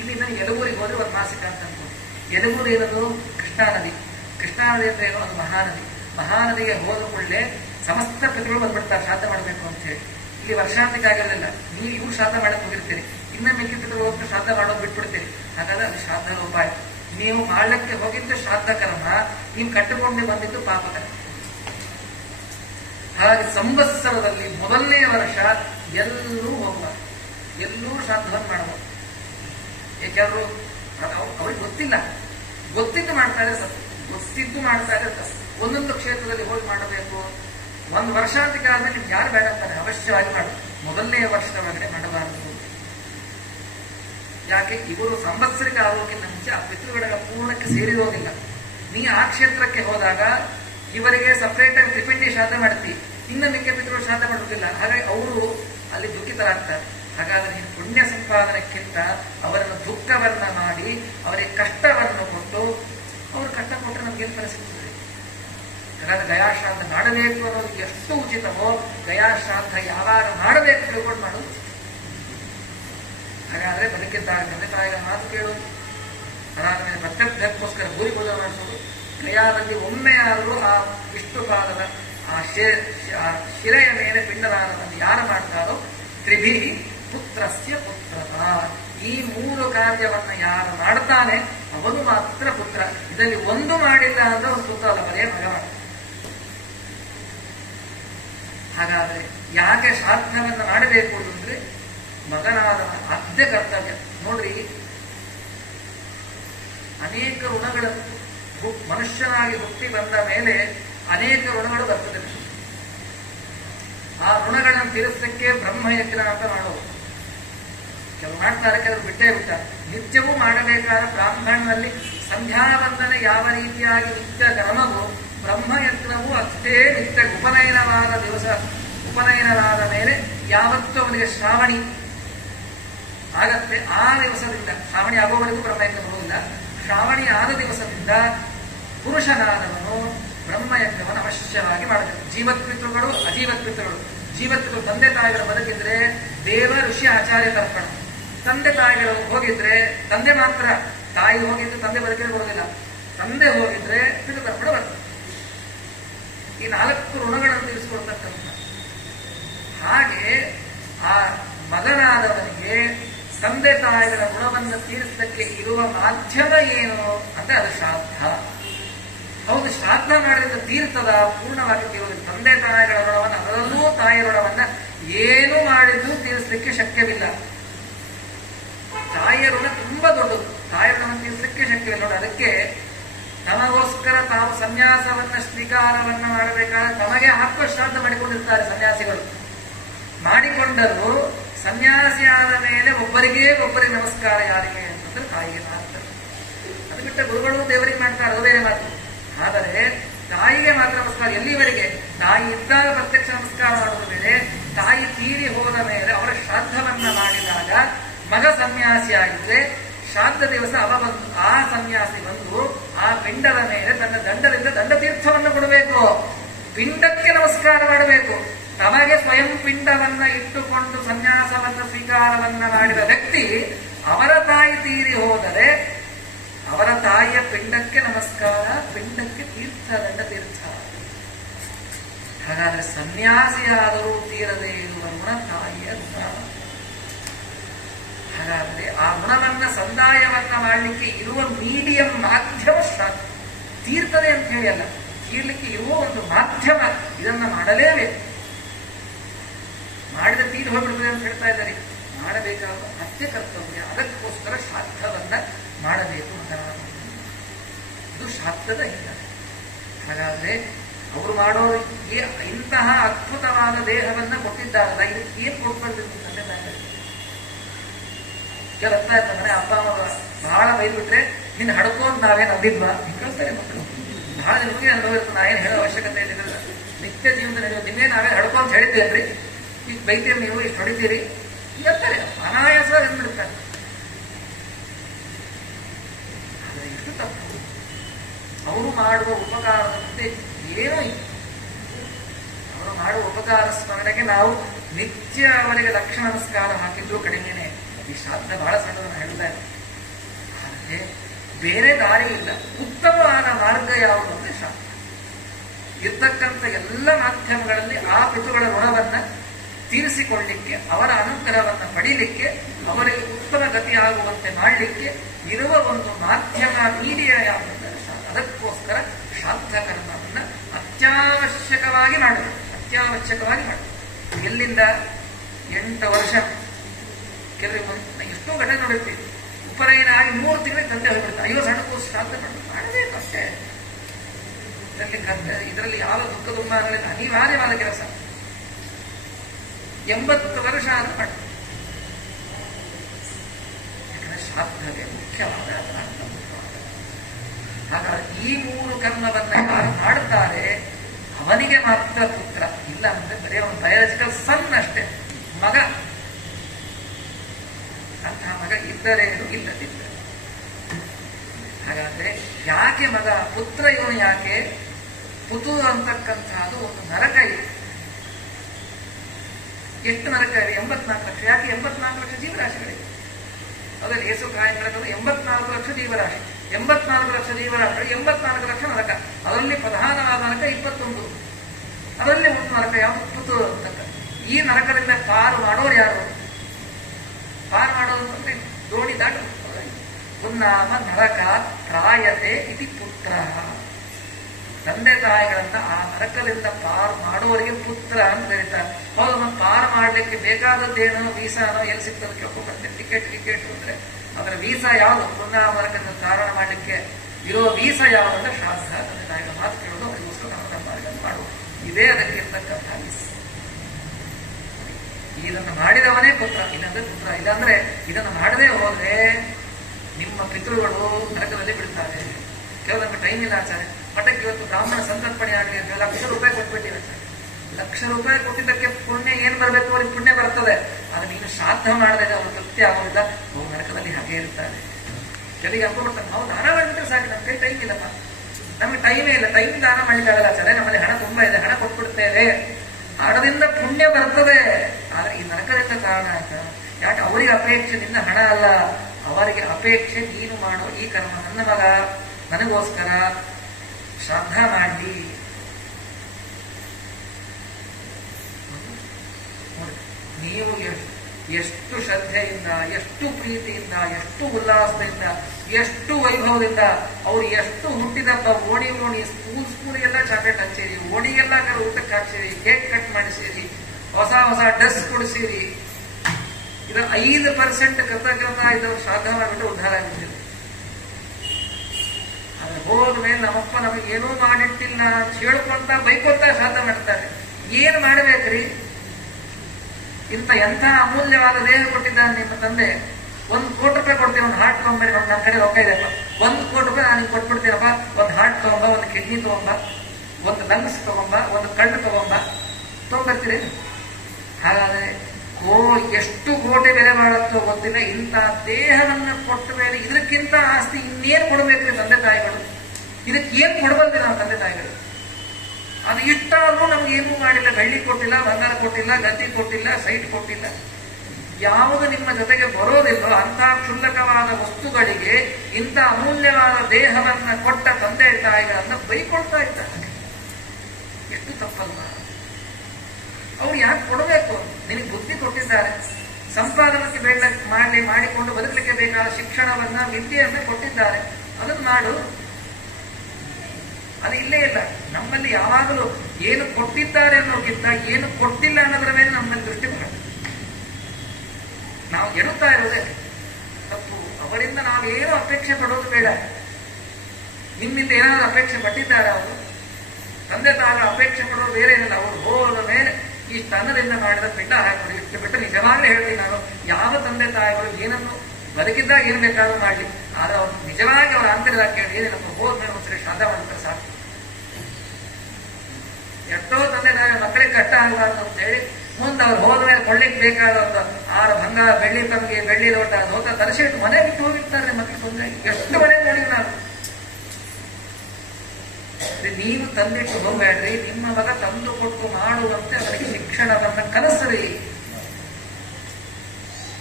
ಇಲ್ಲಿಂದ ಯಲಬೂರಿಗೆ ಹೋದ್ರೆ 1 ಮಾಸಿಕ ಅಂತ ಅನ್ಕೊಂಡು. ಯಲಬೂರು ಏನದು? ಕೃಷ್ಣಾ ನದಿ. ಕೃಷ್ಣಾ ನದಿ ಅಂದ್ರೆ ಏನೋ ಅದು ಮಹಾನದಿ. ಮಹಾನದಿಗೆ ಹೋದ ಕೂಡಲೇ ಸಮಸ್ತ ಪಿತೃಗಳು ಬಂದ್ಬಿಡ್ತಾರೆ ಶ್ರಾದ್ದ ಮಾಡಬೇಕು ಅಂತ ಹೇಳಿ. ಇಲ್ಲಿ ವರ್ಷಾಂತಿಕ ಆಗಿರಲಿಲ್ಲ. ನೀವು ಇವ್ರು ಶ್ರಾದ್ದ ಮಾಡಕ್ ಹೋಗಿರ್ತೀರಿ, ಇನ್ನ ಮಿಕ್ಕಿ ಪಿತೃಗಳು ಹೋಗ್ತಾ ಶ್ರಾದ್ದ ಮಾಡೋದು ಬಿಟ್ಬಿಡ್ತೀರಿ. ಹಾಗಾದ್ರೆ ಅದು ಶ್ರಾದ್ದ ಲೋಪ ಆಯ್ತು. ನೀವು ಮಾಡಲಿಕ್ಕೆ ಹೋಗಿದ್ದು ಶ್ರಾದ್ದ ಕರ್ಮ, ನೀವು ಕಟ್ಟಿಕೊಂಡೇ ಬಂದಿದ್ದು ಪಾಪ ಕರ್ಮ. ಹಾಗೆ ಸಂವತ್ಸರದಲ್ಲಿ ಮೊದಲನೇ ವರ್ಷ ಎಲ್ಲರೂ ಹೋಗಬಾರ್ದು, ಎಲ್ಲರೂ ಶ್ರಾದ್ದವನ್ನು ಮಾಡಬಹುದು. ಏಕೆಂದ್ರು ಅವ್ರಿಗೆ ಗೊತ್ತಿಲ್ಲ, ಗೊತ್ತಿದ್ದು ಮಾಡ್ತಾ ಇದ್ರೆ ಸತ್ತು, ಗೊತ್ತಿದ್ದು ಮಾಡ್ತಾ ಇದ್ರೆ ಸತ್ತು. ಒಂದೊಂದು ಕ್ಷೇತ್ರದಲ್ಲಿ ಹೋಗಿ ಮಾಡಬೇಕು. 1 ವರ್ಷಾಂತಿಕ ಆದ್ಮೇಲೆ ನಿಮ್ಗೆ ಯಾರು ಬೇಡ ಅಂತಾರೆ, ಅವಶ್ಯವಾಗಿ ಮಾಡು. ಮೊದಲನೇ ವರ್ಷದ ಒಳಗಡೆ ಮಾಡಬಾರದು. ಯಾಕೆ? ಇವರು ಸಂವತ್ಸರಿಕ ಆರೋಗ್ಯಕ್ಕಿಂತ ಮುಂಚೆ ಆ ಪಿತೃಗಳ ಪೂರ್ಣಕ್ಕೆ ಸೇರಿರೋದಿಲ್ಲ. ನೀ ಆ ಕ್ಷೇತ್ರಕ್ಕೆ ಹೋದಾಗ ಇವರಿಗೆ ಸಪರೇಟ್ ಆಗಿ ತ್ರಿಪಿಂಡಿ ಶ್ರಾದ್ದ ಮಾಡ್ತಿ, ಇನ್ನು ನಿಮಗೆ ಪಿತೃಗಳು ಶ್ರಾದ್ದ ಮಾಡೋದಿಲ್ಲ. ಹಾಗಾಗಿ ಅವರು ಅಲ್ಲಿ ದುಃಖಿತರಾಗ್ತಾರೆ. ಹಾಗಾದ್ರೆ ನೀನು ಪುಣ್ಯ ಸಂಪಾದನೆಕ್ಕಿಂತ ಅವರನ್ನು ದುಃಖವನ್ನ ಮಾಡಿ ಅವರಿಗೆ ಕಷ್ಟವನ್ನು ಕೊಟ್ಟು, ಅವರು ಕಷ್ಟ ಕೊಟ್ಟರೆ ನಮ್ಗೇನು ಪರಿಸ್ಥಿತಿ? ಹಾಗಾದ್ರೆ ಗಯಾಶ್ರಾದ್ದ ಮಾಡಬೇಕು ಅನ್ನೋದು ಎಷ್ಟು ಉಚಿತವೋ ಗಯಾಶ್ರಾದ್ದ ಯಾವಾಗ ಮಾಡಬೇಕು ತಿಳ್ಕೊಂಡು ಮಾಡೋದು. ಹಾಗಾದ್ರೆ ಬದುಕಿದ್ದಾಗ ತಂದೆ ತಾಯಿಗಳ ಮಾತು ಕೇಳೋದು, ಅದಾದ ಮೇಲೆ ಪ್ರತ್ಯಕ್ಷಕ್ಕೋಸ್ಕರ ಭೂರಿ ಪೂಜೆ ಮಾಡಿಸೋದು. ಗಯಾದಲ್ಲಿ ಒಮ್ಮೆಯಾದರೂ ಆ ವಿಷ್ಣುಪಾದದ ಆ ಶಿರೆಯ ಮೇಲೆ ಪಿಂಡದಾನವನ್ನು ಯಾರು ಮಾಡ್ತಾರೋ ತ್ರಿಭಿ ಪುತ್ರಸ್ಯ ಪುತ್ರತ. ಈ 3 ಕಾರ್ಯವನ್ನ ಯಾರು ಮಾಡ್ತಾನೆ ಅವನು ಮಾತ್ರ ಪುತ್ರ. ಇದರಲ್ಲಿ ಒಂದು ಮಾಡಿಲ್ಲ ಅಂದ್ರೆ ಒಂದು ಪುತ್ರ ಅಲ್ಲ, ಬರೇ ಮಗ. ಹಾಗಾದ್ರೆ ಯಾಕೆ ಶ್ರಾದ್ದವನ್ನು ಮಾಡಬೇಕು ಅಂದ್ರೆ ಮಗನಾದ ಆದ್ಯ ಕರ್ತವ್ಯ. ನೋಡ್ರಿ, ಅನೇಕ ಋಣಗಳನ್ನು ಮನುಷ್ಯನಾಗಿ ಹುಟ್ಟಿ ಬಂದ ಮೇಲೆ ಅನೇಕ ಋಣಗಳು ಬರ್ತದೆ. ಆ ಋಣಗಳನ್ನು ತೀರಿಸಲಿಕ್ಕೆ ಬ್ರಹ್ಮಯಜ್ಞ ಅಂತ ಮಾಡೋದು. ಕೆಲವು ಮಾಡ್ತಾರೆ, ಕೆಲವರು ಬಿಟ್ಟೇ ಬಿಡ್ತಾರೆ. ನಿತ್ಯವೂ ಮಾಡಬೇಕಾದ ಬ್ರಾಹ್ಮಣನಲ್ಲಿ ಸಂಧ್ಯಾವಂದನೆ ಯಾವ ರೀತಿಯಾಗಿ ನಿತ್ಯ ಕರ್ಮವು, ಬ್ರಹ್ಮಯಜ್ಞವೂ ಅಷ್ಟೇ ನಿತ್ಯ. ಉಪನಯನವಾದ ದಿವಸ, ಉಪನಯನವಾದ ಮೇಲೆ ಯಾವತ್ತೂ ಅವನಿಗೆ ಶ್ರಾವಣಿ ಆಗತ್ತೆ. ಆ ದಿವಸದಿಂದ ಶ್ರಾವಣಿ ಆಗೋವರೆಗೂ ಬ್ರಹ್ಮಯಜ್ಞ ಬರುವುದಿಲ್ಲ. ಶ್ರಾವಣಿ ಆದ ದಿವಸದಿಂದ ಪುರುಷನಾದವನು ಬ್ರಹ್ಮಯಜ್ಞವನ್ನು ಅವಶ್ಯವಾಗಿ ಮಾಡಬೇಕು. ಜೀವತ್ ಪಿತೃಗಳು, ಅಜೀವತ್ ಪಿತೃಗಳು. ಜೀವತ್ ಪಿತೃಗಳು ತಂದೆ ತಾಯಿಗಳು ಬದುಕಿದ್ರೆ ದೇವ ಋಷಿ ಆಚಾರ್ಯ ತರ್ಪಣ. ತಂದೆ ತಾಯಿಗಳು ಹೋಗಿದ್ರೆ ತಂದೆ ಮಾತ್ರ, ತಾಯಿ ಹೋಗಿದ್ರೆ ತಂದೆ ಬದುಕಿದ್ರೆ ಬರೋದಿಲ್ಲ. ತಂದೆ ಹೋಗಿದ್ರೆ ಪಿತೃ ತರ್ಪಣ ಬರ್ತದೆ. ಈ 4 ಋಣಗಳನ್ನು ತೀರಿಸಿಕೊಡ್ತಕ್ಕಂಥ. ಹಾಗೆ ಆ ಮಗನಾದವನಿಗೆ ತಂದೆ ತಾಯಿಗಳ ಋಣವನ್ನು ತೀರಿಸಲಿಕ್ಕೆ ಇರುವ ಮಾಧ್ಯಮ ಏನು ಅಂದ್ರೆ ಅದು ಶ್ರಾದ್ದ. ಹೌದು, ಶ್ರಾದ್ದ ಮಾಡಿದ್ರೆ ತೀರ್ತದ, ಪೂರ್ಣವಾಗಿ ತೀರೋದಿಲ್ಲ. ತಂದೆ ತಾಯಿಗಳ ಋಣವನ್ನು, ಅದರಲ್ಲೂ ತಾಯಿ ಋಣವನ್ನ ಏನು ಮಾಡಿದ್ರೂ ತೀರಿಸಲಿಕ್ಕೆ ಶಕ್ಯವಿಲ್ಲ. ತಾಯಿಯ ಋಣ ತುಂಬಾ ದೊಡ್ಡದು, ತಾಯಿ ಋಣವನ್ನು ತೀರಿಸಲಿಕ್ಕೆ ಶಕ್ಯವಿಲ್ಲ. ನೋಡಿ, ಅದಕ್ಕೆ ತಮಗೋಸ್ಕರ ತಾವು ಸನ್ಯಾಸವನ್ನ ಸ್ವೀಕಾರವನ್ನ ಮಾಡಬೇಕಾದ್ರೆ ತಮಗೆ ಹಾಕುವ ಶ್ರಾದ್ದ ಮಾಡಿಕೊಂಡಿರ್ತಾರೆ ಸನ್ಯಾಸಿಗಳು. ಮಾಡಿಕೊಂಡರು ಸನ್ಯಾಸಿ ಆದ ಮೇಲೆ ಒಬ್ಬರಿಗೆ ನಮಸ್ಕಾರ ಯಾರಿಗೆ ಅಂತಂದ್ರೆ ತಾಯಿಗೆ ಮಾತ್ರ. ಅದು ಬಿಟ್ಟ ಗುರುಗಳು ದೇವರಿಗೆ ಮಾಡ್ತಾರೆ, ಅದು ಬೇರೆ ಮಾತು. ಆದರೆ ತಾಯಿಗೆ ಮಾತ್ರ ನಮಸ್ಕಾರ. ಎಲ್ಲಿವರೆಗೆ? ತಾಯಿ ಇದ್ದಾಗ ಪ್ರತ್ಯಕ್ಷ ನಮಸ್ಕಾರ ಮಾಡುವ ಮೇಲೆ, ತಾಯಿ ತೀರಿ ಹೋದ ಮೇಲೆ ಅವರ ಶ್ರಾದ್ದವನ್ನ ಮಾಡಿದಾಗ ಮಗ ಸನ್ಯಾಸಿ ಆಗಿದ್ರೆ ಶ್ರಾದ್ದ ದಿವಸ ಆ ಸನ್ಯಾಸಿ ಬಂದು ಆ ಪಿಂಡದ ಮೇಲೆ ತನ್ನ ದಂಡದಿಂದ ದಂಡತೀರ್ಥವನ್ನು ಕೊಡಬೇಕು. ಪಿಂಡಕ್ಕೆ ನಮಸ್ಕಾರ ಮಾಡಬೇಕು. ತಮಗೆ ಸ್ವಯಂ ಪಿಂಡವನ್ನ ಇಟ್ಟುಕೊಂಡು ಸನ್ಯಾಸವನ್ನ ಸ್ವೀಕಾರವನ್ನ ಮಾಡಿದ ವ್ಯಕ್ತಿ ಅವರ ತಾಯಿ ತೀರಿ ಹೋದರೆ ಅವರ ತಾಯಿಯ ಪಿಂಡಕ್ಕೆ ನಮಸ್ಕಾರ, ಪಿಂಡಕ್ಕೆ ತೀರ್ಥ, ದಂಡ ತೀರ್ಥ. ಹಾಗಾದ್ರೆ ಸನ್ಯಾಸಿಯಾದರೂ ತೀರದೇ ಇರುವ ಋಣ ತಾಯಿಯ ಋಣ. ಹಾಗಾದ್ರೆ ಆ ಋಣವನ್ನ ಸಂದಾಯವನ್ನ ಮಾಡಲಿಕ್ಕೆ ಇರುವ ಮೀಡಿಯಂ ಮಾಧ್ಯಮ ತೀರ್ತದೆ ಅಂತ ಹೇಳಿ ಅಲ್ಲ, ತೀರ್ಲಿಕ್ಕೆ ಇರುವ ಒಂದು ಮಾಧ್ಯಮ, ಇದನ್ನ ಮಾಡಲೇಬೇಕು. ಮಾಡಿದ ತೀರಿ ಹೋಗ್ಬಿಡ್ತದೆ ಅಂತ ಹೇಳ್ತಾ ಇದ್ದಾರೆ. ಮಾಡಬೇಕಾದ ಅತ್ಯ ಕರ್ತವ್ಯ, ಅದಕ್ಕೋಸ್ಕರ ಶ್ರಾದ್ದವನ್ನ ಮಾಡಬೇಕು. ಇದು ಶ್ರಾದ್ದದ ಹಿನ್ನೆಲೆ. ಹಾಗಾದ್ರೆ ಅವರು ಮಾಡೋರು ಇಂತಹ ಅದ್ಭುತವಾದ ದೇಹವನ್ನ ಕೊಟ್ಟಿದ್ದಾರಲ್ಲ, ಇದಕ್ಕೆ ಏನ್ ಕೊಡ್ಬಾರ್ದು ತಂದೆ ತಾಯಿ. ಕೆಲಸ ಇರ್ತದೆ, ಅಪ್ಪ ಅಮ್ಮ ಬಹಳ ಬೈದ್ಬಿಟ್ರೆ ನಿನ್ನ ಹಡ್ಕೊಂಡು ನಾವೇನು ಅಂದಿದ್ವಾ ಕಳ್ತಾರೆ ಮಕ್ಕಳು. ಬಹಳ ನಿಮಗೆ ಅನುಭವ ಇರ್ತದೆ, ನಾ ಏನು ಹೇಳೋ ಅವಶ್ಯಕತೆ ಇಲ್ಲ. ನಿತ್ಯ ಜೀವನದ ನಡೆಯುವ ನಿಮ್ಮೇ ನಾವೇ ಹಡ್ಕೊಂಡು ಹೇಳಿದ್ದೇನ್ರಿ, ಈಗ ಬೈತೀರಿ ನೀವು, ಇಷ್ಟು ಹೊಡಿತೀರಿ ಇರ್ತಾರೆ, ಅನಾಯಾಸ ಎಂದ್ಬಿಡ್ತಾರೆ. ಆದರೆ ಇಷ್ಟು ತಪ್ಪು. ಅವರು ಮಾಡುವ ಉಪಕಾರದ ಮುಂದೆ ಏನೂ ಇಲ್ಲ. ಅವರು ಮಾಡುವ ಉಪಕಾರ ಸ್ಮರಣೆಗೆ ನಾವು ನಿತ್ಯ ಅವರಿಗೆ ಲಕ್ಷ ನಮಸ್ಕಾರ ಹಾಕಿದ್ರು ಕಡಿಮೆನೆ. ಈ ಶ್ರಾದ್ದ ಬಹಳ ಸಣ್ಣದನ್ನು ಹೇಳ್ತಾರೆ. ಆದರೆ ಬೇರೆ ದಾರಿ ಇಲ್ಲ. ಉತ್ತಮವಾದ ಮಾರ್ಗ ಯಾವುದು ಅಂದ್ರೆ ಶ್ರಾದ್ದ. ಇರ್ತಕ್ಕಂಥ ಎಲ್ಲ ಮಾಧ್ಯಮಗಳಲ್ಲಿ ಆ ಪಿತೃಗಳ ಋಣವನ್ನ ತೀರಿಸಿಕೊಳ್ಳಲಿಕ್ಕೆ, ಅವರ ಅನುಗ್ರಹವನ್ನು ಪಡೀಲಿಕ್ಕೆ, ಅವರಿಗೆ ಉತ್ತಮ ಗತಿಯಾಗುವಂತೆ ಮಾಡಲಿಕ್ಕೆ ಇರುವ ಒಂದು ಮಾಧ್ಯಮ ಮೀಡಿಯಾ ಯಾವುದಂದ್ರೆ ಶ್ರಾದ್ದ. ಅದಕ್ಕೋಸ್ಕರ ಶ್ರಾದ್ದ ಕರ್ಮವನ್ನು ಅತ್ಯವಶ್ಯಕವಾಗಿ ಮಾಡಬೇಕು. ಎಲ್ಲಿಂದ 8 ವರ್ಷ ಕೆಲವು ಎಷ್ಟೋ ಘಟನೆ ನೋಡಿರ್ತೀವಿ. ಉಪನಯನ ಆಗಿ 3 ತಿಂಗಳಿಗೆ ತಂದೆ ಹೋಗ್ಬಿಡ್ತಾರೆ. ಅಯ್ಯೋ ಸಣ್ಣ ಕೂಸು ಶ್ರಾದ್ದ ಮಾಡಬೇಕು ಅಷ್ಟೇ. ಇದರಲ್ಲಿ ಯಾವ ದುಃಖ ದುರ್ಮಾನಗಳಿಂದ ಅನಿವಾರ್ಯವಾದ ಕೆಲಸ. 80 ವರ್ಷ ಆದ್ರೂ ಮಾಡ್ತಾರೆ. ಯಾಕಂದ್ರೆ ಶ್ರಾದ್ದವೇ ಮುಖ್ಯವಾದ ಹಾಗಾಗಿ ಈ 3 ಕರ್ಮವನ್ನ ಯಾರು ಮಾಡುತ್ತಾರೆ ಅವನಿಗೆ ಮಾತ್ರ ಪುತ್ರ. ಇಲ್ಲ ಅಂದ್ರೆ ಬರೀ ಒಂದು ಬಯಾಲಜಿಕಲ್ ಸನ್ ಅಷ್ಟೇ, ಮಗ. ಅಂತಹ ಮಗ ಇದ್ದರೇನು ಇಲ್ಲದಿದ್ದರೆ. ಹಾಗಾದ್ರೆ ಯಾಕೆ ಮಗ ಪುತ್ರ ಇವನು? ಯಾಕೆ ಪುತು ಅಂತಕ್ಕಂಥದ್ದು ಒಂದು ನರಕ ಇದೆ. ಎಷ್ಟು ನರಕ ಇದೆ? 84 ಲಕ್ಷ. ಯಾಕೆ 84 ಲಕ್ಷ ಜೀವರಾಶಿಗಳಿವೆ. ಅದರಲ್ಲಿ ಏಸು ಕಾಯಂಗಳ 84 ಲಕ್ಷ ಜೀವರಾಶಿ. 84 ಲಕ್ಷ ಜೀವರಾಶಿ, 84 ಲಕ್ಷ ನರಕ. ಅದರಲ್ಲಿ ಪ್ರಧಾನವಾದ ನರಕ 21. ಅದರಲ್ಲಿ ಒಂದು ನರಕ ಯಾವುದು? ಪುತು ಅಂತಕ್ಕ. ಈ ನರಕದಿಂದ ಪಾರು ಮಾಡೋರು ಯಾರು? ಪಾರು ಮಾಡೋದು ಅಂತಂದ್ರೆ ದೋಣಿ ದಾಟು. ಉನ್ನಾಮ ನರಕ ಪ್ರಾಯತೆ ಇತಿ ಪುತ್ರ. ತಂದೆ ತಾಯಿಗಳನ್ನ ಆ ನರಕದಿಂದ ಪಾರು ಮಾಡೋರಿಗೆ ಪುತ್ರ ಅಂತ ಕರೀತಾರೆ. ಹೌದು, ಪಾರು ಮಾಡ್ಲಿಕ್ಕೆ ಬೇಕಾದದ್ದೇನೋ ವೀಸಾನೋ ಎಲ್ಲಿ ಸಿಗ್ತದೆ ಕೇಳ್ಕೊಂಡ್ಬರ್ತೇನೆ. ಟಿಕೆಟ್ ಅಂದ್ರೆ ಅದರ ವೀಸಾ ಯಾವುದು? ಉನ್ನಾಮ ನರಕದಿಂದ ಕಾರಣ ಮಾಡ್ಲಿಕ್ಕೆ ಇರೋ ವೀಸಾ ಯಾವುದಂದ್ರೆ ಶ್ರಾದ್ದ. ತಂದೆ ತಾಯಿಗಳ ಮಾತು ಕೇಳೋದು, ಅವರಿಗೋಸ್ಕರ ಮಾಡುವುದು. ಇದೇ ಅದಕ್ಕೆ ಇರ್ತಕ್ಕಂಥ ವೀಸಾ. ಇದನ್ನು ಮಾಡಿದವನೇ ಪುತ್ರ, ಇಲ್ಲಾಂದ್ರೆ ಪುತ್ರ. ಇಲ್ಲಾಂದ್ರೆ ಇದನ್ನು ಮಾಡದೆ ಹೋದ್ರೆ ನಿಮ್ಮ ಪಿತೃಗಳು ನರಕದಲ್ಲಿ ಬಿಡ್ತಾರೆ. ಕೆಲವೊಂದು ಟೈಮ್ ಇಲ್ಲ ಆಚಾರ್ಯ. ಮಠಕ್ಕೆ ಇವತ್ತು ಬ್ರಾಹ್ಮಣ ಸಂತರ್ಪಣೆ ಆಗಲಿ ಅಂತ ಲಕ್ಷ ರೂಪಾಯಿ ಕೊಟ್ಬಿಟ್ಟಿವೆ. ಲಕ್ಷ ರೂಪಾಯಿ ಕೊಟ್ಟಿದ್ದಕ್ಕೆ ಪುಣ್ಯ ಏನ್ ಬರಬೇಕು? ಅವ್ರಿಗೆ ಪುಣ್ಯ ಬರ್ತದೆ. ಆದ್ರೆ ನೀನು ಶ್ರಾದ್ದ ಮಾಡಿದಾಗ ಅವ್ರು ತೃಪ್ತಿ ಆಗೋದಿಲ್ಲ. ಅವ್ರು ನರಕದಲ್ಲಿ ಹಾಗೆ ಇರ್ತಾರೆ. ಕೆಲಗೆ ಅನ್ಕೊಂಡ್ಬಿಡ್ತಾರೆ, ನಾವು ದಾನ ಮಾಡಿದ್ರೆ ಸಾಕು, ನಮ್ಮ ಕೈ ಟೈಮ್ ಇಲ್ಲಪ್ಪ, ನಮ್ಗೆ ಟೈಮೇ ಇಲ್ಲ, ಟೈಮ್ ದಾನ ಮಾಡಿದಾಗಲ್ಲ ಆಚಾರ್ಯ, ನಮ್ಮಲ್ಲಿ ಹಣ ತುಂಬಾ ಇದೆ, ಹಣ ಕೊಟ್ಬಿಡ್ತೇವೆ, ಹಣದಿಂದ ಪುಣ್ಯ ಬರ್ತದೆ. ಆದ್ರೆ ಈ ನರಕದಿಂದ ಕಾರಣ ಆಯ್ತಾ? ಯಾಕೆ? ಅವರಿಗೆ ಅಪೇಕ್ಷೆಯಿಂದ ಹಣ ಅಲ್ಲ, ಅವರಿಗೆ ಅಪೇಕ್ಷೆ ನೀನು ಮಾಡೋ ಈ ಕರ್ಮ ನನ್ನ ಮಗ ನನಗೋಸ್ಕರ ಶ್ರದ್ಧಾ ಮಾಡಿ. ನೀವು ಎಷ್ಟು ಶ್ರದ್ಧೆಯಿಂದ, ಎಷ್ಟು ಪ್ರೀತಿಯಿಂದ, ಎಷ್ಟು ಉಲ್ಲಾಸದಿಂದ, ಎಷ್ಟು ವೈಭವದಿಂದ, ಅವ್ರು ಎಷ್ಟು ಹುಟ್ಟಿದಬ್ಬ ಓಣಿ ಸ್ಕೂಲಿಗೆಲ್ಲ ಚಾಕ್ಲೇಟ್ ಹಚ್ಚಿರಿ, ಓಣಿಗೆಲ್ಲ ಊಟಕ್ಕೆ ಹಾಕ್ಸಿರಿ, ಕೇಕ್ ಕಟ್ ಮಾಡಿಸಿರಿ, ಹೊಸ ಡ್ರೆಸ್ ಕೊಡಿಸಿರಿ. ಇದರ 5% ಕೃತಜ್ಞತಾ ಇದ್ದವ್ರು ಶ್ರಾದ್ದ ಮಾಡಿಬಿಟ್ಟು ಉದ್ಧಾರ ಆಗಿಬಿಟ್ಟಿದೆ. ಅದು ಹೋದ್ಮೇಲೆ ನಮ್ಮಪ್ಪ ನಮಗೇನೂ ಮಾಡಿಟ್ಟಿಲ್ಲ ಹೇಳ್ಕೊಂತ ಬೈಕೊಂತ ಶ್ರಾದ್ದ ಮಾಡ್ತಾರೆ. ಏನ್ ಮಾಡ್ಬೇಕ್ರಿ? ಇಂಥ ಎಂಥ ಅಮೂಲ್ಯವಾದ ದೇಹ ಕೊಟ್ಟಿದ್ದಾನೆ ನಿಮ್ಮ ತಂದೆ. 1 ಕೋಟಿ ರೂಪಾಯಿ ಕೊಡ್ತೀನಿ, ಒಂದು ಹಾರ್ಟ್ ತಗೊಂಬರಿ, ನನ್ನ ಕಡೆ ರೊಕ್ಕ ಇದೆಯಪ್ಪ, 1 ಕೋಟಿ ರೂಪಾಯಿ ನಾನು ಕೊಟ್ಬಿಡ್ತೀನಪ್ಪ, ಒಂದು ಹಾರ್ಟ್ ತಗೊಂಬ, ಒಂದು ಕಿಡ್ನಿ ತಗೊಂಬ, ಒಂದು ಲಂಗ್ಸ್ ತಗೊಂಬ, ಒಂದು ಕಣ್ಣು ತಗೊಂಬ, ತಗೊಂಡ್ಬರ್ತೀರಿ. ಹಾಗಾದ್ರೆ ಎಷ್ಟು ಕೋಟಿ ಬೆಲೆ ಮಾಡುತ್ತೋ ಗೊತ್ತಿಲ್ಲ. ಇಂಥ ದೇಹವನ್ನು ಕೊಟ್ಟ ಮೇಲೆ ಇದಕ್ಕಿಂತ ಆಸ್ತಿ ಇನ್ನೇನು ಕೊಡ್ಬೇಕ್ರಿ ತಂದೆ ತಾಯಿಗಳು? ಇದಕ್ಕೆ ಏನ್ ಕೊಡ್ಬಂದ್ರೆ ನಾವು ತಂದೆ ತಾಯಿಗಳು? ಅದು ಇಷ್ಟಾದ್ರೂ ನಮ್ಗೆ ಏನೂ ಮಾಡಿಲ್ಲ. ಬೆಳ್ಳಿ ಕೊಟ್ಟಿಲ್ಲ, ಬಂಗಾರ ಕೊಟ್ಟಿಲ್ಲ, ಗದ್ದೆ ಕೊಟ್ಟಿಲ್ಲ, ಸೈಟ್ ಕೊಟ್ಟಿಲ್ಲ. ಯಾವುದು ನಿಮ್ಮ ಜೊತೆಗೆ ಬರೋದಿಲ್ಲೋ ಅಂಥ ಕ್ಷುಲ್ಲಕವಾದ ವಸ್ತುಗಳಿಗೆ ಇಂಥ ಅಮೂಲ್ಯವಾದ ದೇಹವನ್ನ ಕೊಟ್ಟ ತಂದೆ ತಾಯಿಗಳನ್ನ ಬೈಕೊಳ್ತಾ ಇದ್ದಾರೆ. ಎಷ್ಟು ತಪ್ಪಲ್ಲ? ಅವ್ರು ಯಾಕೆ ಕೊಡಬೇಕು? ನಿನಗೆ ಬುದ್ಧಿ ಕೊಟ್ಟಿದ್ದಾರೆ, ಸಂಪಾದನಕ್ಕೆ ಮಾಡಿಕೊಂಡು ಬದುಕಲಿಕ್ಕೆ ಬೇಕಾದ ಶಿಕ್ಷಣವನ್ನ, ವಿದ್ಯೆಯನ್ನ ಕೊಟ್ಟಿದ್ದಾರೆ, ಅದನ್ನು ಮಾಡು. ಅದು ಇಲ್ಲೇ ಇಲ್ಲ. ನಮ್ಮಲ್ಲಿ ಯಾವಾಗಲೂ ಏನು ಕೊಟ್ಟಿದ್ದಾರೆ ಅನ್ನೋಕ್ಕಿಂತ ಏನು ಕೊಟ್ಟಿಲ್ಲ ಅನ್ನೋದ್ರ ಮೇಲೆ ನಮ್ಮಲ್ಲಿ ದೃಷ್ಟಿ ಬರುತ್ತೆ. ನಾವು ಎಡುತ್ತಾ ಇರೋದೇ ತಪ್ಪು. ಅವರಿಂದ ನಾವೇನು ಅಪೇಕ್ಷೆ ಪಡೋದು ಬೇಡ. ನಿಮ್ಮಿಂದ ಏನಾದರೂ ಅಪೇಕ್ಷೆ ಪಟ್ಟಿದ್ದಾರೆ ಅವರು? ತಂದೆ ತಾಯಿಗಳ ಅಪೇಕ್ಷೆ ಪಡೋದು ಬೇರೆ ಏನಿಲ್ಲ. ಅವರು ಹೋದ ಮೇಲೆ ಈ ಸ್ತನದಿಂದ ಮಾಡಿದ ಪಿಂಡ ಹಾಕಿಬಿಡಿ. ಇಷ್ಟು ಬಿಟ್ಟು ನಿಜವಾಗ್ಲೇ ಹೇಳ್ತೀನಿ ನಾನು, ಯಾವ ತಂದೆ ತಾಯಿಗಳು ಏನನ್ನು ಬದುಕಿದ್ದಾಗ ಏನು ಬೇಕಾದ್ರೂ ಮಾಡಲಿ, ಆದ್ರೆ ಅವ್ರು ನಿಜವಾಗಿ ಅವರ ಆಂತರ್ಯದಾಗ ಕೇಳಿ ಏನಿಲ್ಲಪ್ಪ ಹೋದ್ಮೇಲೆ ಒಂದ್ಸರಿ ಶ್ರಾದ್ದ ಮಾಡಿದ್ರೆ ಸಾಕು. ಎಷ್ಟೋ ತಂದೆ ತಾಯಿ ಮಕ್ಕಳಿಗೆ ಕಷ್ಟ ಆಗಬಾರ್ದು ಅಂತ ಹೇಳಿ ಮುಂದೆ ಅವ್ರು ಹೋದ್ಮೇಲೆ ಕೊಳ್ಳಿಕ್ಕೆ ಬೇಕಾದ ಒಂದು 6 ಬಂಗಾರ ಬೆಳ್ಳಿ ತಮಗೆ ಬೆಳ್ಳಿ ಲೋಟ ಲೋಟ ತರಿಸಿಟ್ಟು ಮನೆ ಬಿಟ್ಟು ಹೋಗಿರ್ತಾರೆ ಮಕ್ಕಳು. ತೊಂದರೆ ಎಷ್ಟು ಮನೆ ನೋಡಿ ನಾನು. ನೀವು ತಂದಿಟ್ಟು ಹೋಗಬೇಡ್ರಿ, ನಿಮ್ಮ ಮಗ ತಂದು ಕೊಟ್ಟು ಮಾಡುವಂತೆ ಅವರಿಗೆ ಶಿಕ್ಷಣವನ್ನ ಕಲಿಸ್ರಿ.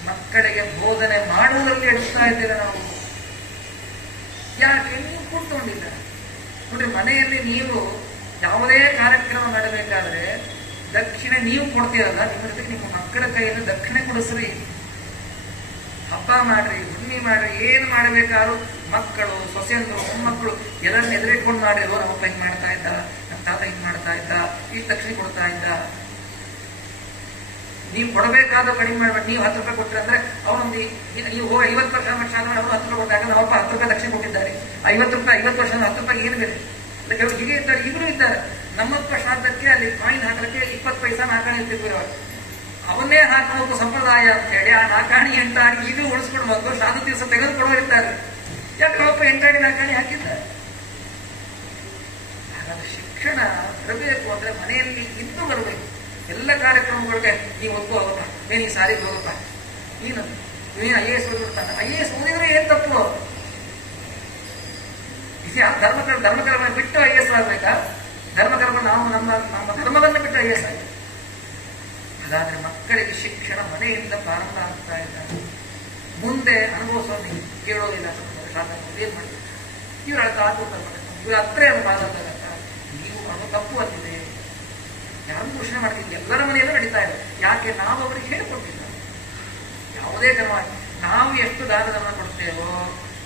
ಮಕ್ಕಳಿಗೆ ಬೋಧನೆ ಮಾಡುವುದರಲ್ಲಿ ಎಡುತ್ತಾ ಇದ್ದೇವೆ ನಾವು. ಯಾಕೆ? ನೀವು ಕೂತ್ಕೊಂಡಿಲ್ಲ ನೋಡ್ರಿ. ಮನೆಯಲ್ಲಿ ನೀವು ಯಾವುದೇ ಕಾರ್ಯಕ್ರಮ ಮಾಡಬೇಕಾದ್ರೆ ದಕ್ಷಿಣೆ ನೀವು ಕೊಡ್ತೀರಲ್ಲ, ನಿಮ್ಮ ಜೊತೆಗೆ ನಿಮ್ಮ ಮಕ್ಕಳ ಕೈಯಲ್ಲಿ ದಕ್ಷಿಣೆ ಕೊಡಿಸ್ರಿ. ಹಬ್ಬ ಮಾಡ್ರಿ, ಹುಣ್ಣಿ ಮಾಡ್ರಿ, ಏನು ಮಾಡಬೇಕಾದ್ರೂ ಮಕ್ಕಳು, ಸೊಸೆಂದ್ರು, ಮೊಮ್ಮಕ್ಕಳು ಎಲ್ಲರನ್ನ ಎದುರಿಟ್ಕೊಂಡು ಮಾಡಿರೋ ನಮ್ಮಪ್ಪ ಹಿಂಗ್ ಮಾಡ್ತಾ ಇದ್ದ, ನಮ್ಮ ತಾತ ಹಿಂಗ್ ಮಾಡ್ತಾ ಇದ್ದ, ಈ ದಕ್ಷಿಣೆ ಕೊಡ್ತಾ ಇದ್ದ. ನೀವು ಕೊಡಬೇಕಾದ ಕಡಿಮೆ ಮಾಡ್ಬೇಕು. ನೀವು 10 ರೂಪಾಯಿ ಕೊಟ್ಟರೆ ಅಂದ್ರೆ ಅವನೊಂದು ನೀವು 50 ವರ್ಷ ಆದ್ಮೇಲೆ ಅವರು 10 ರೂಪಾಯಿ ಕೊಟ್ಟಾಗ ನಮ್ಮಪ್ಪ 10 ರೂಪಾಯಿ ದಕ್ಷಿಣೆ ಕೊಟ್ಟಿದ್ದಾರೆ. 50 ರೂಪಾಯಿ 50 ವರ್ಷ 10 ರೂಪಾಯಿ ಏನು ಬೇರೆ. ಕೆಲವರು ಹೀಗೆ ಇದ್ದಾರೆ, ಈಗಲೂ ಇದ್ದಾರೆ. ನಮ್ಮಪ್ಪ ಶ್ರಾದ್ದಕ್ಕೆ ಅಲ್ಲಿ ಕಾಯಿನ್ ಹಾಕಲಿಕ್ಕೆ 20 ಪೈಸಾ ನಾಕಾಣಿ ಇರ್ತಿದ್ರು. ಅವನ್ನೇ ಹಾಕಬೇಕು ಸಂಪ್ರದಾಯ ಅಂತ ಹೇಳಿ ಆ ನಾಕಾಣಿ 8 ಆಣಿ ಈಗಲೂ ಉಳಿಸ್ಕೊಂಡು ಬಂದು ಶ್ರಾದ್ದ ದಿವಸ ತೆಗೆದುಕೊಡೋ ಇರ್ತಾರೆ. ಯಾಕೆ ನಮ್ಮಪ್ಪ 8 ಆಣಿ ನಾಕಾಣಿ ಹಾಕಿದ್ದಾರೆ? ಹಾಗಾದ್ರೆ ಶಿಕ್ಷಣ ಬರಬೇಕು ಅಂದ್ರೆ ಮನೆಯಲ್ಲಿ ಇನ್ನೂ ಬರಬೇಕು. ಎಲ್ಲ ಕಾರ್ಯಕ್ರಮಗಳಿಗೆ ನೀವು ಒಪ್ಪು ಹೋಗಪ್ಪ, ನೀನು ಈ ಸಾರಿಗೆ ಹೋಗಪ್ಪ, ನೀನು IAS ಓದಿಬಿಡ್ತಾನೆ. IAS ಓದಿದ್ರೆ ಏನ್ ತಪ್ಪು? ಧರ್ಮಕರ್ಮ ಬಿಟ್ಟು IAS ಆಗ್ಬೇಕಾ? ಧರ್ಮಕರ್ಮ ನಾವು ನಮ್ಮ ಧರ್ಮವನ್ನು ಬಿಟ್ಟು IAS ಆಗಿ. ಹಾಗಾದ್ರೆ ಮಕ್ಕಳಿಗೆ ಶಿಕ್ಷಣ ಮನೆಯಿಂದ ಪ್ರಾರಂಭ ಆಗ್ತಾ ಇದ್ದಾರೆ. ಮುಂದೆ ಅನುಭವಿಸೋದು ಕೇಳೋದಿಲ್ಲ. ಏನ್ ಮಾಡ್ತಾರೆ ಇವ್ರ ಇವ್ರ ಹತ್ರ ಪಾದಾಗತ್ತ ನೀವು ಅದು ತಪ್ಪು ಅಂತಿದೆ. ಯಾರು ಘೋಷಣೆ ಮಾಡ್ತಿದ್ವಿ? ಎಲ್ಲರ ಮನೆಯಲ್ಲೂ ನಡೀತಾ ಇದೆ. ಯಾಕೆ? ನಾವು ಅವರಿಗೆ ಹೇಳಿಕೊಟ್ಟಿಲ್ಲ. ಯಾವುದೇ ಕ್ರಮ ನಾವು ಎಷ್ಟು ದಾನ ಕೊಡ್ತೇವೋ,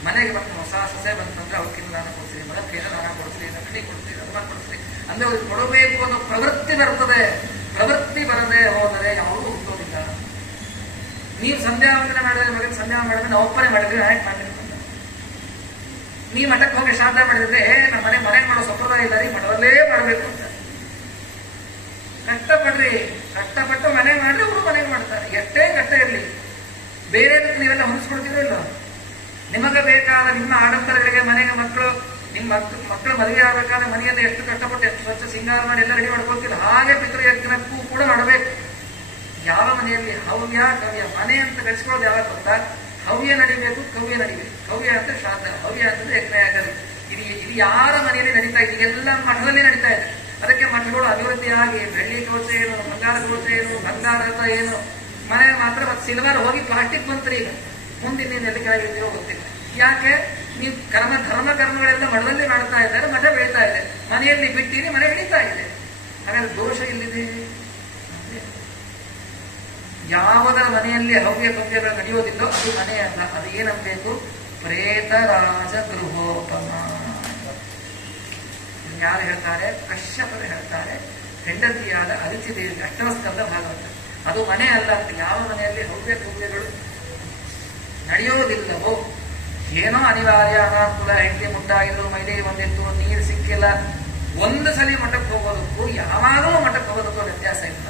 ಮನೆಗೆ ಬಂದು ಹೊಸ ಸೊಸೆ ಬಂತಂದ್ರೆ ಅವ್ರಿಗಿಂತ ದಾನ ಕೊಡ್ತೀವಿ, ಮಗಕ್ಕೇನೋ ದಾನ ಕೊಡ್ತೀವಿ, ದಕ್ಷಿಣೆ ಕೊಡ್ತೀವಿ, ಅನುಮಾನ ಕೊಡ್ತೀವಿ ಅಂದ್ರೆ ಅವ್ರಿಗೆ ಕೊಡಬೇಕು ಅನ್ನೋ ಪ್ರವೃತ್ತಿ ಬರ್ತದೆ. ಪ್ರವೃತ್ತಿ ಬರದೆ ಹೋದರೆ ಯಾವುದೂ ಹುಟ್ಟೋದಿಲ್ಲ. ನೀವು ಸಂಧ್ಯಾ ವಂದನೆ ಮಾಡಿದ್ರೆ ಮಗನ ಸಂಧ್ಯಾ ಮಾಡಿದ್ರೆ ನಾವು ಒಪ್ಪನೆ ಮಾಡಿದ್ರೆ ಆಯ್ತು ಮಾಡಿದ್ರೆ, ನೀವು ಮಠಕ್ಕೆ ಹೋಗಿ ಶ್ರಾದ್ದ ಮಾಡಿದ್ರೆ ನಮ್ಮ ಮನೆ ಮಾಡೋ ಸಂಪ್ರದಾಯ ಇಲ್ಲ ರೀ, ಮಠದಲ್ಲೇ ಮಾಡಬೇಕು ಅಂತ. ಕಷ್ಟಪಡ್ರಿ, ಕಷ್ಟಪಟ್ಟು ಮನೆ ಮಾಡ್ರಿ, ಅವರು ಮನೆ ಮಾಡ್ತಾರೆ. ಎಷ್ಟೇ ಕಷ್ಟ ಇರಲಿ, ಬೇರೆ ನೀವೆಲ್ಲ ಹೊಂದಿಸ್ಕೊಡ್ತೀರೋ ಇಲ್ಲ. ನಿಮಗೆ ಬೇಕಾದ ನಿಮ್ಮ ಆಡಂಬರಗಳಿಗೆ ಮನೆಗೆ ನಿಮ್ಮ ಮಕ್ಕಳು ಮದುವೆ ಆಗಬೇಕಾದ್ರೆ ಮನೆಯನ್ನು ಎಷ್ಟು ಕಷ್ಟಪಟ್ಟು ಎಷ್ಟು ಸ್ವಚ್ಛ ಸಿಂಗಾರ ಮಾಡಿ ಎಲ್ಲ ರೆಡಿ ಮಾಡ್ಕೊಳ್ತೀರ, ಹಾಗೆ ಪಿತೃಯಜ್ಞಕ್ಕೂ ಕೂಡ ಮಾಡಬೇಕು. ಯಾವ ಮನೆಯಲ್ಲಿ ಹವ್ಯ ಕವ್ಯ, ಮನೆ ಅಂತ ಕಳಿಸ್ಕೊಳ್ಳೋದು ಯಾವಾಗ ಗೊತ್ತಾ? ಹವ್ಯ ನಡಿಬೇಕು, ಕವ್ಯ ನಡಿಬೇಕು. ಕವ್ಯ ಅಂತ ಶ್ರಾದ್ದ, ಹವ್ಯ ಅಂತಂದ್ರೆ ಯಜ್ಞ ಆಗಲಿ. ಇದು ಯಾರ ಮನೆಯಲ್ಲಿ ನಡೀತಾ ಇದೆ? ಈಗೆಲ್ಲ ಮಠದಲ್ಲಿ ನಡೀತಾ ಇದೆ. ಅದಕ್ಕೆ ಮಠಗಳು ಅಭಿವೃದ್ಧಿಯಾಗಿ ಬೆಳ್ಳಿ ಕವಚ ಏನು, ಬಂಗಾರ ಕವಚ ಏನು, ಬಂಗಾರದ ಏನು, ಮನೆ ಮಾತ್ರ ಮತ್ತೆ ಸಿಲ್ವರ್ ಹೋಗಿ ಪ್ಲಾಸ್ಟಿಕ್ ಬಂತ್ರಿ. ಈಗ ಮುಂದಿನ ಎಲ್ಲಿ ಕೆಳಗಿದ್ದೀರೋ ಗೊತ್ತಿಲ್ಲ. ಯಾಕೆ? ನೀವು ಧರ್ಮಗಳೆಲ್ಲ ಮಠದಲ್ಲಿ ಮಾಡ್ತಾ ಇದ್ದಾರೆ, ಮಠ ಬೆಳೀತಾ ಇದೆ. ಮನೆಯಲ್ಲಿ ಬಿಟ್ಟಿರಿ, ಮನೆ ಬೆಳೀತಾ ಇದೆ. ಹಾಗಾದ್ರೆ ದೋಷ ಇಲ್ಲಿದೆ. ಯಾವುದರ ಮನೆಯಲ್ಲಿ ಹವ್ಯ ಕವ್ಯಗಳು ನಡೆಯೋದಿಲ್ಲೋ ಅದು ಮನೆ ಅಲ್ಲ. ಅದು ಏನಂಬೇಕು? ಪ್ರೇತರಾಜ ಗೃಹೋಪಮ. ಯಾರು ಹೇಳ್ತಾರೆ? ಕಶ್ಯಪರು ಹೇಳ್ತಾರೆ. ಹೆಂಡತಿಯಾದ ಅದಿತಿ ದೇವಿ, ಅಷ್ಟಮ ಸ್ಕಂದ ಭಾಗವತ. ಅದು ಮನೆ ಅಲ್ಲ ಅಂತ. ಯಾವ ಮನೆಯಲ್ಲಿ ಹವ್ಯ ಕವ್ಯಗಳು ನಡೆಯೋದಿಲ್ಲವೋ, ಏನೋ ಅನಿವಾರ್ಯ ಅನಾನುಕೂಲ, ಹೆಂಡತಿ ಮುಟ್ಟಾಗಿದ್ರು, ಮೈಲಿಗೆ ಬಂದಿತ್ತು, ನೀರು ಸಿಕ್ಕಿಲ್ಲ, ಒಂದು ಸಲ ಮಠಕ್ಕೆ ಹೋಗೋದಕ್ಕೂ ಯಾವಾಗಲೂ ಮಠಕ್ಕೆ ಹೋಗೋದಕ್ಕೂ ವ್ಯತ್ಯಾಸ ಇಲ್ಲ.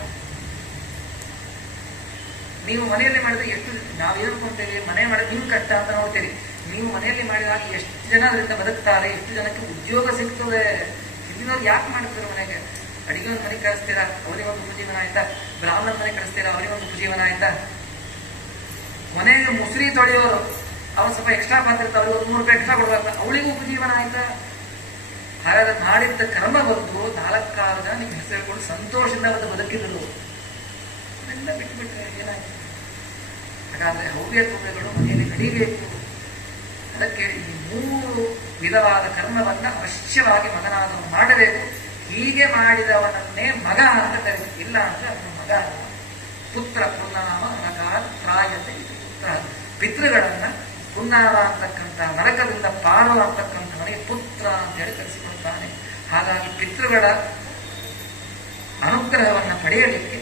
ನೀವು ಮನೆಯಲ್ಲಿ ಮಾಡಿದ್ರೆ ಎಷ್ಟು ನಾವು ಹೇಳ್ಕೊಂತೀವಿ, ಮನೆ ಮಾಡಿದ್ರೆ ನಿಮ್ ಕಷ್ಟ ಅಂತ ನೋಡ್ತೀರಿ. ನೀವು ಮನೆಯಲ್ಲಿ ಮಾಡಿದಾಗ ಎಷ್ಟು ಜನ ಅದರಿಂದ ಬದುಕ್ತಾರೆ, ಎಷ್ಟು ಜನಕ್ಕೆ ಉದ್ಯೋಗ ಸಿಗ್ತದೆ. ಹಿಂದಿನವ್ರು ಯಾಕೆ ಮಾಡ್ತಾರೆ? ಮನೆಗೆ ಅಡಿಗೆ ಒಂದು ಮನೆ ಕಳಿಸ್ತೀರಾ, ಅವರಿಗೊಂದು ಉಪಜೀವನ ಆಯ್ತಾ? ಬ್ರಾಹ್ಮಣ ಮನೆ ಕಳಿಸ್ತೀರಾ, ಅವರಿಗೊಂದು ಉಪಜೀವನ ಆಯ್ತಾ? ಮನೆಗೆ ಮುಸುರಿ ತೊಳೆಯೋರು, ಅವ್ರು ಸ್ವಲ್ಪ ಎಕ್ಸ್ಟ್ರಾ ಪಾತ್ರ ಅವ್ರಿಗೆ ಒಂದು 3 ರೂಪಾಯಿ ಎಕ್ಸ್ಟ್ರಾ ಕೊಡ್ಬೇಕು, ಅವಳಿಗೂ ಉಪಜೀವನ ಆಯ್ತಾ? ಹಾಗಾದ್ರೆ ಮಾಡಿದ್ದ ಕರ್ಮ ಬಂದು 4-6 ಜನ ನಿಮ್ಗೆ ಹೆಸರು ಕೊಟ್ಟು ಸಂತೋಷದಿಂದ ಒಂದು ಬದುಕಿದ್ರು. ಅದೆಲ್ಲ ಬಿಟ್ಟುಬಿಟ್ರೆ ಏನಾಯ್ತು? ಹಾಗಾದ್ರೆ ಹವ್ಯ ಕವ್ಯಗಳು ಮನೆಯಲ್ಲಿ ನಡೀಬೇಕು. ಅದಕ್ಕೆ ಈ 3 ವಿಧವಾದ ಕರ್ಮವನ್ನ ಅವಶ್ಯವಾಗಿ ಮಗನಾದವನು ಮಾಡಬೇಕು. ಹೀಗೆ ಮಾಡಿದವನನ್ನೇ ಮಗ ಅಂತ ಕರೀಬೇಕು. ಇಲ್ಲ ಅಂದ್ರೆ ಅವನು ಮಾರ್ಗ. ಪುತ್ರ ಪುಣ್ಯನಾಮ ನರಕಾತ್ ತ್ರಾಯತೆ ಪುತ್ರ. ಪಿತೃಗಳನ್ನ ಪುಣ್ಯನಾಮ ಅಂತಕ್ಕಂಥ ನರಕದಿಂದ ಪಾರು ಅಂತಕ್ಕಂಥವನಿಗೆ ಪುತ್ರ ಅಂತ ಹೇಳಿ ಕರೆಸಿಕೊಳ್ತಾನೆ. ಹಾಗಾಗಿ ಪಿತೃಗಳ ಅನುಗ್ರಹವನ್ನು ಪಡೆಯಲಿಕ್ಕೆ,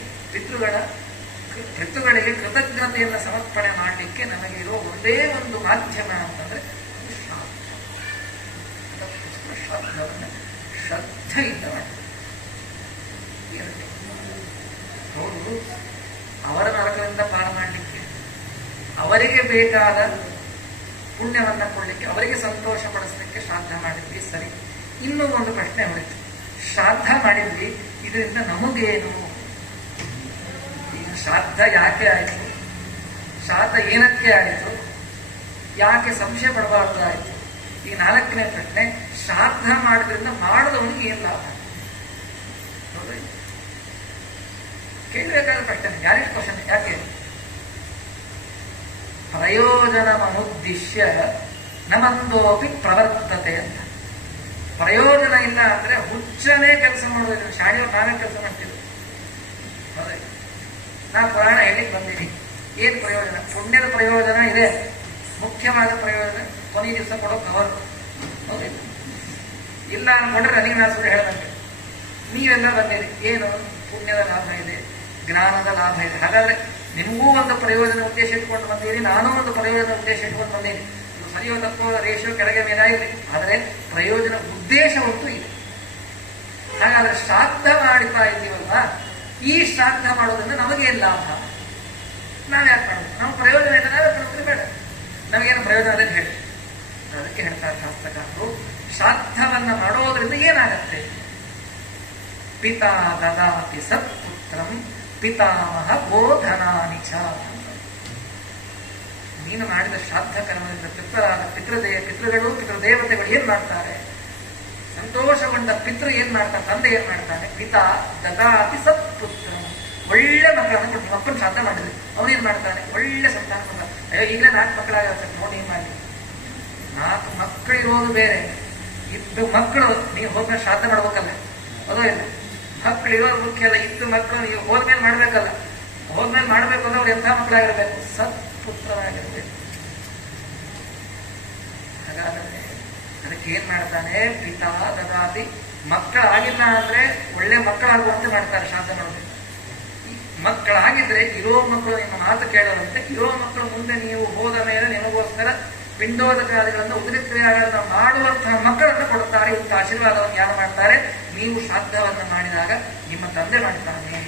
ಪಿತೃಗಳಿಗೆ ಕೃತಜ್ಞತೆಯನ್ನು ಸಮರ್ಪಣೆ ಮಾಡಲಿಕ್ಕೆ ನಮಗೆ ಇರುವ ಒಂದೇ ಒಂದು ಮಾಧ್ಯಮ ಅಂತಂದ್ರೆ ಶ್ರಾದ್ದವನ್ನು ಶ್ರದ್ಧೆಯಿಂದ ಮಾಡಬೇಕು. ಹೌದು, ಅವರ ನರಕದಿಂದ ಪಾರು ಮಾಡಲಿಕ್ಕೆ, ಅವರಿಗೆ ಬೇಕಾದ ಪುಣ್ಯವನ್ನು ಕೊಡಲಿಕ್ಕೆ, ಅವರಿಗೆ ಸಂತೋಷ ಪಡಿಸಲಿಕ್ಕೆ ಶ್ರಾದ್ದ ಮಾಡಿದ್ವಿ, ಸರಿ. ಇನ್ನೂ ಒಂದು ಪ್ರಶ್ನೆ ಹೊಳಿತು, ಶ್ರಾದ್ದ ಮಾಡಿದ್ವಿ, ಇದರಿಂದ ನಮಗೇನು? ಈಗ ಶ್ರಾದ್ದ ಯಾಕೆ ಆಯಿತು, ಶ್ರಾದ್ದ ಏನಕ್ಕೆ ಆಯಿತು, ಯಾಕೆ ಸಂಶಯ ಪಡಬಾರ್ದು ಆಯಿತು? ಈ 4ನೇ ಪ್ರಶ್ನೆ, ಶ್ರಾದ್ದ ಮಾಡೋದ್ರಿಂದ ಮಾಡಿದವನಿಗೆ ಏನ್ ಲಾಭ? ಕೇಳಬೇಕಾದ ಪ್ರಶ್ನೆ, ಯಾರಿಷ್ಟು ಕ್ವಶನ್. ಯಾಕೆ? ಪ್ರಯೋಜನಮನುದ್ದೇಶ್ಯ ನಮಂದೋಪಿ ಪ್ರವರ್ತತೆ ಅಂತ. ಪ್ರಯೋಜನ ಇಲ್ಲ ಅಂದ್ರೆ ಹುಚ್ಚನೇ ಕೆಲಸ ಮಾಡೋದಿಲ್ಲ. ಶಾಣಿಯವ್ರು ನಾವೇ ಕೆಲಸ ಮಾಡ್ತೀವಿ. ಹೌದ? ನಾ ಪುರಾಣ ಹೇಳಿಕ್ ಬಂದೀನಿ. ಏನ್ ಪ್ರಯೋಜನ? ಪುಣ್ಯದ ಪ್ರಯೋಜನ ಇದೆ, ಮುಖ್ಯವಾದ ಪ್ರಯೋಜನ ಕೊನೆಯ ದಿವಸ ಕೊಡೋ ಕವರ್. ಹೌದಿಲ್ಲ? ಇಲ್ಲ ಅನ್ಕೊಂಡ್ರೆ ನನಗೆ ನಾ ಸುಳ್ಳು ಹೇಳ್ದಂಗೆ. ನೀವೆಲ್ಲ ಬಂದಿರಿ, ಏನು ಪುಣ್ಯದ ಲಾಭ ಇದೆ, ಜ್ಞಾನದ ಲಾಭ ಇದೆ. ಹಾಗಾದ್ರೆ ನಿಮಗೂ ಒಂದು ಪ್ರಯೋಜನ ಉದ್ದೇಶ ಇಟ್ಕೊಂಡು ಬಂದೀರಿ, ನಾನೂ ಒಂದು ಪ್ರಯೋಜನ ಉದ್ದೇಶ ಇಟ್ಕೊಂಡು ಬಂದೀನಿ. ಸರಿಯೋ ತಪ್ಪೋ ರೇಷೋ ಕೆಳಗೆ ಮೇಲಾಗಿದೆ, ಆದರೆ ಪ್ರಯೋಜನ ಉದ್ದೇಶ ಅಂತೂ ಇದೆ. ಹಾಗಾದ್ರೆ ಶ್ರಾದ್ದ ಮಾಡ್ತಾ ಇದ್ದೀವಲ್ವ, ಈ ಶ್ರಾದ್ದ ಮಾಡೋದ್ರಿಂದ ನಮಗೇನು ಲಾಭ? ನಾವ್ಯಾಕೆ ಮಾಡೋದು? ನಮ್ಮ ಪ್ರಯೋಜನ ಇದೆ, ನಾವೇ ಕೊಡ್ತೀವಿ, ಬೇಡ ನಮಗೇನು ಪ್ರಯೋಜನ ಅದೇ ಹೇಳಿ. ಅದಕ್ಕೆ ಹೇಳ್ತಾರೆ ಶಾಸ್ತ್ರಕಾರರು, ಶ್ರಾದ್ದವನ್ನ ಮಾಡೋದ್ರಿಂದ ಏನಾಗತ್ತೆ? ಪಿತಾ ದದಾತಿ ಸತ್ಪುತ್ರಂ ಪಿತಾಮಹ ಬೋಧನಾನಿಚ. ನೀನು ಮಾಡಿದ ಶ್ರಾದ್ದ ಕರ್ಮದಿಂದ ಪಿತೃಗಳು ಪಿತೃದೇವತೆಗಳು ಏನ್ ಮಾಡ್ತಾರೆ? ಸಂತೋಷಗೊಂಡ ಪಿತೃ ಏನ್ ಮಾಡ್ತಾರೆ? ತಂದೆ ಏನ್ ಮಾಡ್ತಾನೆ? ಪಿತಾ ದದಾತಿ ಸತ್ಪುತ್ರಂ. ಒಳ್ಳೆ ಮಕ್ಕಳನ್ನು ಕೊಟ್ಟು, ಮಕ್ಕಳು ಶ್ರಾದ್ದ ಮಾಡಿದ್ರಿ, ಅವನೇನ್ ಮಾಡ್ತಾನೆ? ಒಳ್ಳೆ ಸಂತಾನ ಕೊಡ. ಈಗಲೇ 4 ಮಕ್ಕಳಾಗುತ್ತೆ ನೋಡಿ, ಏನ್ ಮಾಡಿ 4 ಮಕ್ಕಳಿರೋದು ಬೇರೆ, 2 ಮಕ್ಕಳು ನೀವು ಹೋದ್ಮೇಲೆ ಶ್ರಾದ್ದ ಮಾಡ್ಬೇಕಲ್ಲ, ಅದೋ ಇಲ್ಲ. ಮಕ್ಕಳಿರೋದು ಮುಖ್ಯ ಅಲ್ಲ, 2 ಮಕ್ಕಳು ನೀವು ಹೋದ್ಮೇಲೆ ಮಾಡ್ಬೇಕಲ್ಲ. ಹೋದ್ಮೇಲೆ ಮಾಡ್ಬೇಕಲ್ಲ, ಅವ್ರು ಎಂಥ ಮಕ್ಕಳಾಗಿರ್ಬೇಕು? ಸತ್ಪುತ್ರರಾಗಿರ್ಬೇಕು. ಹಾಗಾದ್ರೆ ಅದಕ್ಕೆ ಏನ್ ಮಾಡ್ತಾನೆ? ಪಿತಾ ದದಾತಿ. ಮಕ್ಕಳಾಗಿಲ್ಲ ಅಂದ್ರೆ ಒಳ್ಳೆ ಮಕ್ಕಳಾಗುವಂತೆ ಮಾಡ್ತಾರೆ ಶ್ರಾದ್ದ ಮಾಡೋದು. ಮಕ್ಕಳಾಗಿದ್ರೆ ಇರೋ ಮಕ್ಕಳು ನಿಮ್ಮ ಮಾತು ಕೇಳೋದಂತೆ, ಇರೋ ಮಕ್ಕಳು ಮುಂದೆ ನೀವು ಹೋದ ಮೇಲೆ ನಿಮಗೋಸ್ಕರ ಪಿಂಡೋದಕಾದಿಗಳನ್ನು ಉದರಿಕ್ರಿಯೆಗಳನ್ನು ಮಾಡುವಂತಹ ಮಕ್ಕಳನ್ನು ಕೊಡುತ್ತಾರೆ. ಇಂಥ ಆಶೀರ್ವಾದವನ್ನು ಯಾರು ಮಾಡ್ತಾರೆ? ನೀವು ಶ್ರಾದ್ದವನ್ನು ಮಾಡಿದಾಗ ನಿಮ್ಮ ತಂದೆ ಮಾಡ್ತಾನೆ.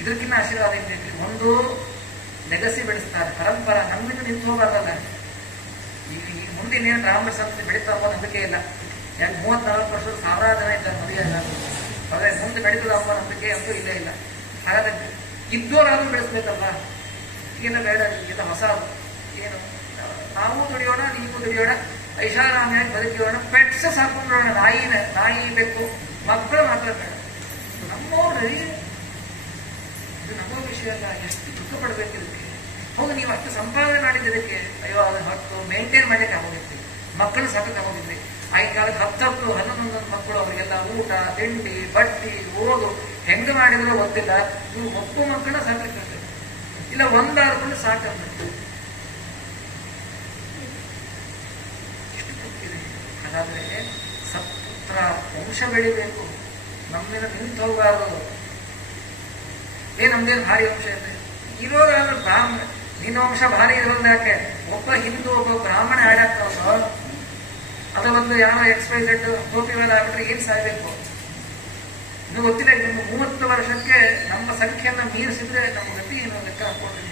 ಇದಕ್ಕಿಂತ ಆಶೀರ್ವಾದ ಏನ್ ಬೇಕು? ಒಂದು ಲೆಗಸಿ ಬೆಳೆಸ್ತಾರೆ, ಪರಂಪರಾ ನಮ್ಮಿಂದ ನಿಂತು ಹೋಗಬಾರ್ದಲ್ಲ. ಈಗ ಮುಂದಿನ ಬ್ರಾಹ್ಮಣ ಸಂಸ್ಥೆ ಬೆಳೀತಾ ಹೋಗೋ ನಂಬಿಕೆ ಇಲ್ಲ. ಯಾಕೆ 34 ವರ್ಷದ 1000 ಜನ ಇದ್ದಾರೆ ಮದುವೆ ಎಲ್ಲ, ಅದೇ ಮುಂದೆ ಬೆಳೀತದ ಅನ್ನೋ ನಂಬಿಕೆ ಅಂತೂ ಇಲ್ಲೇ ಇಲ್ಲ. ಹಾಗಾದ್ರೆ ಇದ್ದೋರಾದ್ರೂ ಬೆಳೆಸ್ಬೇಕಲ್ಲ. ಈಗೆಲ್ಲ ಬೇಡ, ಈಗೆಲ್ಲ ಹೊಸ ಏನು, ನಾವು ದುಡಿಯೋಣ, ನೀವು ದುಡಿಯೋಣ, ಐಷಾರಾಮಿಯಾಗಿ ಬದುಕಿಯೋಣ, ಪೆಟ್ಸ್ ಸಾಕೊಂಡ್ರೋಣ, ನಾಯಿ ಬೇಕು, ಮಕ್ಕಳು ಮಾತ್ರ ಬೇಡ. ನಮ್ಮವ್ರಿ ಇದು ನಮ್ಮ ವಿಷಯ ಅಲ್ಲ. ಎಷ್ಟು ದುಃಖ ಪಡ್ಬೇಕು ಇದಕ್ಕೆ. ಹೌದು, ನೀವು ಅಷ್ಟು ಸಂಪಾದನೆ ಮಾಡಿದ್ದಕ್ಕೆ ಅಯ್ಯೋ ಅದನ್ನ ಹೊತ್ತು ಮೇಂಟೈನ್ ಮಾಡಲಿಕ್ಕೆ ಆಗೋಗಿರ್ತೀವಿ. ಮಕ್ಕಳು ಸಾಕಕ್ಕೆ ಆಗೋಗಿದ್ರಿ. ಆಗಿನ ಕಾಲಕ್ಕೆ 10 11 ಮಕ್ಕಳು, ಅವರಿಗೆಲ್ಲ ಊಟ ತಿಂಡಿ ಬಟ್ಟಿ ಓದು ಹೆಂಗ ಮಾಡಿದ್ರು ಗೊತ್ತಿಲ್ಲ. ನೀವು 10 ಮಕ್ಕಳನ್ನ ಸಾಕಲಿಕ್ಕೆ ಇಲ್ಲ, 1 ಆಡ್ಕೊಂಡು ಸಾಕಂತ. ಇಷ್ಟು ಗೊತ್ತಿದೆ. ಹಾಗಾದ್ರೆ ಸತ್ಪುತ್ರ ವಂಶ ಬೆಳಿಬೇಕು, ನಮ್ಮಿಂದ ನಿಂತು ಹೋಗಬಾರದು. ನಮ್ದೇನು ಭಾರಿ ವಂಶ ಇದೆ ಇರೋದಾದ್ರೆ ಬ್ರಾಹ್ಮಣ. ನಿನ್ನ ವಂಶ ಭಾರಿ ಇರೋದು ಯಾಕೆ? ಒಬ್ಬ ಹಿಂದೂ ಒಬ್ಬ ಬ್ರಾಹ್ಮಣ ಆಡಾಕ್ತಾವ, ಅದು ಒಂದು ಯಾವ ಎಕ್ಸ್ಪೈಸೆಡ್ ಗೋಪಿವಾದ ಆಗ್ಬಿಟ್ರೆ ಏನ್ ಸಾಯ್ಬೇಕು? ಇನ್ನು ಗೊತ್ತಿಲ್ಲ. ಇನ್ನು 30 ವರ್ಷಕ್ಕೆ ನಮ್ಮ ಸಂಖ್ಯೆಯನ್ನ ಮೀರಿಸಿದ್ರೆ ನಮ್ಮ ಗತಿ ಏನು ಲೆಕ್ಕ ಹಾಕೊಂಡ್ರಿ.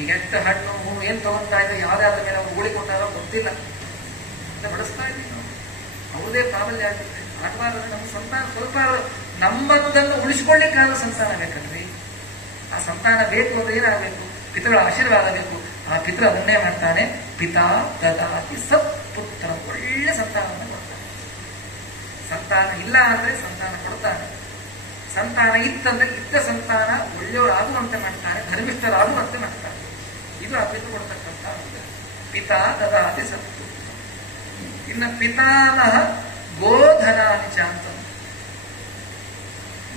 ಈಗ ಎಷ್ಟು ಹಣ್ಣು ಹೂವು ಏನ್ ತಗೊಂತಾ ಇದ್ರೆ ಯಾವ್ದಾದ್ರ ಮೇಲೆ ಅವ್ರು ಉಳಿಕೊಂಡಾಗ ಗೊತ್ತಿಲ್ಲ, ಬಡಿಸ್ತಾ ಇದ್ದೀವಿ ನಾವು. ಅವ್ರದೇ ಪ್ರಾಬಲ್ಯ ಆಗುತ್ತೆ. ಆಗಬಾರ್ದು. ನಮ್ಮ ಸಂತಾನ ಸ್ವಲ್ಪ ನಮ್ಮದನ್ನು ಉಳಿಸ್ಕೊಳ್ಳಿಕ್ಕಾದ ಸಂತಾನ ಬೇಕಲ್ರಿ. ಆ ಸಂತಾನ ಬೇಕು ಅಂದ್ರೆ ಏನಾಗಬೇಕು? ಪಿತೃಗಳ ಆಶೀರ್ವಾದ ಬೇಕು. ಆ ಪಿತೃ ಅದನ್ನೇ ಮಾಡ್ತಾನೆ. ಪಿತಾ ದದಾತಿ ಸತ್ಪುತ್ರ. ಒಳ್ಳೆ ಸಂತಾನವನ್ನು ಕೊಡ್ತಾನೆ. ಸಂತಾನ ಇಲ್ಲ ಅಂದ್ರೆ ಸಂತಾನ ಕೊಡ್ತಾನೆ. ಸಂತಾನ ಇತ್ತಂದ್ರೆ ಇದ್ದ ಸಂತಾನ ಒಳ್ಳೆಯವರಾಗುವಂತೆ ಮಾಡ್ತಾನೆ, ಧರ್ಮಿಷ್ಠರಾಗುವಂತೆ ಮಾಡ್ತಾನೆ. ಇದು ಆ ಪಿತೃ ಕೊಡ್ತಕ್ಕಂಥ ಪಿತಾ ದದಾತಿ ಸತ್ಪುತ್ರ. ಇನ್ನು ಪಿತಾಮಹ ಗೋಧನಾನಿಚ ಅಂತ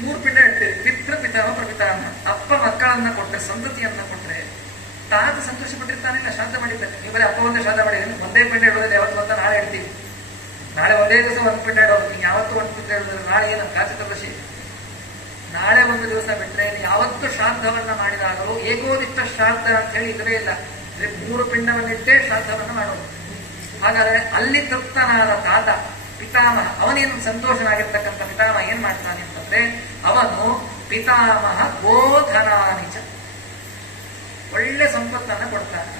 ಮೂರು ಪಿಂಡ ಇಡ್ತೀವಿ. ಪಿತೃ ಪಿತಾಮ ಪ್ರಪಿತಾಮ. ಅಪ್ಪ ಮಕ್ಕಳನ್ನ ಕೊಟ್ರೆ, ಸಂತತಿಯನ್ನ ಕೊಟ್ರೆ ತಾತ ಸಂತೋಷ ಪಟ್ಟಿರ್ತಾನಿಲ್ಲ, ಶ್ರಾದ್ದ ಮಾಡಿದ್ದಾನೆ. ನೀವು ಬರೀ ಅಪ್ಪ ಒಂದೇ ಶ್ರಾದ್ದ ಮಾಡಿದ್ದೀನಿ, ಒಂದೇ ಪಿಂಡ ಇಡೋದಿಲ್ಲ. ಯಾವತ್ತು ಅಂತ ನಾಳೆ ಇಡ್ತೀವಿ. ನಾಳೆ ಒಂದೇ ದಿವಸ ಒಂದು ಪಿಂಡ ಇಡೋದು. ನೀವು ಯಾವತ್ತೂ ಒಂದು ಪಿಂಡ ಇಡೋದಿಲ್ಲ. ನಾಳೆ ಏನು ಕಾಚತುರ್ದಶಿ, ನಾಳೆ ಒಂದು ದಿವಸ ಬಿಟ್ಟರೆ ಯಾವತ್ತು ಶ್ರಾದ್ದವನ್ನ ಮಾಡಿದಾಗಲೂ ಏಕೋದಿಷ್ಟ ಶ್ರಾದ್ದ ಅಂತ ಹೇಳಿ ಇಲ್ಲವೇ ಇಲ್ಲ. ಮೂರು ಪಿಂಡವನ್ನಿಟ್ಟೇ ಶ್ರಾದ್ದವನ್ನ ಮಾಡೋದು. ಹಾಗಾದ್ರೆ ಅಲ್ಲಿ ತೃಪ್ತನಾದ ತಾತ ಪಿತಾಮಹ, ಅವನೇನು ಸಂತೋಷನಾಗಿರ್ತಕ್ಕಂಥ ಪಿತಾಮಹ ಏನ್ ಮಾಡ್ತಾನೆ ಅಂತಂದ್ರೆ, ಅವನು ಪಿತಾಮಹ ಗೋಧನಾನಿಚ, ಒಳ್ಳೆ ಸಂಪತ್ತನ್ನ ಕೊಡ್ತಾನೆ.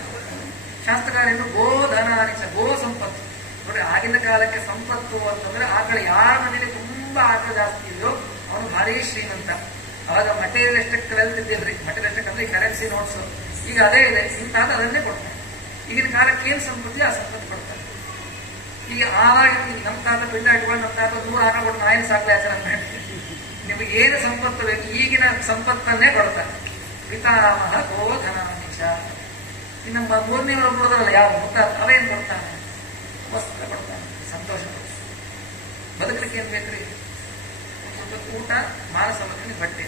ಶಾಸ್ತ್ರಕಾರರು ಗೋಧನಾನಿಚ, ಗೋ ಸಂಪತ್ತು ನೋಡಿ. ಆಗಿನ ಕಾಲಕ್ಕೆ ಸಂಪತ್ತು ಅಂತಂದ್ರೆ ಆಕಳ, ಯಾರ ಮನೇಲಿ ತುಂಬಾ ಆಕಳ ಜಾಸ್ತಿ ಇದೆಯೋ ಅವನು ಭಾರಿ ಶ್ರೀಮಂತ. ಅವಾಗ ಮಟೀರಿಯಲಿಸ್ಟಿಕ್ ವೆಲ್ತ್ ಇದ್ದಿಲ್ರಿ. ಮಟೀರಿಯಲಿಸ್ಟಿಕ್ ಅಂದ್ರೆ ಕರೆನ್ಸಿ ನೋಟ್ಸ್, ಈಗ ಅದೇ ಇದೆ. ಇಂತಾದ ಅದನ್ನೇ ಕೊಡ್ತಾನೆ. ಈಗಿನ ಕಾಲಕ್ಕೆ ಏನ್ ಸಂಪತ್ತಿ ಆ ಸಂಪತ್ತು ಕೊಡ್ತಾನೆ. ಈಗ ಆವಾಗ ನಮ್ಮ ತಾತ ಪಿಂಡ ಇಟ್ಕೊಂಡು ನಮ್ಮ ತಾತ 100 ಆಕಳ ಕೊಟ್ಟು ನಾಯಿನ ಸಾಕಲೆ ಆಚರಣೆ ಮಾಡ್ತೀವಿ. ನಿಮಗೆ ಏನು ಸಂಪತ್ತು ಬೇಕು ಈಗಿನ ಸಂಪತ್ತನ್ನೇ ಕೊಡ್ತಾನೆ. ಪಿತಾಮಹ ಗೋಧನಾನಿಚ. ಇನ್ನು ಮೂರನೇವರು ಕೊಡೋದಲ್ಲ ಯಾರು ಮುತ್ತಾತ, ಅವೇನ್ ಕೊಡ್ತಾನೆ? ವಸ್ತ್ರ ಕೊಡ್ತಾನೆ, ಸಂತೋಷ ಕೊಡ್ತಾನೆ. ಬದುಕಲಿಕ್ಕೆ ಏನ್ ಬೇಕ್ರಿ? ಊಟ, ಮಾನಸಮಕ್ಕೆ ಬಟ್ಟೆ.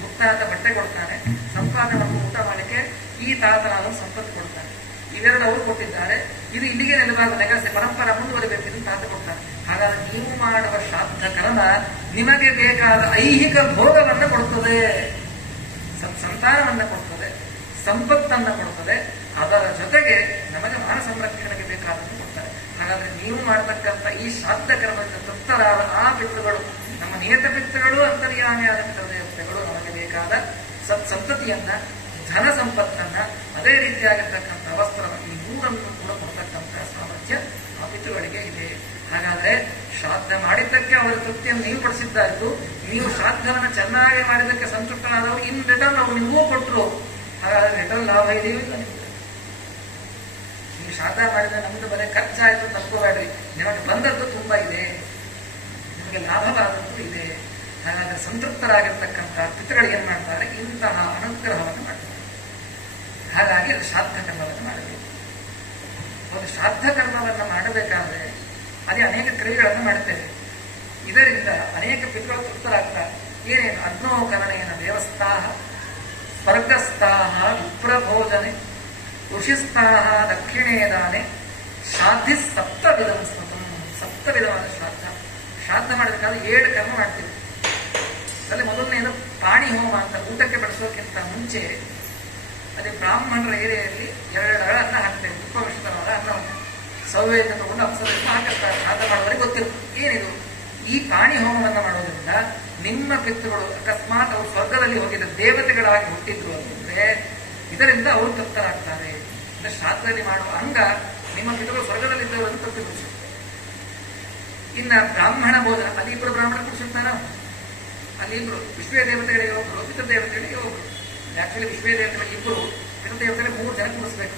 ಮುತ್ತಾತ ಬಟ್ಟೆ ಕೊಡ್ತಾನೆ, ಸಂಪಾದನೆ ಮತ್ತು ಊಟ ಮಾಡಲಿಕ್ಕೆ ಈ ತಾತನಾದ ಸಂಪತ್ತು ಕೊಡ್ತಾನೆ. ಇವೆರಡು ಅವರು ಕೊಟ್ಟಿದ್ದಾರೆ. ಇದು ಇಲ್ಲಿಗೆ ನೆಲಬಾರದು, ಲೆಗಸಿ ಪರಂಪರೆ ಮುಂದುವರಿಬೇಕು ಎಂದು ತಾತ ಕೊಡ್ತಾನೆ. ಹಾಗಾದ್ರೆ ನೀವು ಮಾಡುವ ಶ್ರಾದ್ದ ಕರ್ಮ ನಿಮಗೆ ಬೇಕಾದ ಐಹಿಕ ಭೋಗವನ್ನ ಕೊಡ್ತದೆ, ಸಂತಾನವನ್ನ ಕೊಡ್ತದೆ, ಸಂಪತ್ತನ್ನ ಕೊಡ್ತದೆ. ಅದರ ಜೊತೆಗೆ ನಮಗೆ ಮಾನ ಸಂರಕ್ಷಣೆಗೆ ಬೇಕಾದನ್ನು ಕೊಡ್ತಾರೆ. ಹಾಗಾದ್ರೆ ನೀವು ಮಾಡತಕ್ಕಂಥ ಈ ಶ್ರಾದ್ದ ಕರ್ಮದಿಂದ ತೃಪ್ತರಾದ ಆ ಪಿತೃಗಳು, ನಮ್ಮ ನಿಯತ ಪಿತೃಗಳು, ಅಂತರ್ಯಾಮಿಯಾದ ಪಿತೃದೇವತೆಗಳು ನಮಗೆ ಬೇಕಾದ ಸಂತತಿಯನ್ನ, ಧನ ಸಂಪತ್ತನ್ನ, ಅದೇ ರೀತಿಯಾಗಿರ್ತಕ್ಕಂಥ ವಸ್ತ್ರವನ್ನು, ಈ ಮೂರನ್ನು ಕೂಡ ಕೊಡ್ತಕ್ಕಂಥ ಸಾಮರ್ಥ್ಯ ಆ ಪಿತೃಗಳಿಗೆ ಇದೆ. ಹಾಗಾದ್ರೆ ಶ್ರಾದ್ದ ಮಾಡಿದ್ದಕ್ಕೆ ಅವರ ತೃಪ್ತಿಯನ್ನು ನೀವು ಪಡಿಸಿದ್ದಾಯ್ತು. ನೀವು ಶ್ರಾದ್ದವನ್ನು ಚೆನ್ನಾಗಿ ಮಾಡಿದ್ದಕ್ಕೆ ಸಂತುಷ್ಟರಾದವರು ಇನ್ ರಿಟರ್ನ್ ಅವರು ನಿಮಗೂ ಕೊಟ್ಟರು. ಹಾಗಾದ್ರೆ ರಿಟರ್ನ್ ಲಾಭ ಇದೆಯೋ ಇಲ್ಲ? ನೀವು ಶ್ರಾದ್ದ ಮಾಡಿದ ನಮ್ದು ಬರೀ ಖರ್ಚಾಯ್ತು ಅಂತ ಅನ್ಕೋಬೇಡ್ರಿ. ನಿಮಗೆ ಬಂದದ್ದು ತುಂಬಾ ಇದೆ, ನಿಮಗೆ ಲಾಭವಾದದ್ದು ಇದೆ. ಹಾಗಾದ್ರೆ ಸಂತೃಪ್ತರಾಗಿರ್ತಕ್ಕಂಥ ಪಿತೃಗಳಿಗೆ ಏನ್ ಮಾಡ್ತಾರೆ? ಇಂತಹ ಅನುಗ್ರಹವನ್ನು ಮಾಡ್ತಾರೆ. ಹಾಗಾಗಿ ಅದು ಶ್ರಾದ್ದ ಕರ್ಮವನ್ನು ಮಾಡಬೇಕು. ಒಂದು ಶ್ರಾದ್ದ ಕರ್ಮವನ್ನು ಮಾಡಬೇಕಾದ್ರೆ ಅದೇ ಅನೇಕ ಕ್ರಿಯೆಗಳನ್ನು ಮಾಡುತ್ತೇವೆ. ಇದರಿಂದ ಅನೇಕ ಪಿತೃಗಳು ತೃಪ್ತರಾಗ್ತಾರೆ. ಏನೇನು? ಅಗ್ನೋಕರಣೇನ ದೇವಸ್ಥಾಹ, ಸ್ವರ್ಗಸ್ಥಾಹ ವಿಪ್ರಭೋಜನೆ, ಋಷಿಸ್ಥಾಹ ದಕ್ಷಿಣೇದಾನೆ, ಶ್ರಾದ್ಧಿ ಸಪ್ತವಿಧಂ ಸ್ಮೃತಂ. ಸಪ್ತವಿಧವಾದ ಶ್ರಾದ್ದ. ಶ್ರಾದ್ದ ಮಾಡಬೇಕಾದ್ರೆ 7 ಕರ್ಮ ಮಾಡ್ತೀವಿ. ಅಲ್ಲಿ ಮೊದಲನೇದು ಪಾಣಿ ಹೋಮ ಅಂತ. ಊಟಕ್ಕೆ ಬಡಿಸೋಕ್ಕಿಂತ ಮುಂಚೆ ಅದೇ ಬ್ರಾಹ್ಮಣರ ಏರಿಯಲ್ಲಿ 2 ಅನ್ನ ಹಾಕ್ತೇವೆ. ಉಪಮಿಶ್ರಿತವಾದ ಅನ್ನವನ್ನು ಸೌವೆಯಿಂದ ತಗೊಂಡು ಅಂಶದಿಂದ ಹಾಕಿರ್ತಾರೆ. ಶ್ರಾದ್ದ ಮಾಡೋವರಿಗೆ ಗೊತ್ತಿರುತ್ತೆ ಏನಿದು. ಈ ಪಾಣಿ ಹೋಮವನ್ನು ಮಾಡೋದ್ರಿಂದ ನಿಮ್ಮ ಪಿತೃಗಳು ಅಕಸ್ಮಾತ್ ಅವರು ಸ್ವರ್ಗದಲ್ಲಿ ಹೋಗಿದ್ದ ದೇವತೆಗಳಾಗಿ ಹುಟ್ಟಿದ್ರು ಅಂತಂದ್ರೆ ಇದರಿಂದ ಅವರು ತೃಪ್ತರಾಗ್ತಾರೆ. ಶ್ರಾದ್ದದಲ್ಲಿ ಮಾಡುವ ಅಂಗ ನಿಮ್ಮ ಪಿತೃಗಳು ಸ್ವರ್ಗದಲ್ಲಿದ್ದವರನ್ನು ತೃಪ್ತಿಗೊಳಿಸುತ್ತೆ. ಇನ್ನ ಬ್ರಾಹ್ಮಣ ಭೋಜನ, ಅಲ್ಲಿ 2 ಬ್ರಾಹ್ಮಣ ಕುಡಿಸಿರ್ತಾರ. ಅಲ್ಲಿ 2 ವಿಶ್ವೇ ದೇವತೆಗಳಿಗೆ ಒಬ್ಬರು, ಪಿತೃದೇವತೆಗಳಿಗೆ ಒಬ್ಬರು. ಆಕ್ಚುಲಿ ವಿಶ್ವೇ ದೇವತೆಗಳಿಗೆ 2, ಪಿತೃದೇವತೆಗಳಿಗೆ 3 ಜನ ಕೂಡಿಸ್ಬೇಕು.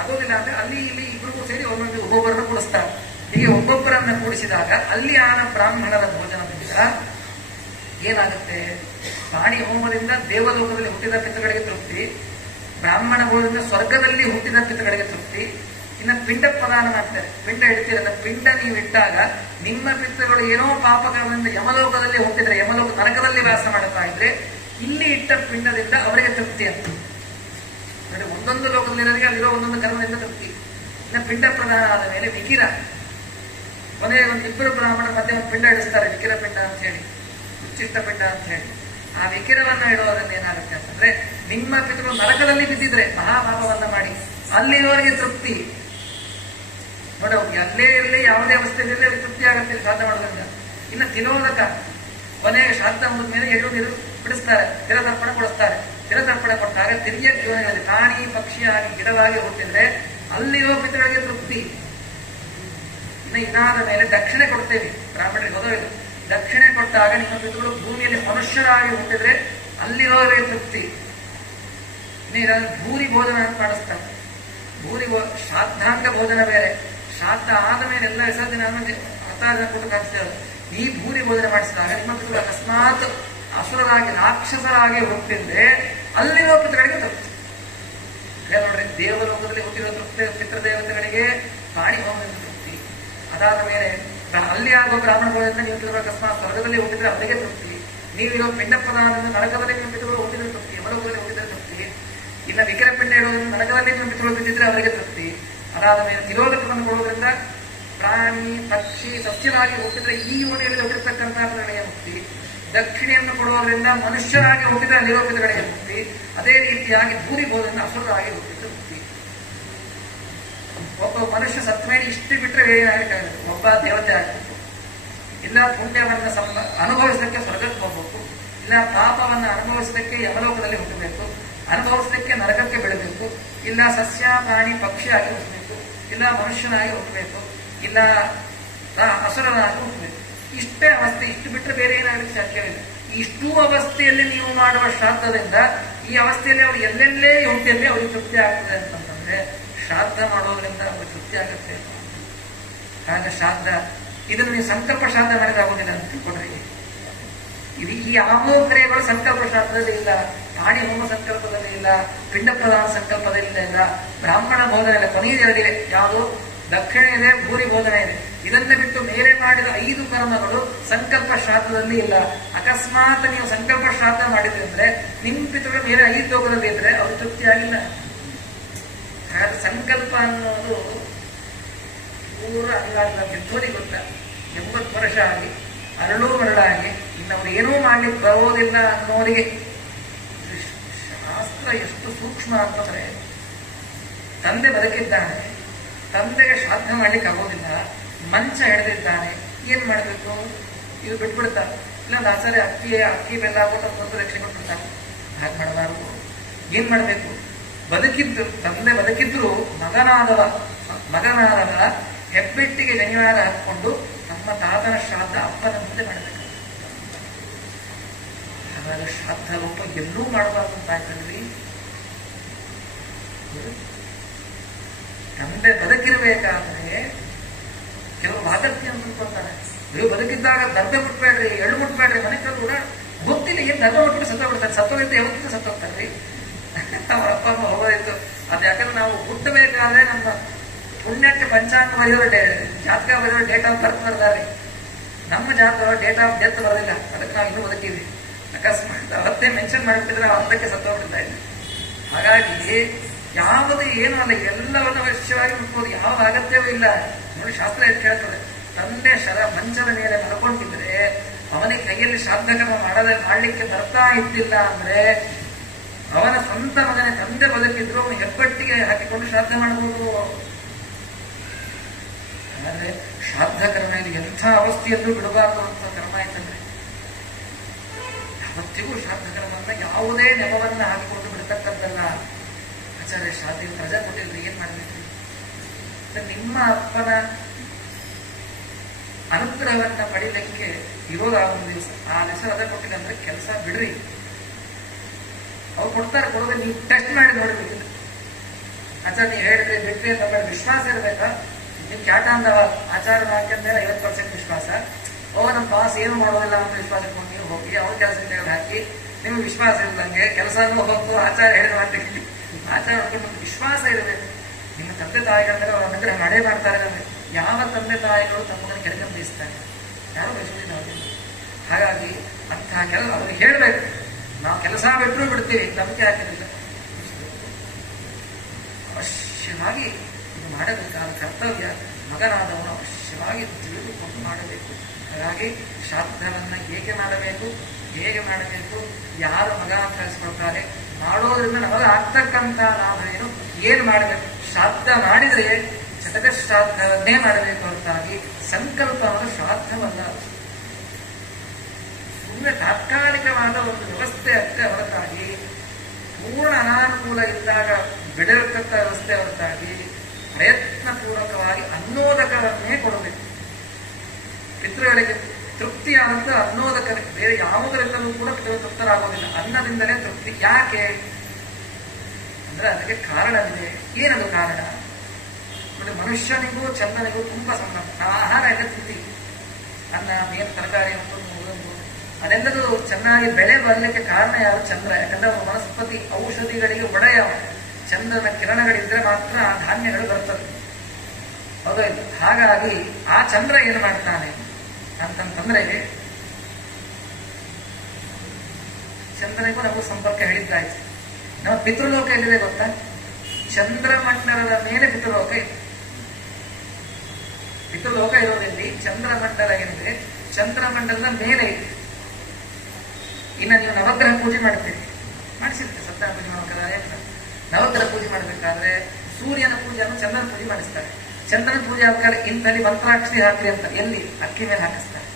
ಆಗೋದಿಲ್ಲ ಅಂದ್ರೆ ಅಲ್ಲಿ ಇಲ್ಲಿ 2 ಸೇರಿ ಒಬ್ಬೊಬ್ಬರನ್ನು ಕೂಡಿಸ್ತಾರೆ. ಹೀಗೆ ಒಬ್ಬೊಬ್ಬರನ್ನ ಕೂಡಿಸಿದಾಗ ಅಲ್ಲಿ ಆನ ಬ್ರಾಹ್ಮಣರ ಭೋಜನದಿಂದ ಏನಾಗುತ್ತೆ? ಪಾಣಿ ಹೋಮದಿಂದ ದೇವಲೋಕದಲ್ಲಿ ಹುಟ್ಟಿದ ಪಿತೃಗಳಿಗೆ ತೃಪ್ತಿ, ಬ್ರಾಹ್ಮಣ ಭೋಜನದಿಂದ ಸ್ವರ್ಗದಲ್ಲಿ ಹುಟ್ಟಿದ ಪಿತೃಗಳಿಗೆ ತೃಪ್ತಿ. ಇನ್ನು ಪಿಂಡ ಪ್ರದಾನ ಮಾಡ್ತಾರೆ. ಪಿಂಡ ಇಡ್ತೀರಲ್ಲ, ಪಿಂಡ ನೀವು ಇಟ್ಟಾಗ ನಿಮ್ಮ ಪಿತೃಗಳು ಏನೋ ಪಾಪಕರ್ಮದಿಂದ ಯಮಲೋಕದಲ್ಲಿ ಹುಟ್ಟಿದ್ರೆ, ಯಮಲೋಕ ನರಕದಲ್ಲಿ ವಾಸ ಮಾಡುತ್ತಾ ಇದ್ರೆ, ಇಲ್ಲಿ ಇಟ್ಟ ಪಿಂಡದಿಂದ ಅವರಿಗೆ ತೃಪ್ತಿ ಅಂತ. ನೋಡಿ, ಒಂದೊಂದು ಲೋಕದಲ್ಲಿರೋರಿಗೆ ಅಲ್ಲಿರೋ ಒಂದೊಂದು ಕರ್ಮದಿಂದ ತೃಪ್ತಿ. ಇನ್ನು ಪಿಂಡ ಪ್ರದಾನ ಆದ ಮೇಲೆ ವಿಕಿರ, ಕೊನೆಗೆ 2 ಬ್ರಾಹ್ಮಣರ ಮಧ್ಯೆ ಒಂದು ಪಿಂಡ ಇಡಿಸ್ತಾರೆ, ವಿಕಿರ ಪಿಂಡ ಅಂತ ಹೇಳಿ, ಉಚ್ಚಿಷ್ಟ ಪಿಂಡ ಅಂತ ಹೇಳಿ. ಆ ವಿಕಿರವನ್ನ ಇಡೋದ್ರಿಂದ ಏನಾಗುತ್ತೆ ಅಂತಂದ್ರೆ, ನಿಮ್ಮ ಪಿತೃಗಳು ನರಕದಲ್ಲಿ ಬಿದ್ದಿದ್ರೆ, ಮಹಾಪಾಪವನ್ನ ಮಾಡಿ ಅಲ್ಲಿರೋರಿಗೆ ತೃಪ್ತಿ. ನೋಡಿ, ಎಲ್ಲೇ ಇರಲಿ, ಯಾವುದೇ ಅವಸ್ಥೆಯಲ್ಲಿ ತೃಪ್ತಿ ಆಗುತ್ತೆ ಶ್ರಾದ್ದ ಮಾಡೋದ್ರಿಂದ. ಇನ್ನು ತಿಲೋದಕ, ಕೊನೆಗೆ ಶ್ರಾದ್ದ ಮುಗಿದ ಮೇಲೆ ನೀರು ಬಿಡಿಸ್ತಾರೆ, ತಿರತರ್ಪಣೆ ಕೊಡಿಸ್ತಾರೆ. ತಿರತರ್ಪಣೆ ಕೊಟ್ಟಾಗ ತಿರಿಯ ಜೀವನಗಳಲ್ಲಿ ಪ್ರಾಣಿ ಪಕ್ಷಿಯಾಗಿ ಗಿಡವಾಗಿ ಹುಟ್ಟಿದ್ರೆ ಅಲ್ಲಿರೋ ಪಿತೃಗಳಿಗೆ ತೃಪ್ತಿ. ಇನ್ನು ಇದಾದ ಮೇಲೆ ದಕ್ಷಿಣೆ ಕೊಡ್ತೇವೆ ಬ್ರಾಹ್ಮಣರಿಗೆ, ಹೋದವಿಲ್ಲ. ದಕ್ಷಿಣೆ ಕೊಟ್ಟಾಗ ನಿಮ್ಮ ಪಿತೃಗಳು ಭೂಮಿಯಲ್ಲಿ ಮನುಷ್ಯರಾಗಿ ಹುಟ್ಟಿದ್ರೆ ಅಲ್ಲಿರೋರಿಗೆ ತೃಪ್ತಿ. ಇನ್ನು ಭೂರಿ ಭೋಜನ ಅಂತ ಮಾಡಿಸ್ತಾರೆ. ಶ್ರಾದ್ದಾಂಗ ಭೋಜನ ಬೇರೆ. ಶ್ರಾದ್ದ ಆದ ಮೇಲೆ ಎಲ್ಲ ವಿಸರ್ಜನೆ ಹತ್ತಾರು ಕೊಟ್ಟು ಹಾಕ್ತೇವೆ. ಈ ಭೂರಿ ಭೋಜನ ಮಾಡಿಸಿದಾಗ ನಿಮ್ಮ ಪಿತೃಗಳು ಅಕಸ್ಮಾತ್ ಅಸುರರಾಗಿ ರಾಕ್ಷಸರಾಗಿ ಹುಟ್ಟಿದ್ರೆ ಅಲ್ಲಿರೋ ಪಿತೃಗಳಿಗೆ ತೃಪ್ತಿ. ನೋಡ್ರಿ, ದೇವಲೋಕದಲ್ಲಿ ಹುಟ್ಟಿರೋ ತೃಪ್ತಿ ಪಿತೃದೇವತೆಗಳಿಗೆ ಪಾಣಿ ಹೋಮದಿಂದ ತೃಪ್ತಿ. ಅದಾದ ಮೇಲೆ ಅಲ್ಲಿ ಆಗುವ ಬ್ರಾಹ್ಮಣ ಭೋಜನ ನೀವು ಪಿತೃಗಳು ಅಕಸ್ಮಾತ್ ಸ್ವರ್ಗದಲ್ಲಿ ಹುಟ್ಟಿದ್ರೆ ಅವರಿಗೆ ತೃಪ್ತಿ. ನೀವಿರೋ ಪಿಂಡ ಪ್ರದಾನದಿಂದ ನರಕದಲ್ಲಿ ನಿಮ್ಮ ಪಿತೃಗಳು ಹುಟ್ಟಿದ್ರೆ ತೃಪ್ತಿ, ಯಮಲೋಕದಲ್ಲಿ ಹುಟ್ಟಿದ್ರೆ ತೃಪ್ತಿ. ಇಲ್ಲ ವಿಕಿರ ಪಿಂಡ ಇಡೋದ್ರಿಂದ ನರಕದಲ್ಲಿ ನಿಮ್ಮ ಪಿತೃಗಳು ಬಿದ್ದಿದ್ರೆ ಅವರಿಗೆ ತೃಪ್ತಿ. ಅದಾದ ಮೇಲೆ ತಿರೋಗತವನ್ನು ಕೊಡುವುದರಿಂದ ಪ್ರಾಣಿ ಪಕ್ಷಿ ಸಸ್ಯರಾಗಿ ಹುಟ್ಟಿದ್ರೆ ಈ ಯೋನಿಯಲ್ಲಿ ಹುಟ್ಟಿರ್ತಕ್ಕಂಥ ಪಿತೃಗಳಿಗೆ ಮುಕ್ತಿ. ದಕ್ಷಿಣೆಯನ್ನು ಕೊಡುವುದರಿಂದ ಮನುಷ್ಯರಾಗಿ ಹುಟ್ಟಿದ್ರೆ ಅಲ್ಲಿರೋ ಪಿತೃಗಳಿಗೆ ಮುಕ್ತಿ. ಅದೇ ರೀತಿಯಾಗಿ ಭೂರಿಬೋಧದಿಂದ ಅಸುರರಾಗಿ ಹುಟ್ಟಿದ್ರೆ ಮುಕ್ತಿ. ಒಬ್ಬ ಮನುಷ್ಯ ಸತ್ತ ಮೇಲೆ ಇಷ್ಟು ಬಿಟ್ಟರೆ ಏನಾಗಬೇಕಾಗುತ್ತೆ, ಒಬ್ಬ ದೇವತೆ ಆಗಬೇಕು, ಇಲ್ಲ ಪುಣ್ಯವನ್ನು ಅನುಭವಿಸಲಿಕ್ಕೆ ಸ್ವರ್ಗಕ್ಕೆ ಹೋಗ್ಬೇಕು, ಇಲ್ಲ ಪಾಪವನ್ನು ಅನುಭವಿಸಲಿಕ್ಕೆ ಯಮಲೋಕದಲ್ಲಿ ಹುಟ್ಟಬೇಕು, ಅನುಭವಿಸಲಿಕ್ಕೆ ನರಕಕ್ಕೆ ಬೆಳಬೇಕು, ಇಲ್ಲ ಸಸ್ಯ ಪ್ರಾಣಿ ಪಕ್ಷಿಯಾಗಿ ಹುಟ್ಟಬೇಕು, ಇಲ್ಲ ಮನುಷ್ಯನಾಗಿ ಹುಟ್ಟಬೇಕು, ಇಲ್ಲ ಅಸುರನಾಗಿ ಹುಟ್ಟಬೇಕು. ಇಷ್ಟೇ ಅವಸ್ಥೆ. ಇಷ್ಟು ಬಿಟ್ಟರೆ ಬೇರೆ ಏನಾಗಲಿಕ್ಕೆ ಸಾಧ್ಯವಿಲ್ಲ. ಇಷ್ಟೂ ಅವಸ್ಥೆಯಲ್ಲಿ ನೀವು ಮಾಡುವ ಶ್ರಾದ್ದದಿಂದ ಈ ಅವಸ್ಥೆಯಲ್ಲಿ ಅವರು ಎಲ್ಲೆಲ್ಲೇ ಹುಟ್ಟಿಯಲ್ಲಿ ಅವ್ರಿಗೆ ತೃಪ್ತಿ ಆಗ್ತದೆ ಅಂತಂದ್ರೆ ಶ್ರಾದ್ದ ಮಾಡೋದ್ರಿಂದ ಅವ್ರಿಗೆ ತೃಪ್ತಿ ಆಗುತ್ತೆ. ಹಾಗೆ ಶ್ರಾದ್ದ ಇದನ್ನು ನೀವು ಸಂಕಲ್ಪ ಶ್ರಾದ್ದ ಮಾಡಿದಾಗೋದಿಲ್ಲ ಅಂತ ತಿಳ್ಕೊಂಡ್ರೆ, ಇದು ಈ ಯಾವುದೋ ಕ್ರಿಯೆಗಳು ಸಂಕಲ್ಪ ಶಾಸ್ತ್ರದಲ್ಲಿ ಇಲ್ಲ, ಪ್ರಾಣಿ ಹೋಮ ಸಂಕಲ್ಪದಲ್ಲಿ ಇಲ್ಲ, ಪಿಂಡ ಪ್ರಧಾನ ಸಂಕಲ್ಪದಲ್ಲಿ ಇಲ್ಲ, ಬ್ರಾಹ್ಮಣ ಬೋಧನೆ ಇಲ್ಲ. ಕೊನೆಯದಿರಲಿವೆ ಯಾವುದು ದಕ್ಷಿಣ ಇದೆ, ಭೂರಿ ಬೋಧನೆ ಇದೆ. ಇದನ್ನ ಬಿಟ್ಟು ಮೇಲೆ ಮಾಡಿದ 5 ಕರ್ಮಗಳು ಸಂಕಲ್ಪ ಶ್ರಾದ್ದದಲ್ಲಿ ಇಲ್ಲ. ಅಕಸ್ಮಾತ್ ನೀವು ಸಂಕಲ್ಪ ಶ್ರಾದ್ದ ಮಾಡಿದ್ರೆ ಅಂದ್ರೆ ನಿಮ್ಮ ಪಿತೃಗಳು ಮೇಲೆ 5 ಲೋಕದಲ್ಲಿ ಇದ್ರೆ ಅವ್ರು ತೃಪ್ತಿಯಾಗಿಲ್ಲ. ಹಾಗಾದ್ರೆ ಸಂಕಲ್ಪ ಅನ್ನೋದು ಪೂರ ಅಂಗಾಗಲ್ಲ. ಗೆದ್ದೋರಿಗೆ ಗೊತ್ತ 80 ವರ್ಷ ಆಗಿ ಅರಳು ಮರಳಾಗಿ ಇನ್ನವ್ರು ಏನೂ ಮಾಡ್ಲಿಕ್ಕೆ ಬರೋದಿಲ್ಲ ಅನ್ನೋರಿಗೆ ಶಾಸ್ತ್ರ ಎಷ್ಟು ಸೂಕ್ಷ್ಮ ಅಂತಂದ್ರೆ, ತಂದೆ ಬದುಕಿದ್ದಾನೆ, ತಂದೆಗೆ ಶ್ರಾದ್ದ ಮಾಡ್ಲಿಕ್ಕೆ ಆಗೋದಿಲ್ಲ, ಮಂಚ ಹಿಡಿದಿದ್ದಾನೆ, ಏನ್ ಮಾಡ್ಬೇಕು? ಇದು ಬಿಟ್ಬಿಡ್ತಾರೆ. ಇಲ್ಲ ಆಚಾರ್ಯ ಅಕ್ಕಿ ಬೆಲ್ಲ ಆಗೋದು ಒಂದು ರಕ್ಷೆ ಕೊಟ್ಬಿಡ್ತಾರೆ. ಹಾಗೆ ಮಾಡಬಾರದು. ಏನ್ ಮಾಡ್ಬೇಕು? ಬದುಕಿದ್ದು ತಂದೆ ಬದುಕಿದ್ರು ಮಗನಾದವ ಹೆಬ್ಬೆಟ್ಟಿಗೆ ಶನಿವಾರ ಹಾಕೊಂಡು ನಮ್ಮ ತಾತನ ಶ್ರಾದ್ದ ಅಪ್ಪನ ಮುಂದೆ ಮಾಡಬೇಕು. ಹಾಗಾಗಿ ಶ್ರಾದ್ದ ರೂಪ ಎಲ್ಲೂ ಮಾಡಬಾರ್ದು ಅಂತ ಆಯ್ತಲ್ರಿ. ತಂದೆ ಬದುಕಿರ್ಬೇಕಾದ್ರೆ ಕೆಲವು ವಾದಕ್ಕೆ ಅಂತ ತಿಳ್ಕೊಳ್ತಾರೆ. ನೀವು ಬದುಕಿದ್ದಾಗ ದರ್ಬೆ ಮುಟ್ಬೇಡ್ರಿ, ಎಳ್ಳು ಮುಟ್ಬೇಡ್ರಿ, ಮನೆ ಕೂಡ ಗೊತ್ತಿಲ್ಲ ಏನ್ ದರ್ಬೆ ಮುಟ್ಬಿಟ್ಟು ಸತ್ತೋಗ್ಬಿಡ್ತಾರೆ. ಸತ್ತೋಗಿದ್ದು ಯಾವತ್ತಿಂದ ಸತ್ತೋಗ್ತಾರ್ರಿ. ಅವ್ರ ಅಪ್ಪ ಅಮ್ಮ ಹೋಗೋದಿತ್ತು. ಅದು ಯಾಕಂದ್ರೆ ನಾವು ಹುಟ್ಟಬೇಕಾದ್ರೆ ನಮ್ಮ ಪುಣ್ಯಕ್ಕೆ ಪಂಚಾಂಗ ಬರೆಯೋರು ಜಾತಕ ಬರೆಯೋರು ಡೇಟ್ ಆಫ್ ಬರ್ತ್ ಬರ್ತಾರೆ. ನಮ್ಮ ಜಾತಕ ಡೇಟ್ ಆಫ್ ಡೆತ್ ಬರೋದಿಲ್ಲ. ಅದಕ್ಕೆ ನಾವು ಇನ್ನೂ ಬದುಕಿದ್ವಿ. ಅಕಸ್ಮಾತ್ ಅವತ್ತೇ ಮೆನ್ಷನ್ ಮಾಡಿಬಿಟ್ಟಿದ್ರೆ ನಾವು ಅರ್ಧಕ್ಕೆ ಸತ್ತೋಗ್ಬಿಡ್ತಾ ಇದ್ವಿ. ಹಾಗಾಗಿ ಯಾವುದು ಏನು ಅಲ್ಲ, ಎಲ್ಲವನ್ನು ಅವಶ್ಯವಾಗಿ ಮುಟ್ಬೋದು. ಯಾವ ಅಗತ್ಯವೂ ಇಲ್ಲ. ನೋಡಿ ಶಾಸ್ತ್ರ ಎಷ್ಟು ಹೇಳ್ತದೆ, ತಂದೆ ಮಂಚದ ಮೇಲೆ ಮಲ್ಕೊಂಡಿದ್ರೆ ಅವನಿಗೆ ಕೈಯಲ್ಲಿ ಶ್ರಾದ್ದ ಕರ್ಮ ಮಾಡ್ಲಿಕ್ಕೆ ಬರ್ತಾ ಇದ್ದಿಲ್ಲ ಅಂದ್ರೆ ಅವನ ಸ್ವಂತ ಮಗನೇ ತಂದೆ ಬದುಕಿದ್ರು ಅವನು ಹೆಬ್ಬಟ್ಟಿಗೆ ಹಾಕಿಕೊಂಡು ಶ್ರಾದ್ದ ಮಾಡಬಹುದು. ಆದ್ರೆ ಶ್ರಾದ್ದ ಕರ್ಮ ಇದು ಎಂಥ ಅವಸ್ಥೆಯಲ್ಲೂ ಬಿಡಬಾರ್ದು ಅಂತ ಕರ್ಮ ಆಯ್ತಂದ್ರೆ, ಯಾವತ್ತಿಗೂ ಶ್ರಾದ್ದ ಕರ್ಮವನ್ನ ಯಾವುದೇ ನೆಪವನ್ನ ಹಾಕಿಕೊಂಡು ಬಿಡ್ತಕ್ಕದ್ದಲ್ಲ. ಆಚಾರ್ಯ ಶ್ರಾದ್ದ ರಜಾ ಕೊಟ್ಟಿದ್ರೆ ಏನ್ ಮಾಡ್ಬೇಕು? ನಿಮ್ಮ ಅಪ್ಪನ ಅನುಗ್ರಹವನ್ನ ಪಡಿಲಿಕ್ಕೆ ಇರೋದ ಒಂದು ದಿವಸ, ಆ ದಿವಸ ರಜಾ ಕೊಟ್ಟಿಲ್ಲ ಅಂದ್ರೆ ಕೆಲಸ ಬಿಡ್ರಿ. ಅವ್ರು ಕೊಡ್ತಾರೆ, ಕೊಡೋದು ನೀವು ಟೆಸ್ಟ್ ಮಾಡಿ ನೋಡ್ಬೇಕು. ಆಚಾರ ನೀವು ಹೇಳಿದ್ರೆ ಬಿಟ್ರಿ ಅಂತ ಮೇಲೆ ವಿಶ್ವಾಸ ಇರಬೇಕಾ? ನೀವು ಕ್ಯಾಟ ಅಂದವ ಆಚಾರ ಹಾಕಿದ್ಮೇಲೆ 50% ವಿಶ್ವಾಸ. ನಮ್ಮ ಬಾಸ್ ಏನು ಮಾಡೋದಿಲ್ಲ ಅಂತ ವಿಶ್ವಾಸ ಇಟ್ಕೊಂಡು ನೀವು ಹೋಗಿ ಅವ್ರ ಕೆಲಸ ಹಾಕಿ ನಿಮ್ಗೆ ವಿಶ್ವಾಸ ಇಲ್ಲದಂಗೆ ಕೆಲಸನೂ ಹೋಗ್ತು ಆಚಾರ ಹೇಳಿದ ಮಾತಿಗೆ ಆಚಾರ ಹೊಡ್ಕೊಂಡು ವಿಶ್ವಾಸ ಇರಬೇಕು. ನಿಮ್ಮ ತಂದೆ ತಾಯಿಗಳಂದ್ರೆ ಅವ್ರ ಅನುಗ್ರಹ ಮಾಡೇ ಮಾಡ್ತಾರೆ. ಯಾವ ತಂದೆ ತಾಯಿಗಳು ತಮ್ಮನ್ನು ಕೆಳಗೆ ಬಯಸ್ತಾರೆ? ಯಾರು ಬಯಸೋದಿಲ್ಲ ಅವರಿಗೆ. ಹಾಗಾಗಿ ಅಂತಹ ಕೆಲಸ ಅವ್ರಿಗೆ ಹೇಳ್ಬೇಕು. ನಾವು ಕೆಲಸ ಬಿಟ್ಟರು ಬಿಡ್ತೀವಿ, ನಂಬಿಕೆ ಹಾಕಿರಲಿಲ್ಲ. ಅವಶ್ಯವಾಗಿ ಇದು ಮಾಡಬೇಕಾದ ಕರ್ತವ್ಯ ಮಗನಾದವನು ಅವಶ್ಯವಾಗಿ ತಿಳಿದುಕೊಂಡು ಮಾಡಬೇಕು. ಹಾಗಾಗಿ ಶ್ರಾದ್ದವನ್ನ ಹೇಗೆ ಮಾಡಬೇಕು, ಯಾರು ಮಗ ಅಂತ ಕಳಿಸ್ಕೊಳ್ತಾರೆ, ಮಾಡೋದ್ರಿಂದ ನಮಗೆ ಆಗ್ತಕ್ಕಂಥ ಲಾಭ ಏನು ಮಾಡಬೇಕು? ಶ್ರಾದ್ದ ಮಾಡಿದರೆ ಚಟಕ ಶ್ರಾದ್ದವನ್ನೇ ಮಾಡಬೇಕು ಹೊರತಾಗಿ ಸಂಕಲ್ಪವನ್ನು ಶ್ರಾದ್ದವಲ್ಲ. ಸುಮ್ಮನೆ ತಾತ್ಕಾಲಿಕವಾದ ಒಂದು ವ್ಯವಸ್ಥೆ ಅಷ್ಟೇ ಹೊರತಾಗಿ, ಪೂರ್ಣ ಅನಾನುಕೂಲ ಇದ್ದಾಗ ಬಿಡಿರತಕ್ಕ ವ್ಯವಸ್ಥೆ ಹೊರತಾಗಿ ಪ್ರಯತ್ನ ಪೂರ್ವಕವಾಗಿ ಅನ್ನೋದಕವನ್ನೇ ಕೊಡಬೇಕು. ಪಿತೃಗಳಿಗೆ ತೃಪ್ತಿಯಾದಂತ ಅನ್ನೋದಕನೇ, ಬೇರೆ ಯಾವುದರಿಂದಲೂ ಕೂಡ ಪಿತೃಗಳು ತೃಪ್ತರಾಗೋದಿಲ್ಲ. ಅನ್ನದಿಂದಲೇ ತೃಪ್ತಿ. ಯಾಕೆ ಅಂದ್ರೆ ಅದಕ್ಕೆ ಕಾರಣವಿದೆ. ಏನದು ಕಾರಣ? ನೋಡಿ, ಮನುಷ್ಯನಿಗೂ ಚಂದ್ರನಿಗೂ ತುಂಬಾ ಸಂಬಂಧ. ಆಹಾರ ಎಲ್ಲ ತಿಂತೀವಿ, ಅನ್ನ, ಮೇನು, ತರಕಾರಿ, ಅದೆಲ್ಲದೂ ಚೆನ್ನಾಗಿ ಬೆಳೆ ಬರಲಿಕ್ಕೆ ಕಾರಣ ಯಾರು? ಚಂದ್ರ. ಯಾಕಂದ್ರೆ ಅವನು ವನಸ್ಪತಿ ಔಷಧಿಗಳಿಗೆ ಒಡೆಯ. ಚಂದ್ರನ ಕಿರಣಗಳಿದ್ರೆ ಮಾತ್ರ ಆ ಧಾನ್ಯಗಳು ಬರ್ತದೆ. ಹೌದಾ? ಹಾಗಾಗಿ ಆ ಚಂದ್ರ ಏನು ಮಾಡ್ತಾನೆ ಅಂತಂತಂದ್ರೆ, ಚಂದ್ರನಿಗೂ ನಮಗೂ ಸಂಪರ್ಕ ಹೇಳಿದ್ದಾಯ್ತು. ನಮ್ಮ ಪಿತೃಲೋಕ ಎಲ್ಲಿದೆ ಗೊತ್ತಾ? ಚಂದ್ರಮಂಡಲದ ಮೇಲೆ ಪಿತೃಲೋಕ ಇದೆ. ಪಿತೃಲೋಕ ಇರೋದ್ರಲ್ಲಿ ಚಂದ್ರಮಂಡಲ ಏನಿದೆ, ಚಂದ್ರಮಂಡಲದ ಮೇಲೆ ಇದೆ. ಇನ್ನು ನೀವು ನವಗ್ರಹ ಪೂಜೆ ಮಾಡ್ತೀರಿ, ಮಾಡಿಸಿರ್ತೀರಿ, ಸತ್ಯನಾರಾಯಣ ಪೂಜೆ ಮಾಡ್ಬೇಕಾದ್ರೆ ನವಗ್ರಹ ಪೂಜೆ ಮಾಡಬೇಕಾದ್ರೆ ಸೂರ್ಯನ ಪೂಜೆಯನ್ನು ಚಂದ್ರನ ಪೂಜೆ ಮಾಡಿಸ್ತಾರೆ. ಚಂದ್ರನ ಪೂಜೆ ಆಗ್ಬೇಕಾದ್ರೆ ಇಂಥಲ್ಲಿ ಮಂತ್ರಾಕ್ಷರಿ ಹಾಕ್ರಿ ಅಂತ ಎಲ್ಲಿ ಅಕ್ಕಿ ಮೇಲೆ ಹಾಕಿಸ್ತಾರೆ.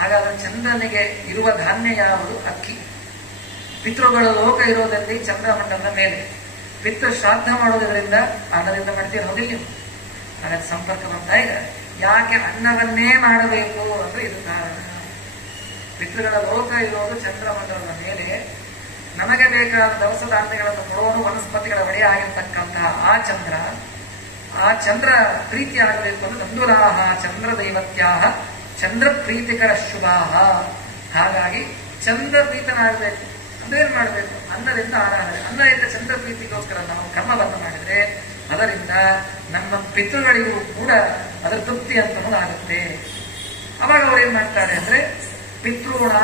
ಹಾಗಾದ್ರೆ ಚಂದ್ರನಿಗೆ ಇರುವ ಧಾನ್ಯ ಯಾವುದು? ಅಕ್ಕಿ. ಪಿತೃಗಳ ಲೋಕ ಇರೋದಲ್ಲಿ ಚಂದ್ರಮಂಡಲದ ಮೇಲೆ. ಪಿತೃ ಶ್ರಾದ್ದ ಮಾಡೋದ್ರಿಂದ ಅನ್ನದಿಂದ ಮಾಡ್ತಿರೋದಿಲ್ಲ. ಹಾಗಾದ್ರೆ ಸಂಪರ್ಕ ಬರ್ತಾ ಇದೆ. ಯಾಕೆ ಅನ್ನವನ್ನೇ ಮಾಡಬೇಕು ಅಂದ್ರೆ ಇದು ಕಾರಣ. ಪಿತೃಗಳ ಲೋಕ ಇರೋದು ಚಂದ್ರಮಂಡಲದ ಮೇಲೆ. ನಮಗೆ ಬೇಕಾದ ದವಸ ಧಾನ್ಯಗಳನ್ನು ಕೊಡೋನು ವನಸ್ಪತಿಗಳ ಒಡೆಯ ಆಗಿರ್ತಕ್ಕಂತಹ ಆ ಚಂದ್ರ ಪ್ರೀತಿ ಆಗಬೇಕು ಅಂದ್ರೆ ನಂದುರಾಹ ಚಂದ್ರ ದೈವತ್ಯಾಹ ಚಂದ್ರ ಪ್ರೀತಿಕರ ಶುಭಾಹ. ಹಾಗಾಗಿ ಚಂದ್ರ ಪ್ರೀತನಾಗಬೇಕು ಅಂದ್ರೆ ಏನ್ ಮಾಡಬೇಕು? ಅನ್ನದಿಂದ ಆರಾಧನೆ. ಅನ್ನದಿಂದ ಚಂದ್ರ ಪ್ರೀತಿಗೋಸ್ಕರ ನಾವು ಕರ್ಮವನ್ನು ಮಾಡಿದ್ರೆ ಅದರಿಂದ ನಮ್ಮ ಪಿತೃಗಳಿಗೂ ಕೂಡ ಅದರ ತೃಪ್ತಿ ಅಂತ ಆಗುತ್ತೆ. ಅವಾಗ ಅವ್ರು ಏನ್ ಮಾಡ್ತಾರೆ ಅಂದ್ರೆ ಪಿತೃಣ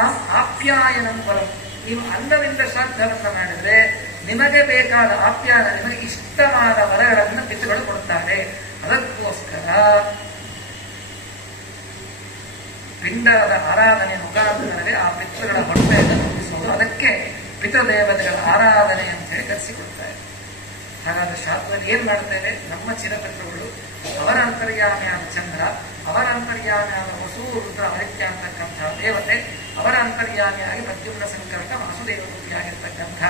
ಆಪ್ಯಾಯನಂ ಬರೋ. ನೀವು ಅನ್ನದಿಂದ ಶ್ರಾದ್ದವನ್ನ ಮಾಡಿದ್ರೆ ನಿಮಗೆ ಬೇಕಾದ ಆಪ್ಯಾಯನ, ನಿಮಗೆ ಇಷ್ಟವಾದ ವರಗಳನ್ನು ಪಿತೃಗಳು ಕೊಡ್ತಾರೆ. ಅದಕ್ಕೋಸ್ಕರ ಪಿಂಡದ ಆರಾಧನೆ ಮುಖಾಂತರವೇ ಆ ಪಿತೃಗಳ ಹೊಟ್ಟೆಯನ್ನು ತುಂಬಿಸುವುದು. ಅದಕ್ಕೆ ಪಿತೃದೇವತೆಗಳ ಆರಾಧನೆ ಅಂತ ಹೇಳಿ ಕರೆಸಿಕೊಡ್ತಾರೆ. ಹಾಗಾದ್ರೆ ಶಾಸ್ತ್ರದಲ್ಲಿ ಏನ್ ಮಾಡ್ತೇವೆ? ನಮ್ಮ ಚಿರಪಿತೃಗಳು, ಅವರ ಅಂತರ್ಯಾಮಿಯಾದ ಚಂದ್ರ, ಅವರ ಅಂತರ್ಯಾಮಿಯಾದ ವಸು ರುದ್ರ ಆದಿತ್ಯ ಅಂತಕ್ಕಂತಹ ದೇವತೆ, ಅವರ ಅಂತರ್ಯಾಮಿಯಾಗಿ ಪ್ರದ್ಯುಮ್ನ ಸಂಕರ್ಷ ವಾಸುದೇವರೂಪಿಯಾಗಿರ್ತಕ್ಕಂಥ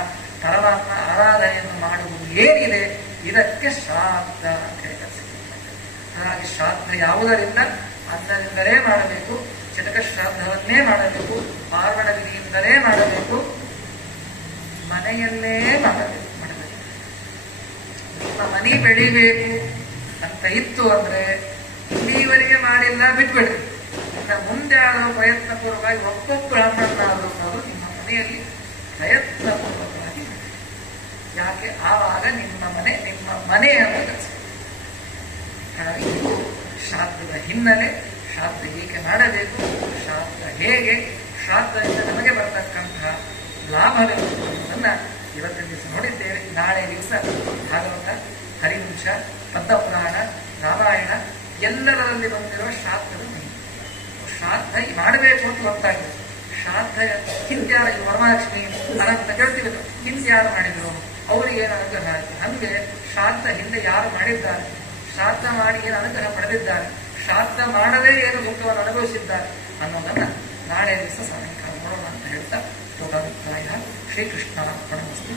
ಪರಮಾತ್ಮ ಆರಾಧನೆಯನ್ನು ಮಾಡುವುದು ಏನಿದೆ ಇದಕ್ಕೆ ಶ್ರಾದ್ದ ಅಂತ ಹೇಳಿ ಕರೆಸಿಕೊಡ್ತಾರೆ. ಹಾಗಾಗಿ ಶ್ರಾದ್ದ ಯಾವುದರಿಂದ? ಅನ್ನದಿಂದಲೇ ಮಾಡಬೇಕು, ಚಟಕ ಶ್ರಾದ್ದವನ್ನೇ ಮಾಡಬೇಕು, ಪಾರ್ವಣ ವಿಧಿಯಿಂದಲೇ ಮಾಡಬೇಕು, ಮನೆಯಲ್ಲೇ ಮಾಡಬೇಕು. ನಿಮ್ಮ ಮನೆ ಬೆಳಿಬೇಕು ಅಂತ ಇತ್ತು ಅಂದ್ರೆ ಇಲ್ಲಿವರೆಗೆ ಮಾಡಿಲ್ಲ ಬಿಟ್ಬಿಡ್ರಿ. ಇನ್ನು ಮುಂದೆ ಆದರೂ ಪ್ರಯತ್ನ ಪೂರ್ವಕವಾಗಿ ಒಬ್ಬೊಬ್ಬ ಬ್ರಾಹ್ಮಣನಾದರೂ ನಿಮ್ಮ ಮನೆಯಲ್ಲಿ ಪ್ರಯತ್ನ ಪೂರ್ವಕವಾಗಿ ಯಾಕೆ ಆವಾಗ ನಿಮ್ಮ ಮನೆ ಅಂತ ಕಳಿಸ್ತಾರೆ. ಶ್ರಾದ್ದದ ಹಿನ್ನೆಲೆ, ಶ್ರಾದ್ದ ಏಕೆ ಮಾಡಬೇಕು, ಶ್ರಾದ್ದ ಹೇಗೆ, ಶ್ರಾದ್ದದಿಂದ ನಮಗೆ ಬರ್ತಕ್ಕಂತಹ ಲಾಭವೆಂದು ಅನ್ನೋದನ್ನ ಇವತ್ತಿನ ದಿವಸ ನೋಡಿದ್ದೇವೆ. ನಾಳೆ ದಿವಸ ಭಾಗವತ, ಹರಿವಂಶ, ಪದ್ಮಪುರಾಣ, ರಾಮಾಯಣ ಎಲ್ಲದರಲ್ಲಿ ಬಂದಿರುವ ಶ್ರಾದ್ದದ ಶ್ರಾದ್ದ ಮಾಡಬೇಕು ಅಂತ ಗೊತ್ತಾಗಿದೆ. ಶ್ರಾದ್ದ ಹಿಂದ್ಯಾರ ವರಮಹಾಲಕ್ಷ್ಮಿ ಅನಂತ ಕೇಳ್ತೀವಿ, ಹಿಂದ್ಯಾರು ಮಾಡಿದ್ರು, ಅವರಿಗೆ ಏನು ಅನುಗ್ರಹ ಆಯಿತು. ಹಂಗೆ ಶ್ರಾದ್ದ ಹಿಂದೆ ಯಾರು ಮಾಡಿದ್ದಾರೆ, ಶ್ರಾದ್ದ ಮಾಡಿ ಏನು ಅನುಗ್ರಹ ಪಡೆದಿದ್ದಾರೆ, ಶ್ರಾದ್ದ ಮಾಡದೇ ಏನು ದುಃಖವನ್ನು ಅನುಭವಿಸಿದ್ದಾರೆ ಅನ್ನೋದನ್ನ ನಾಳೆ ದಿವಸ ಸಾಯಂಕಾಲ ನೋಡೋಣ ಅಂತ ಹೇಳ್ತಾ ತೋರಾಭಿಪ್ರಾಯ ಶ್ರೀಕೃಷ್ಣ ಅರ್ಪಣಮಸ್ತು.